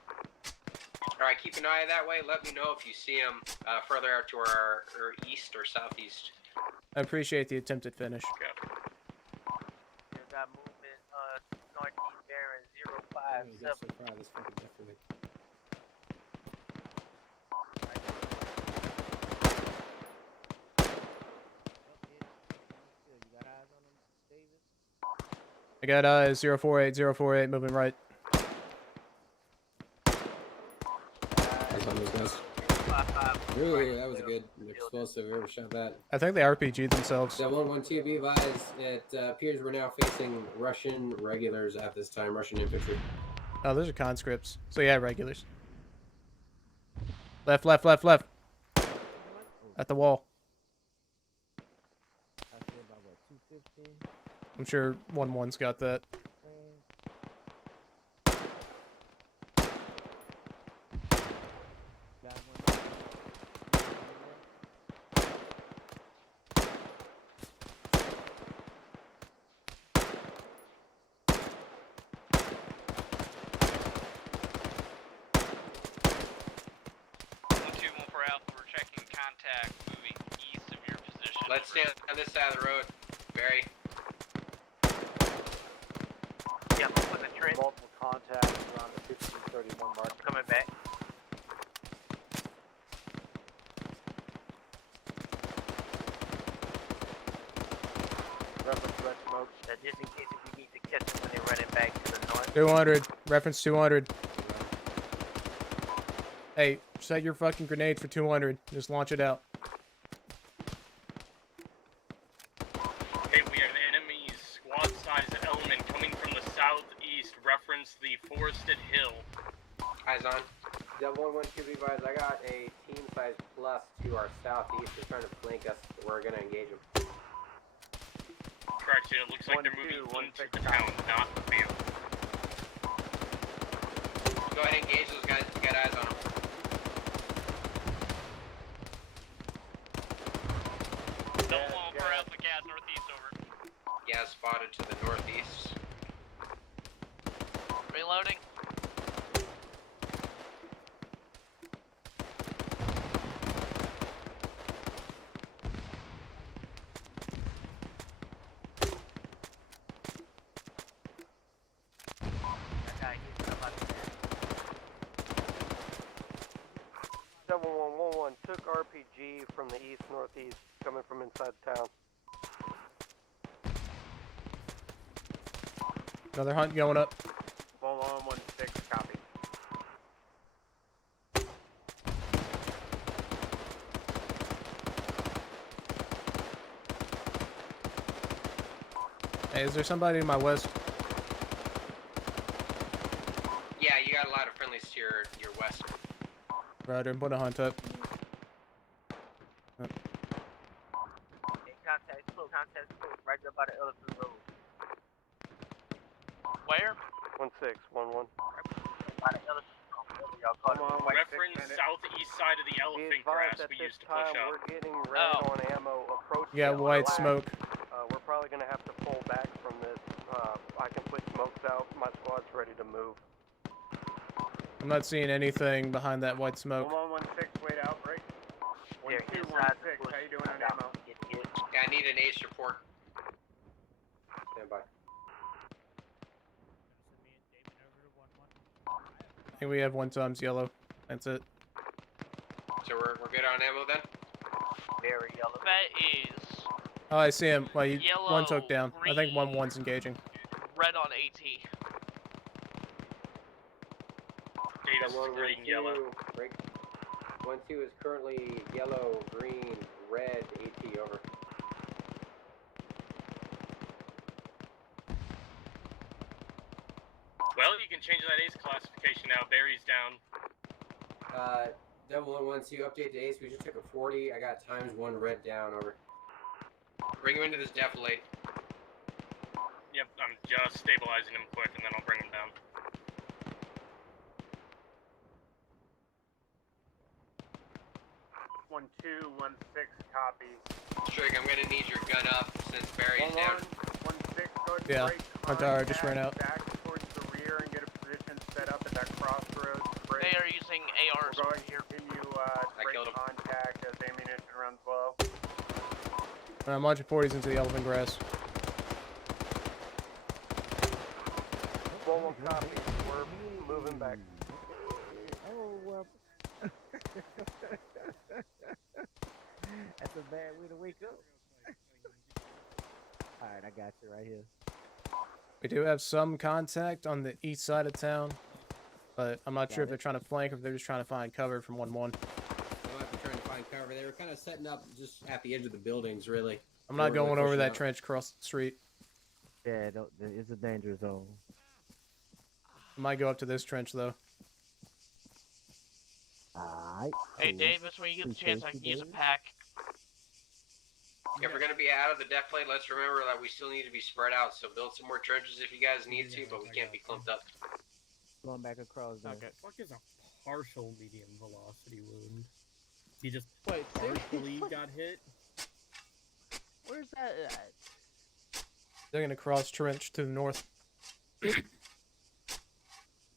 Alright, keep an eye that way. Let me know if you see them further out to our east or southeast. I appreciate the attempted finish. You got movement northeast bearing 057. So far, this fucking definitely. I got 048 moving right. Eyes on those guys. Ooh, that was a good explosive. Whoever shot that. I think they RPG'd themselves. 112, be advised. It appears we're now facing Russian regulars at this time. Russian infantry. Oh, those are conscripts. So yeah, regulars. Left, left, left, left. At the wall. I'm sure 1-1's got that. Let's stand on this side of the road. Barry. Yeah, I'm putting the trench. Multiple contacts around the 1531 mark. Coming back. Reference red smoke. Just in case if we need to catch them when they're running back to the north. 200. Reference 200. Hey, set your fucking grenade for 200. Just launch it out. Hey, we have enemies. Squad-sized element coming from the southeast. Reference the forested hill. Eyes on. 112, be advised. I got a team size plus to our southeast. They're trying to flank us. We're going to engage them. Correction, it looks like they're moving into the town, not the field. Go ahead and engage those guys. You got eyes on them. Double one for Alpha Gas northeast. Over. Gas spotted to the northeast. Reloading. Took RPG from the east northeast, coming from inside town. Another hunt going up. 1116, copy. Hey, is there somebody in my west? Yeah, you got a lot of friendlies to your west. Roger, put a hunt up. Contact close, right there by the elephant road. Where? 1611. By the elephant road. Y'all call it. Reference southeast side of the elephant grass we used to push up. We're getting red on ammo approaching. You got white smoke. We're probably going to have to pull back from this. I can put smokes out. My squad's ready to move. I'm not seeing anything behind that white smoke. 1116, wait outbreak. 1216, how you doing on ammo? Yeah, I need an ace report. Stand by. I think we have 1x yellow. That's it. So we're good on ammo then? Very yellow. That is Oh, I see him. Well, Yellow, one took down. I think green. 1-1's engaging. red on AT. Davis is green, yellow. 1-2 is currently yellow, green, red, AT, over. Well, you can change that ace classification now. Barry's down. Double 112, update to ace. We just took a 40. I got ×1 red down, over. Bring him into this defilade. Yep, I'm just stabilizing him quick, and then I'll bring him down. One, 2, 1, 6, copy. Strigt, I'm gonna need your gun up since Barry's down. 1, 6, go ahead and Yeah, break my tire just ran out. back towards the rear and get a position set up at that crossroads. Break. They are using ARs We're over going here. to continue break killed him. contact as ammunition runs low. I'm launching 40s into the elephant grass. One copy. We're moving back. Oh, well. That's a bad way to wake up. Alright, I got you right here. We do have some contact on the east side of town, but I'm not sure if they're trying to flank or if they're just trying to find cover from 1-1. They might be trying to find cover. They were kind of setting up just at the edge of the buildings, really. I'm not going over that trench across the street. Yeah, it's a danger zone. I might go up to this trench, though. Alright. Hey, Davis, when you get the chance, I can use a pack. If we're gonna be out of the defilade, let's remember that we still need to be spread out. So build some more trenches if you guys need to, but we can't be clumped up. Going back across there. Okay. What the fuck is a partial medium velocity wound? He just Wait, partially got hit? Where's that at? They're gonna cross trench to the north. You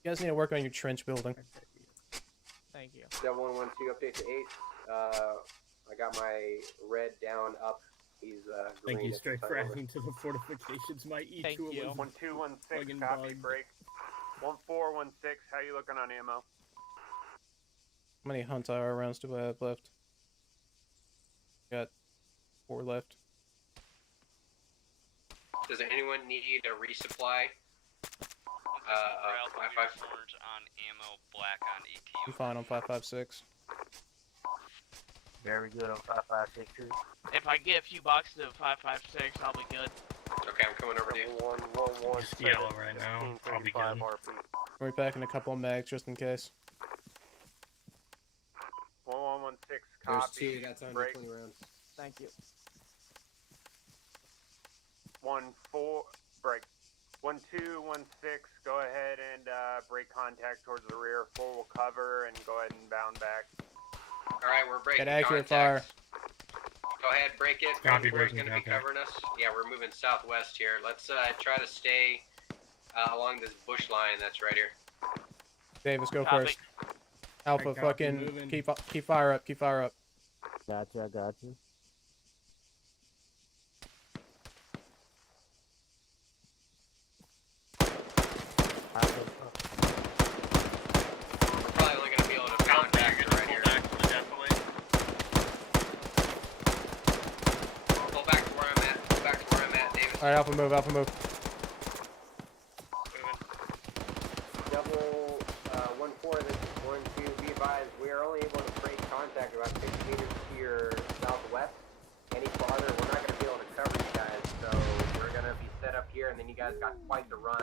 guys need to work on your trench building. Thank you. Double 112, update to ace. I got my red down up. He's green. Thank you, at Straight, the for side, over. adding to the fortifications. My Thank E2 you. was 1, 2, 1, 6, fucking copy, bugged. break. 1, 4, 1, 6, how you looking on ammo? How many hunt IR rounds do I have left? Got 4 left. Does anyone need a resupply? 5.5. Orange on ammo, black on ET. I'm fine on 5.56. Very good on 5.56 too. If I get a few boxes of 5.56, I'll be good. Okay, I'm coming over to you. 111. Just yellow right now. I'll be good. We're packing a couple of mags just in case. 1116, There's copy. 2. That's under break. 20 rounds. Thank you. 1, 4, break. 1, 2, 1, 6, go ahead and break contact towards the rear. 4 will cover and go ahead and bound back. Alright, we're breaking Get accurate contact. fire. Go ahead, break it. Copy, Who's breaking gonna be contact. covering us? Yeah, we're moving southwest here. Let's try to stay along this bush line that's right here. Davis, go Copy. first. Alpha, Copy, fucking moving. keep fire up. Keep fire up. Gotcha, I got you. We're probably only gonna be able to contact it right here. Back to the defilade. Pull back to where I'm at. Pull back to where I'm at, Davis. Alright, Alpha move, Alpha move. Double 1-4, this is 1-2. Be advised, we are only able to break contact about 6 meters to your southwest. Any farther, we're not going to be able to cover you guys, so we're going to be set up here, and then you guys got quite the run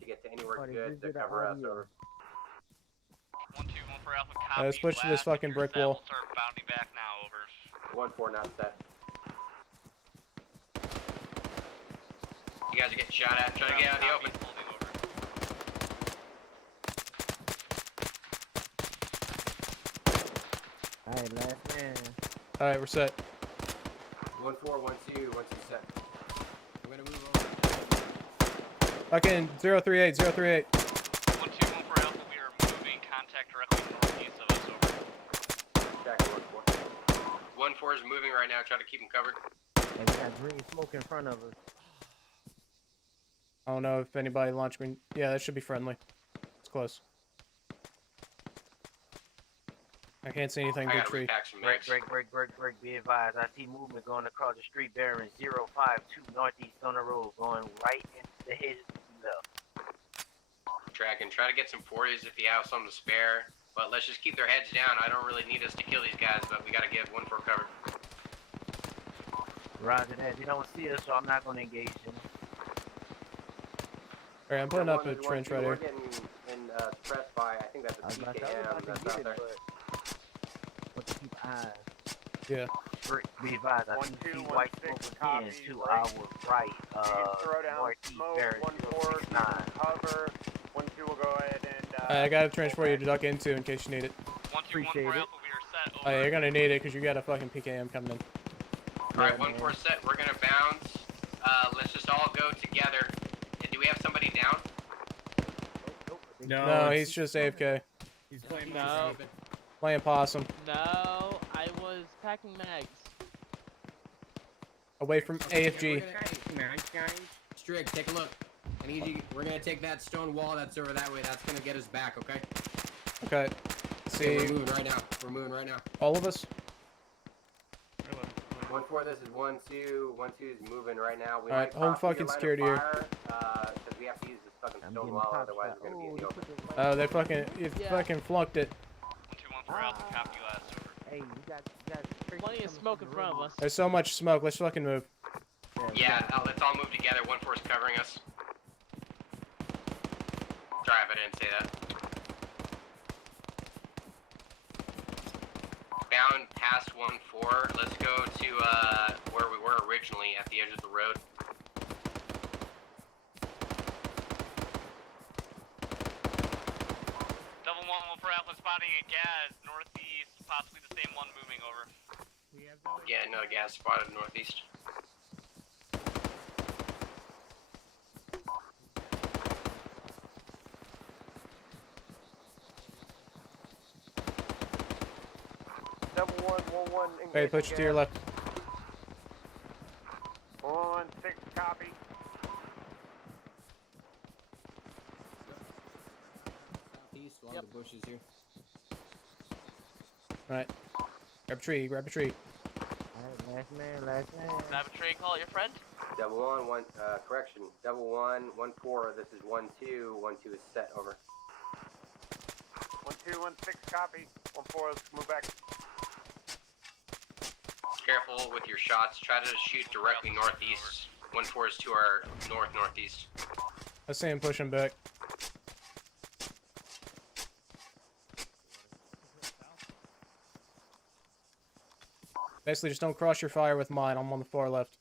to get to anywhere good to cover us. Over. 1, 2, 1 for Alpha, copy. Let's push to this black. fucking If brick you're set, wall. We'll start bounding back now, over. 1-4, not set. You guys are getting shot at. Try to get out in the open. Holding over. Alright, last man. Alright, we're set. 1-4, 1-2, 1-2 set. I'm gonna move over. Fucking 038, 038. 1, 2, 1 for Alpha, we are moving. Contact directly northeast of us, over. Jack 1-4. 1-4 is moving right now. Try to keep them covered. And we got green smoke in front of us. I don't know if anybody launched green. Yeah, that should be friendly. It's close. I can't see anything I through gotta tree. repack some Break, mags. break. Be advised. I see movement going across the street bearing 052 northeast on the road, going right into the hedges to the left. Tracking. Try to get some 40s if you have some to spare. But let's just keep their heads down. I don't really need us to kill these guys, but we gotta get 1-4 covered. Roger that. They don't see us, so I'm not going to engage them. Alright, I'm putting up a trench right We're here. getting stressed by, I think that's a PKM that's out there. But to keep eyes. Yeah. Be advised, I think see white smoke again to our right, throw down northeast smoke, bearing 1-4, 069. cover, 1-2 will go ahead and I got a trench for you to duck into in case you need it. 1-2-1-4 Alpha, we are set. Oh, yeah, you're gonna need it because you got a fucking PKM coming in. Alright, 1-4 set. We're gonna bounce. Let's just all go together. And do we have somebody down? No, he's just AFK. He's playing No. Playing possum. No, I was packing mags. Away from AFG. Strigt, take a look. I need you. We're gonna take that stone wall that's over that way. That's gonna get us back, okay? Okay. Okay, See. we're moving right now. We're moving right now. All of us? 1-4, this is 1-2. 1-2 is moving right now. We Alright, might hold cross fucking either line of security here. fire, because we have to use this fucking stone wall, otherwise we're gonna be in the open. Oh, they fucking, you fucking flunked it. 1-2-1-4 Alpha, copy you last, over. Hey, you got Plenty of smoke in front of us. There's so much smoke. Let's fucking move. Yeah, let's all move together. 1-4 is covering us. Sorry if I didn't say that. Bound past 1-4. Let's go to where we were originally at the edge of the road. Double 1-1-4 Alpha spotting a gas northeast, possibly the same one moving over. Yeah, another gas spotted northeast. Double 1-1-1. Hey, push it to your left. 1-6, copy. Southeast, along the bushes here. Alright. Grab a tree, grab a tree. Alright, last man. Grab a tray, call it your friend. Double 1, correction. Double 1-1-4, this is 1-2. 1-2 is set, over. 1-2, 1-6, copy. 1-4, let's move back. Careful with your shots. Try to shoot directly northeast. 1-4 is to our northeast. I see him pushing back. Basically, just don't cross your fire with mine. I'm on the far left.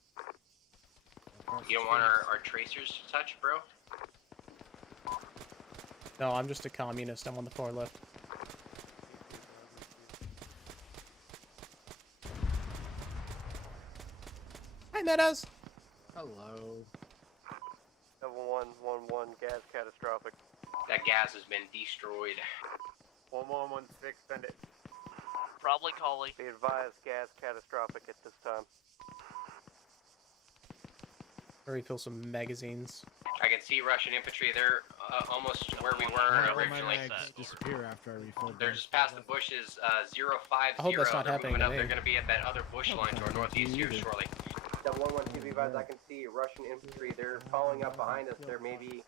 You don't want our tracers to touch, bro? No, I'm just a communist. I'm on the far left. Hi, Meadows. Hello. Double 1-1-1, gas catastrophic. That gas has been destroyed. 1-1-1-6, send it. Probably Collie. Be advised, gas catastrophic at this time. Or refill some magazines. I can see Russian infantry. They're almost where we were originally. Disappear after I refill. They're just past the bushes. 050. I hope that's not They're happening moving to up. me. They're going to be at that other bush line to our northeast here shortly. Double 1-1-2, be advised, I can see Russian infantry. They're following up behind us. They're maybe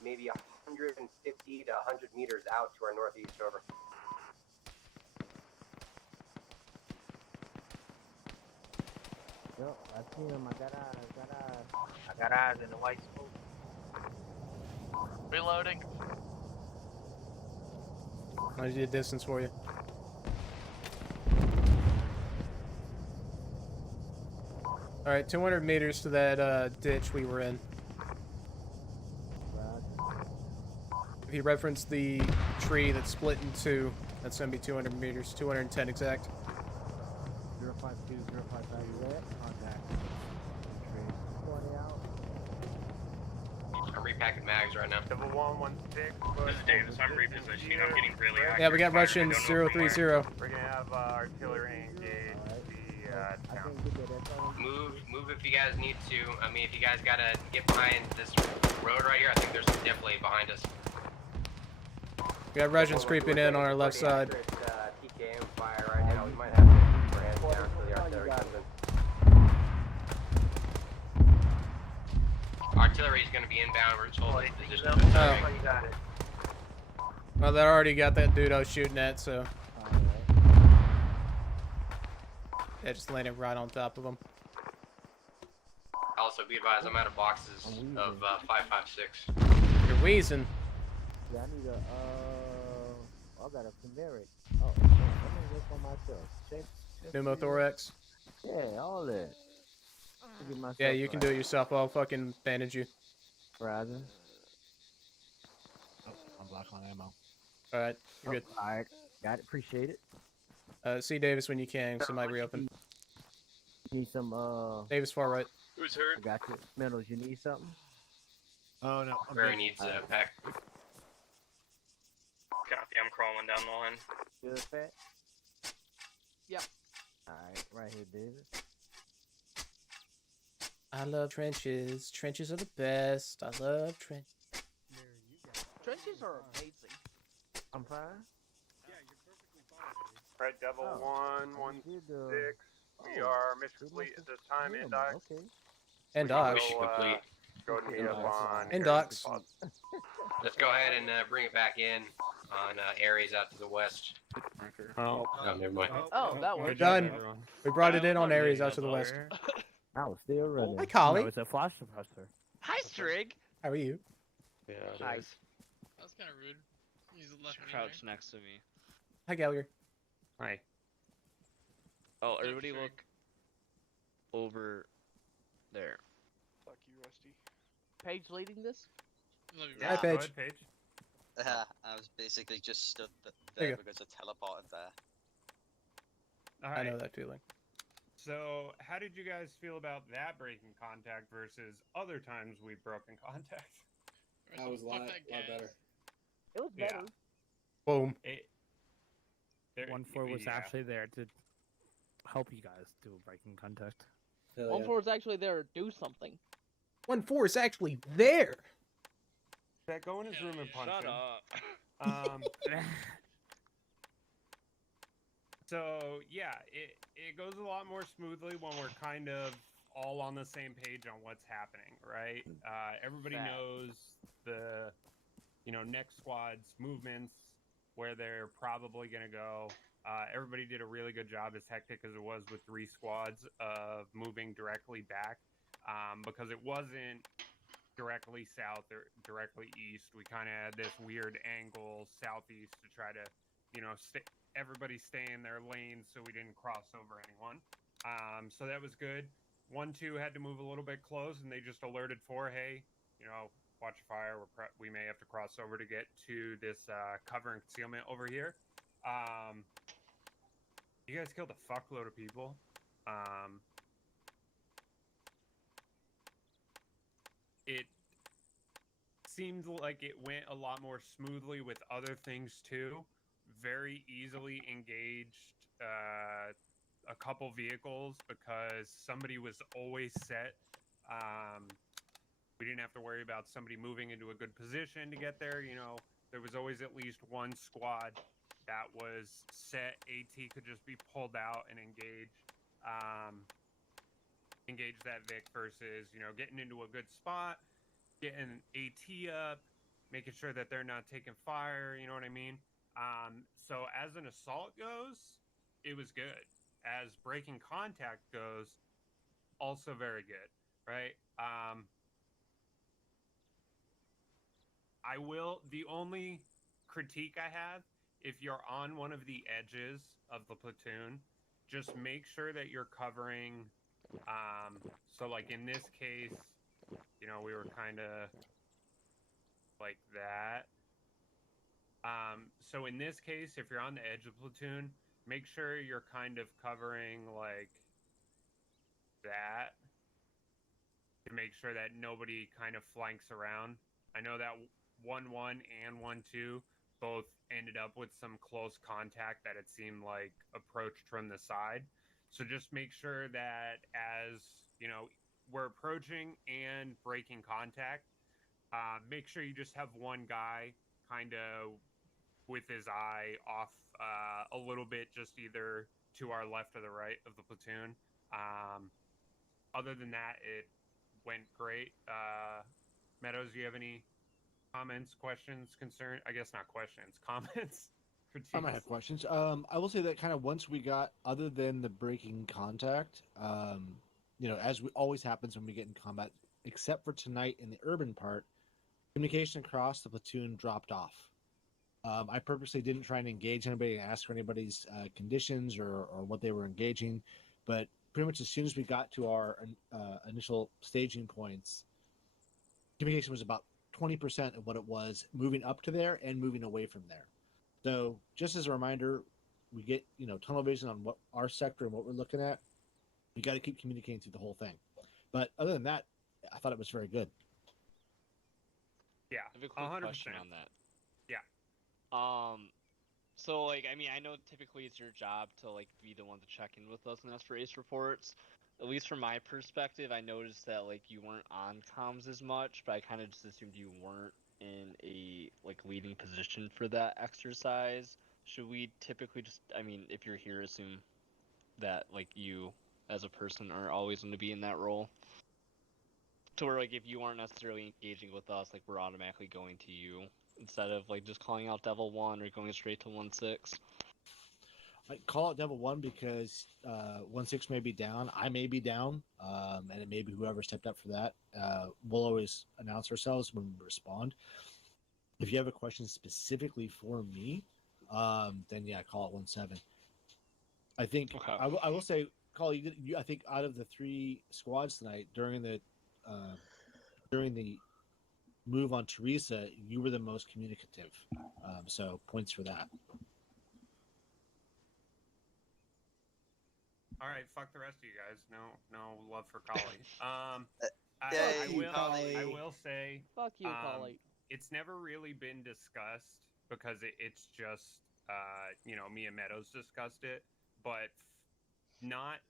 150 to 100 meters out to our northeast, over. Yo, I see him. I got eyes. I got eyes in the white smoke. Reloading. I did distance for you. Alright, 200 meters to that ditch we were in. If you reference the tree that's split in two, that's going to be 200 meters, 210 exact. 052, 055, red. Contact. Tree. 40 out. I'm repacking mags right now. Double 1-1-6. This is Davis. I'm repositioning. I'm getting really accurate. Yeah, we got fire. Russians I don't know from 030. where. We're gonna have artillery engage the town. Move if you guys need to. I mean, if you guys gotta get behind this road right here, I think there's definitely behind us. We got Russians creeping in on our left side. TKM fire right now. We might have to keep our hands down until the artillery comes in. Artillery is going to be inbound. We're told this position. Oh. You got it. Well, they already got that dude I was shooting at, so. Yeah, just landed right on top of him. Also, be advised, I'm out of boxes of 5.56. You're wheezing. Yeah, I need a I got a Chimeric. Oh, let me look on myself. Check Pneumothorax. Yeah, all that. Get myself Yeah, you can do right. it yourself. I'll fucking bandage you. Roger. Oh, I'm black on ammo. All right, you're good. All right, got it. Appreciate it. See Davis when you can. Somebody reopen. You need some Davis far right. Who's hurt? I got you. Metals, you need something? Oh no, I'm Barry good. needs a pack. Copy, I'm crawling down the line. Good, fat? Yep. Alright, right here, Davis. I love trenches. Trenches are the best. I love trenches. Trenches are amazing. I'm fine. Red Devil Oh. 116. We Oh, are mission they complete must at this time have- in yeah, docks. Okay. And We can dogs. mission complete. Go to meet up on And Harrison docks. Spot. Let's go ahead and bring it back in on Aries out to the west. Oh, never mind. Oh, that We're works. done. We brought it in on Aries out to the west. I was still running. Hi, Collie. No, it's a flash suppressor. Hi, Strig. How are you? Yeah, it Hi. is. That was kind of rude. He's left me Crouch next to me. Hi, Gallagher. Hi. Oh, everybody look over there. Fuck you, Rusty. Paige leading this? Love you, Hi, Go Paige. ahead, Paige. I was basically just stood There you there go. because I teleported there. All I right. know that feeling. So, how did you guys feel about that breaking contact versus other times we've broken contact? That was a lot better. It was Yeah. better. Boom. There, 1-4 was yeah. actually there to help you guys do breaking contact. Hell One yeah. floor is actually there to do something. 1-4 is actually there. That go in his room and punch Shut him. up. So yeah, it goes a lot more smoothly when we're kind of all on the same page on what's happening, right? Everybody Fact. knows the, next squad's movements, where they're probably gonna go. Everybody did a really good job, as hectic as it was with 3 squads, of moving directly back, because it wasn't directly south or directly east. We kind of had this weird angle southeast to try to, everybody stay in their lanes so we didn't cross over anyone. So that was good. 1-2 had to move a little bit close, and they just alerted 4, hey, watch fire. We may have to cross over to get to this cover and concealment over here. You guys killed a fuckload of people. It seemed like it went a lot more smoothly with other things too. Very easily engaged a couple vehicles because somebody was always set. We didn't have to worry about somebody moving into a good position to get there. There was always at least one squad that was set. AT could just be pulled out and engage that Vic versus, getting into a good spot, getting AT up, making sure that they're not taking fire, you know what I mean? So as an assault goes, it was good. As breaking contact goes, also very good, right? The only critique I have, if you're on one of the edges of the platoon, just make sure that you're covering, so like in this case, we were kind of like that. So in this case, if you're on the edge of the platoon, make sure you're kind of covering like that to make sure that nobody kind of flanks around. I know that 1-1 and 1-2 both ended up with some close contact that it seemed like approached from the side. So just make sure that as, we're approaching and breaking contact, make sure you just have one guy kind of with his eye off a little bit, just either to our left or the right of the platoon. Other than that, it went great. Meadows, do you have any comments, questions, concerns? I guess not questions, comments. I might have questions. I will say that kind of once we got, other than the breaking contact, as always happens when we get in combat, except for tonight in the urban part, Communication across the platoon dropped off. I purposely didn't try and engage anybody, ask for anybody's conditions or what they were engaging, but pretty much as soon as we got to our initial staging points, communication was about 20% of what it was moving up to there and moving away from there. So just as a reminder, we get tunnel vision on what our sector and what we're looking at. We got to keep communicating through the whole thing. But other than that, I thought it was very good. Yeah, I have a quick 100%. question on that. Yeah. So like, I mean, I know typically it's your job to like be the one to check in with us and ask for ace reports. At least from my perspective, I noticed that like you weren't on comms as much, but I kind of just assumed you weren't in a like leading position for that exercise. Should we typically just, I mean, if you're here, assume that like you as a person are always going to be in that role? To where like if you aren't necessarily engaging with us, like we're automatically going to you instead of like just calling out Devil 1 or going straight to 1-6. I call out Devil 1 because 1-6 may be down, I may be down, and it may be whoever stepped up for that. We'll always announce ourselves when we respond. If you have a question specifically for me, then yeah, call it 1-7. I think I will say, Call, you I think out of the 3 squads tonight during the move on Teresa, you were the most communicative. So points for that. All right, fuck the rest of you guys. No love for Collie. I will say, Fuck you, Collie. It's never really been discussed because it's just, me and Meadows discussed it, but not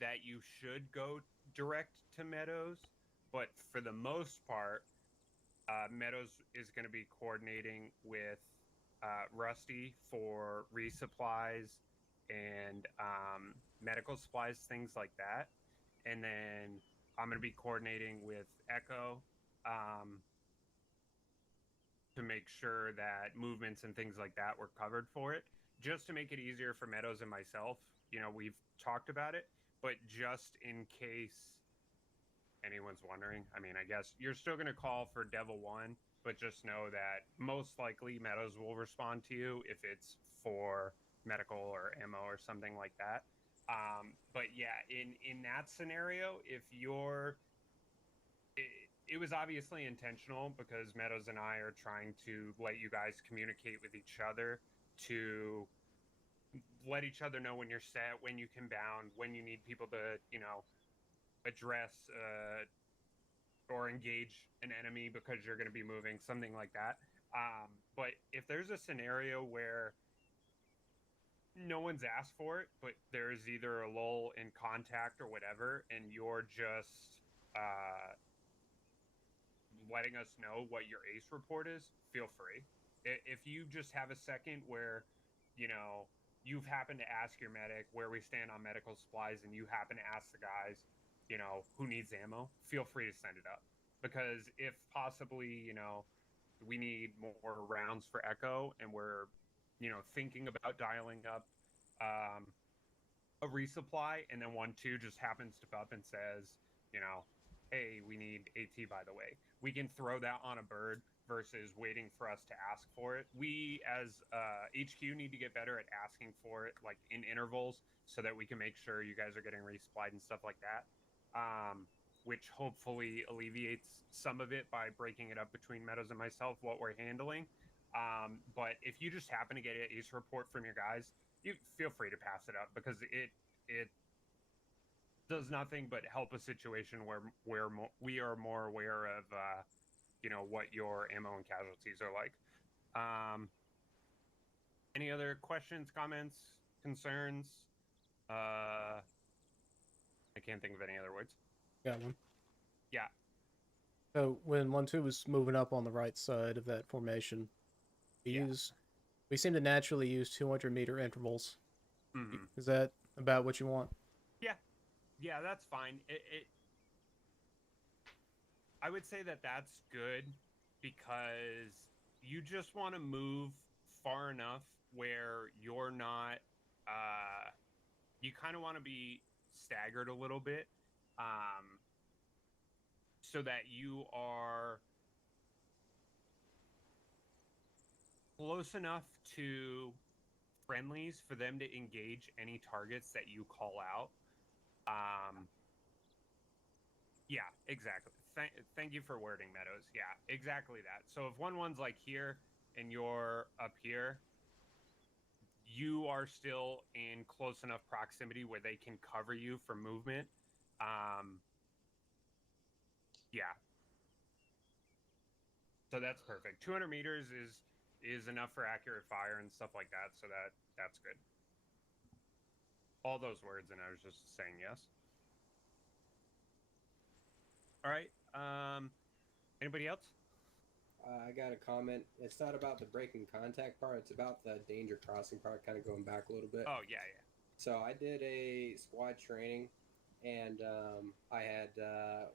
that you should go direct to Meadows, but for the most part, Meadows is going to be coordinating with Rusty for resupplies and medical supplies, things like that. And then I'm going to be coordinating with Echo to make sure that movements and things like that were covered for it, just to make it easier for Meadows and myself. We've talked about it, but just in case anyone's wondering, I mean, I guess you're still going to call for Devil 1, but just know that most likely Meadows will respond to you if it's for medical or ammo or something like that. But yeah, in that scenario, if you're... It was obviously intentional because Meadows and I are trying to let you guys communicate with each other to let each other know when you're set, when you can bound, when you need people to, address or engage an enemy because you're going to be moving, something like that. But if there's a scenario where no one's asked for it, but there's either a lull in contact or whatever, and you're just letting us know what your ace report is, feel free. If you just have a second where, you've happened to ask your medic where we stand on medical supplies and you happen to ask the guys, who needs ammo, feel free to send it up. Because if possibly, we need more rounds for Echo and we're, thinking about dialing up a resupply, and then 1-2 just happens to up and says, hey, we need AT, by the way. We can throw that on a bird versus waiting for us to ask for it. We, as HQ, need to get better at asking for it, like, in intervals, so that we can make sure you guys are getting resupplied and stuff like that, which hopefully alleviates some of it by breaking it up between Meadows and myself, what we're handling. But if you just happen to get an ace report from your guys, you feel free to pass it up, because it does nothing but help a situation where we are more aware of what your ammo and casualties are like. Any other questions, comments, concerns? I can't think of any other words. Got one. Yeah. So when 1-2 was moving up on the right side of that formation, we seem to naturally use 200-meter intervals. Mm-hmm. Is that about what you want? Yeah, that's fine. I would say that that's good, because you just want to move far enough where you're not, you kind of want to be staggered a little bit, so that you are close enough to friendlies for them to engage any targets that you call out. Yeah, exactly. Thank you for wording, Meadows. Yeah, exactly that. So if one's like here and you're up here, you are still in close enough proximity where they can cover you for movement. Yeah. So that's perfect. 200 meters is enough for accurate fire and stuff like that. So that's good. All those words, and I was just saying yes. All right. Anybody else? I got a comment. It's not about the breaking contact part. It's about the danger crossing part, kind of going back a little bit. Oh, yeah, yeah. So I did a squad training, and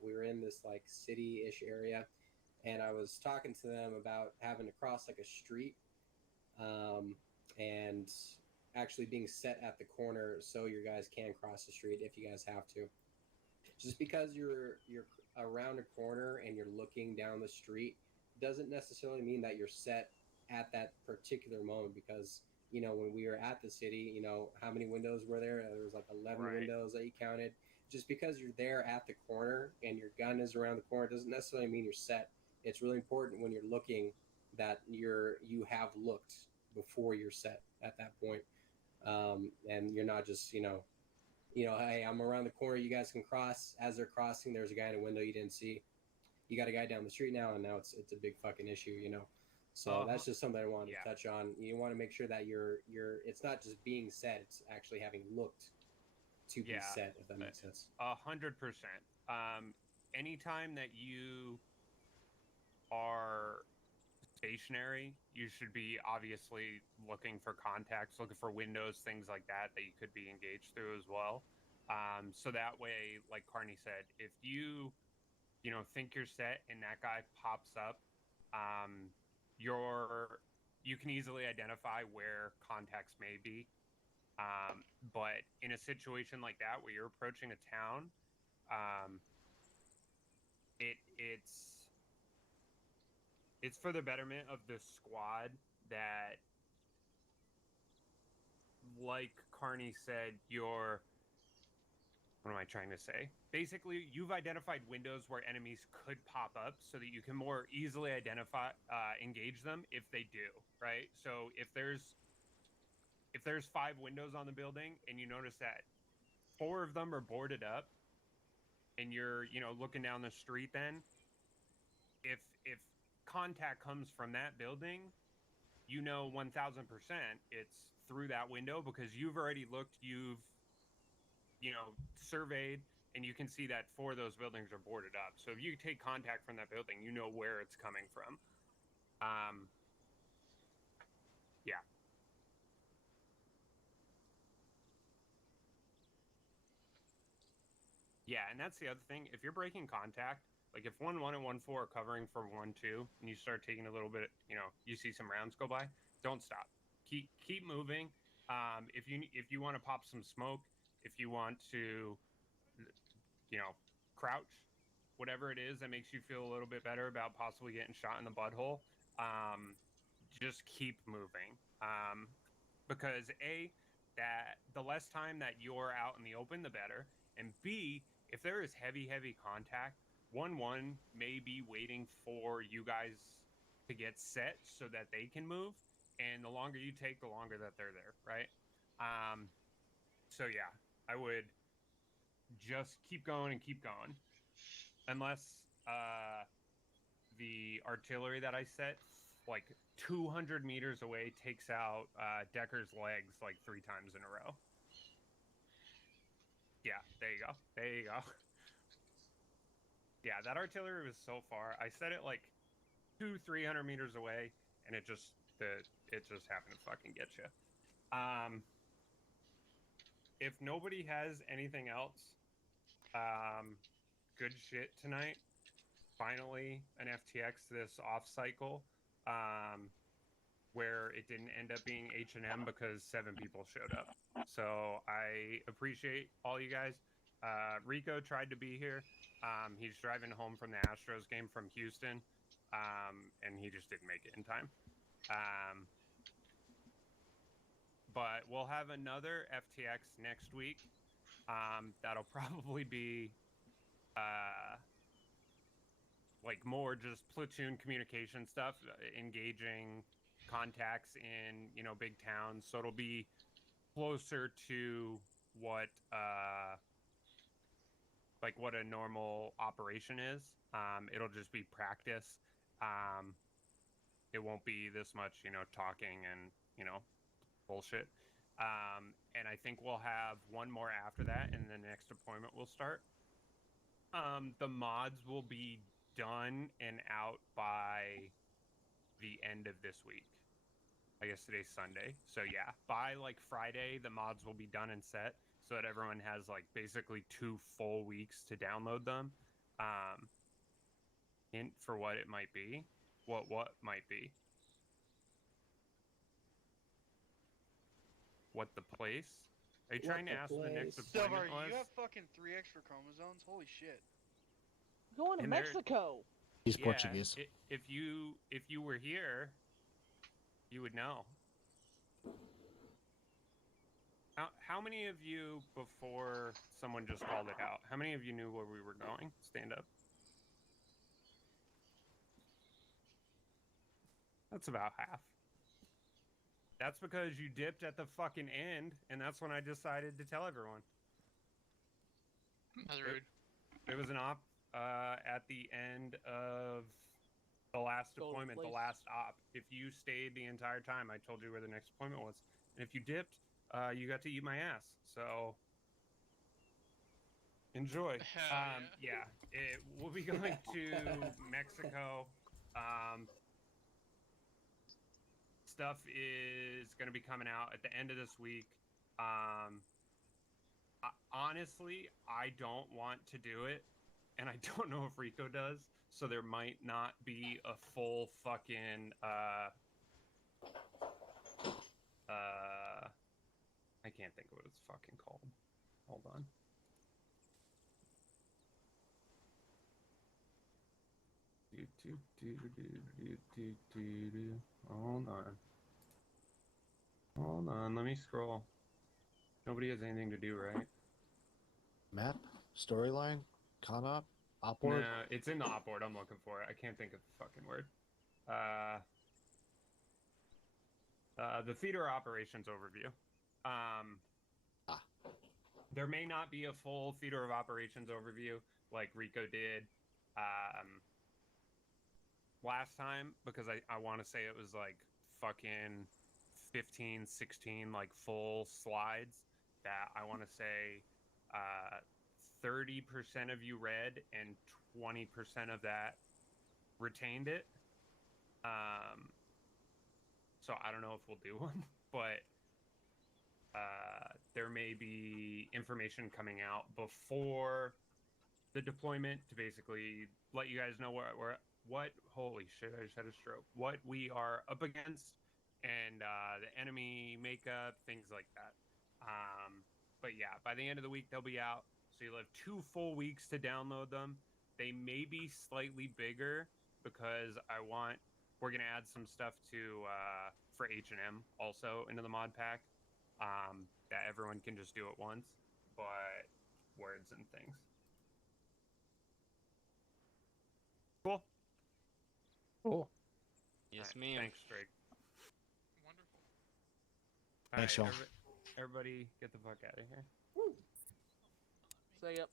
we were in this like city-ish area, and I was talking to them about having to cross like a street, and actually being set at the corner so your guys can cross the street if you guys have to. Just because you're around a corner and you're looking down the street doesn't necessarily mean that you're set at that particular moment, because when we were at the city, how many windows were there? There was like 11 windows that you counted. Just because you're there at the corner and your gun is around the corner doesn't necessarily mean you're set. It's really important when you're looking that you have looked before you're set at that point. And you're not just hey, I'm around the corner, you guys can cross. As they're crossing, there's a guy in a window you didn't see. You got a guy down the street now, and now it's a big fucking issue, So that's just something I wanted to touch on. You want to make sure that you're it's not just being set; it's actually having looked to be set. If that makes sense. 100%. Anytime that you are stationary, you should be obviously looking for contacts, looking for windows, things like that you could be engaged through as well. So that way, like Carney said, if you think you're set and that guy pops up, you can easily identify where contacts may be. But in a situation like that where you're approaching a town, it's for the betterment of the squad that, like Carney said, what am I trying to say? Basically, you've identified windows where enemies could pop up so that you can more easily engage them if they do, right? So if there's 5 windows on the building and you notice that 4 of them are boarded up and you're, looking down the street, then if contact comes from that building, 1000% it's through that window, because you've already looked, you've surveyed, and you can see that 4 of those buildings are boarded up. So if you take contact from that building, you know where it's coming from. Yeah. Yeah, and that's the other thing. If you're breaking contact, like if 1-1 and 1-4 are covering for 1-2, and you start taking a little bit, you see some rounds go by, don't stop. Keep moving. If you want to pop some smoke, if you want to, crouch, whatever it is that makes you feel a little bit better about possibly getting shot in the butthole, just keep moving. Because A, that the less time that you're out in the open, the better. And B, if there is heavy contact, 1-1 may be waiting for you guys to get set so that they can move. And the longer you take, the longer that they're there, right? So yeah, I would just keep going and keep going. Unless the artillery that I set, like 200 meters away, takes out Decker's legs like 3 times in a row. Yeah, there you go. Yeah, that artillery was so far. I set it like 200-300 meters away, and it just happened to fucking get you. If nobody has anything else, good shit tonight. Finally, an FTX this off cycle, where it didn't end up being H&M because 7 people showed up. So I appreciate all you guys. Rico tried to be here. He's driving home from the Astros game from Houston, and he just didn't make it in time. but we'll have another FTX next week. That'll probably be like more just platoon communication stuff, engaging contacts in big towns. So it'll be closer to what what a normal operation is. It'll just be practice. It won't be this much talking and bullshit. And I think we'll have one more after that, and the next deployment will start. The mods will be done and out by the end of this week. I guess today's Sunday. So yeah, by like Friday, the mods will be done and set so that everyone has like basically 2 full weeks to download them. Hint for what it might be. What might be. What the place? Are you trying to ask the next deployment Silver, was? you have fucking 3 extra chromosomes? Holy shit. Going to And they're- Mexico. He's Yeah, Portuguese. If you were here, you would know. How many of you, before someone just called it out, how many of you knew where we were going? Stand up. That's about half. That's because you dipped at the fucking end, and that's when I decided to tell everyone. That's rude. It was an op at the end of the last deployment, the last op. If you stayed the entire time, I told you where the next deployment was. And if you dipped, you got to eat my ass. So enjoy. We'll be going to Mexico. Stuff is going to be coming out at the end of this week. Honestly, I don't want to do it, and I don't know if Rico does, so there might not be a full fucking I can't think of what it's fucking called. Hold on. Hold on, let me scroll. Nobody has anything to do, right? Map? Storyline? Con-op? Op-board? No, it's in the op board. I'm looking for it. I can't think of the fucking word. The theater operations overview. There may not be a full theater of operations overview like Rico did last time, because I want to say it was like fucking 15, 16 like full slides that I want to say 30% of you read and 20% of that retained it. So I don't know if we'll do one, but there may be information coming out before the deployment to basically let you guys know what holy shit, I just had a stroke, what we are up against, and the enemy makeup, things like that. But yeah, by the end of the week they'll be out, so you'll have 2 full weeks to download them. They may be slightly bigger because we're gonna add some stuff to for H&M also into the mod pack, that everyone can just do at once, but words and things. Cool. Cool. Yes, ma'am. Thanks, Strigt. Wonderful. Thanks, Sean. Everybody get the fuck out of here. Say up.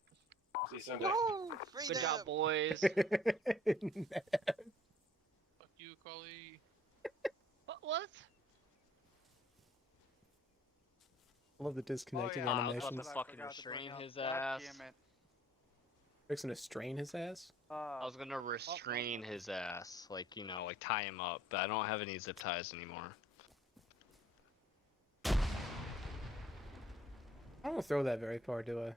See you Sunday. Good job, boys. Fuck you, Collie. What? I love the disconnecting I was animations. about to fucking restrain his ass. Fixing to strain his ass? I was gonna restrain his ass, like tie him up, but I don't have any zip ties anymore. I don't throw that very far, do I?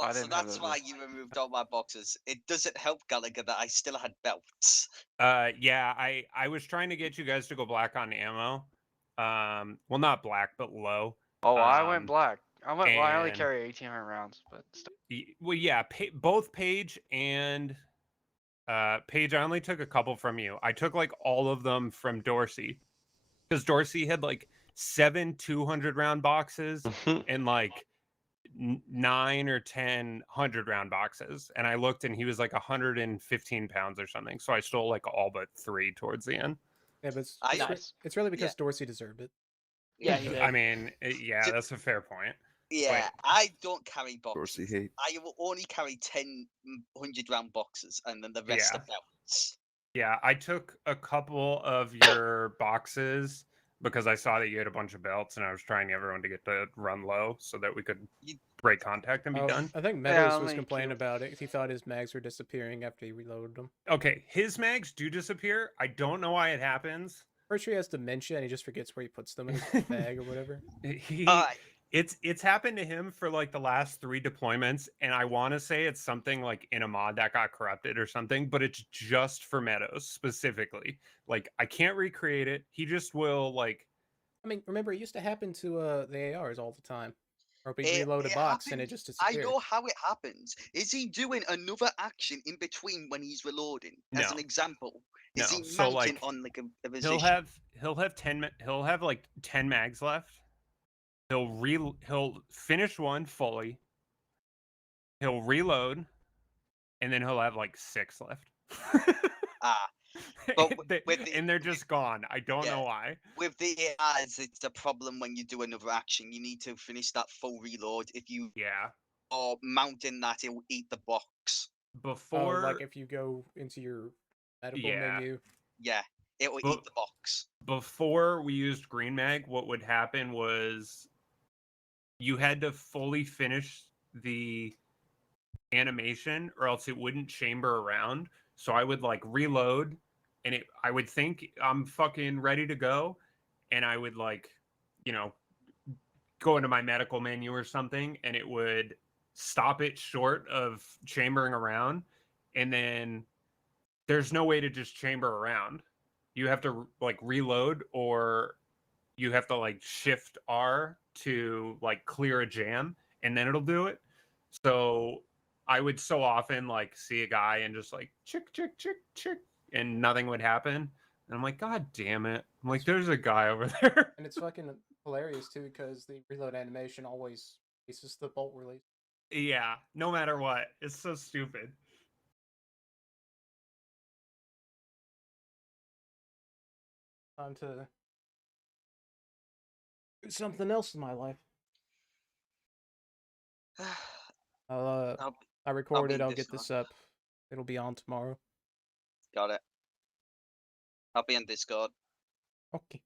Oh, I so didn't have that's those. why you removed all my boxes. It doesn't help Gallagher that I still had belts. Yeah, I was trying to get you guys to go black on ammo. Well, not black, but low. Oh, I went black. Well, I only and- carry 1800 rounds, but still. Well, yeah, both Paige and Paige, I only took a couple from you. I took like all of them from Dorsey, because Dorsey had like 7 200 round boxes and like 9 or 10 100-round boxes, and I looked and he was like 115 pounds or something, so I stole like all but 3 towards the end. Yeah, but Nice. it's really because Dorsey deserved it. Yeah, he did. I mean, yeah, that's a fair point. Yeah, Wait. I don't carry boxes. Dorsey hate. I will only carry 10 100-round boxes, and then the rest Yeah. are belts. Yeah, I took a couple of your boxes because I saw that you had a bunch of belts, and I was trying everyone to get to run low so that we could break contact and be done. I think Meadows was complaining about it. He thought his mags were disappearing after he reloaded them. Okay, his mags do disappear. I don't know why it happens. First, he has dementia and he just forgets where he puts them in his bag or whatever. It's happened to him for like the last 3 deployments, and I want to say it's something like in a mod that got corrupted or something, but it's just for Meadows specifically. Like, I can't recreate it. He just will like. I mean, remember, it used to happen to the ARs all the time. Or we reload a box and it just I disappeared. know how it happens. Is he doing another action in between when he's reloading? As No. an example, is No, he so, mounting like, on like a position? He'll have like 10 mags left. He'll finish one fully. He'll reload, and then he'll have like 6 left. But and they're just gone. I don't know why. With the AIs, it's a problem when you do another action. You need to finish that full reload. If you or mounting that, it will eat the box. Before, like if you go into your medical menu. Yeah, it will eat the box. Before we used Green Mag, what would happen was you had to fully finish the animation or else it wouldn't chamber around. So I would like reload and I would think I'm fucking ready to go. And I would like, go into my medical menu or something, and it would stop it short of chambering around. And then there's no way to just chamber around. You have to like reload, or you have to like shift R to like clear a jam, and then it'll do it. So I would so often like see a guy and just like chick, and nothing would happen. And I'm like, God damn it. I'm like, there's a guy over there. And it's fucking hilarious too, because the reload animation always releases the bolt release. Yeah, no matter what. It's so stupid. Time to do something else in my life. I recorded. I'll get this up. It'll be on tomorrow. Got it. I'll be on Discord. Okay.